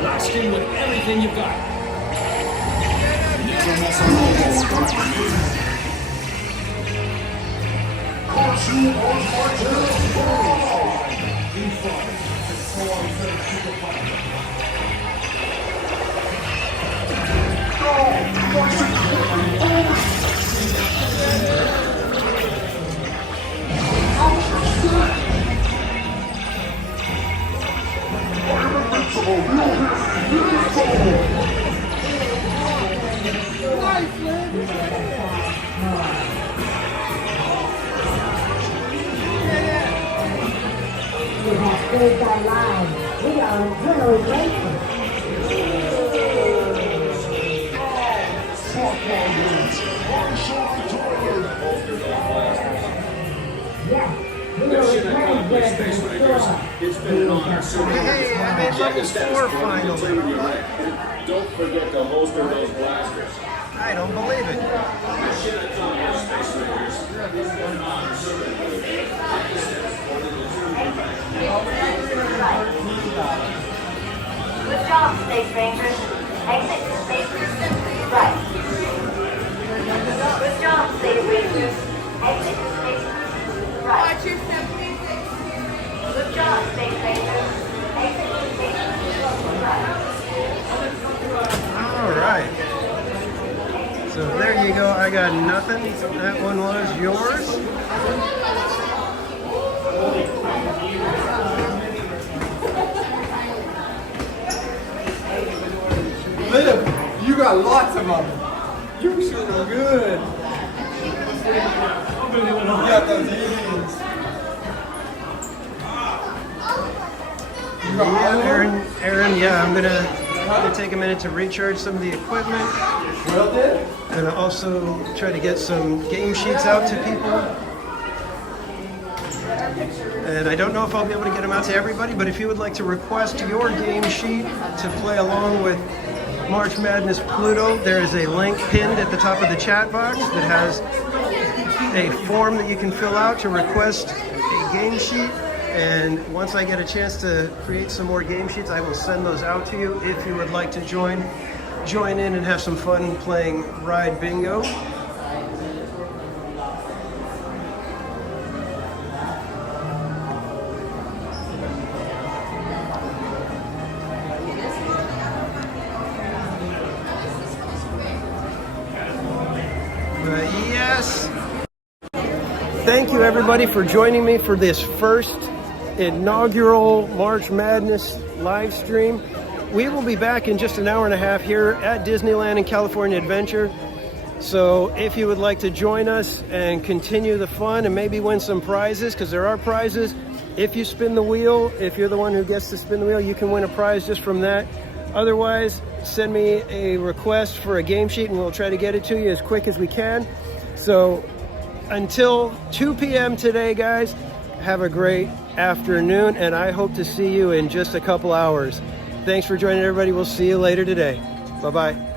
Last in with everything you've got. We have saved our lives. We are eternally grateful. Hey, I made level 4 finally. Don't forget to holster those blasters. I don't believe it. Good job, Space Rangers. Exit to Space Cruiser. Right. Good job, Space Rangers. Exit to Space Cruiser. Right. Good job, Space Rangers. Exit to Space Cruiser. Right. All right. So there you go. I got nothing. That one was yours. Liv, you got lots of them. You should look good. You got those aliens. Yeah, Aaron, yeah, I'm gonna take a minute to recharge some of the equipment. And also try to get some game sheets out to people. And I don't know if I'll be able to get them out to everybody, but if you would like to request your game sheet to play along with March Madness Pluto, there is a link pinned at the top of the chat box that has a form that you can fill out to request a game sheet. And once I get a chance to create some more game sheets, I will send those out to you if you would like to join in and have some fun playing Ride Bingo. Yes. Thank you everybody for joining me for this first inaugural March Madness live stream. We will be back in just an hour and a half here at Disneyland and California Adventure. So if you would like to join us and continue the fun and maybe win some prizes, because there are prizes. If you spin the wheel, if you're the one who gets to spin the wheel, you can win a prize just from that. Otherwise, send me a request for a game sheet and we'll try to get it to you as quick as we can. So until 2 p.m. today, guys, have a great afternoon, and I hope to see you in just a couple hours. Thanks for joining, everybody. We'll see you later today. Bye-bye.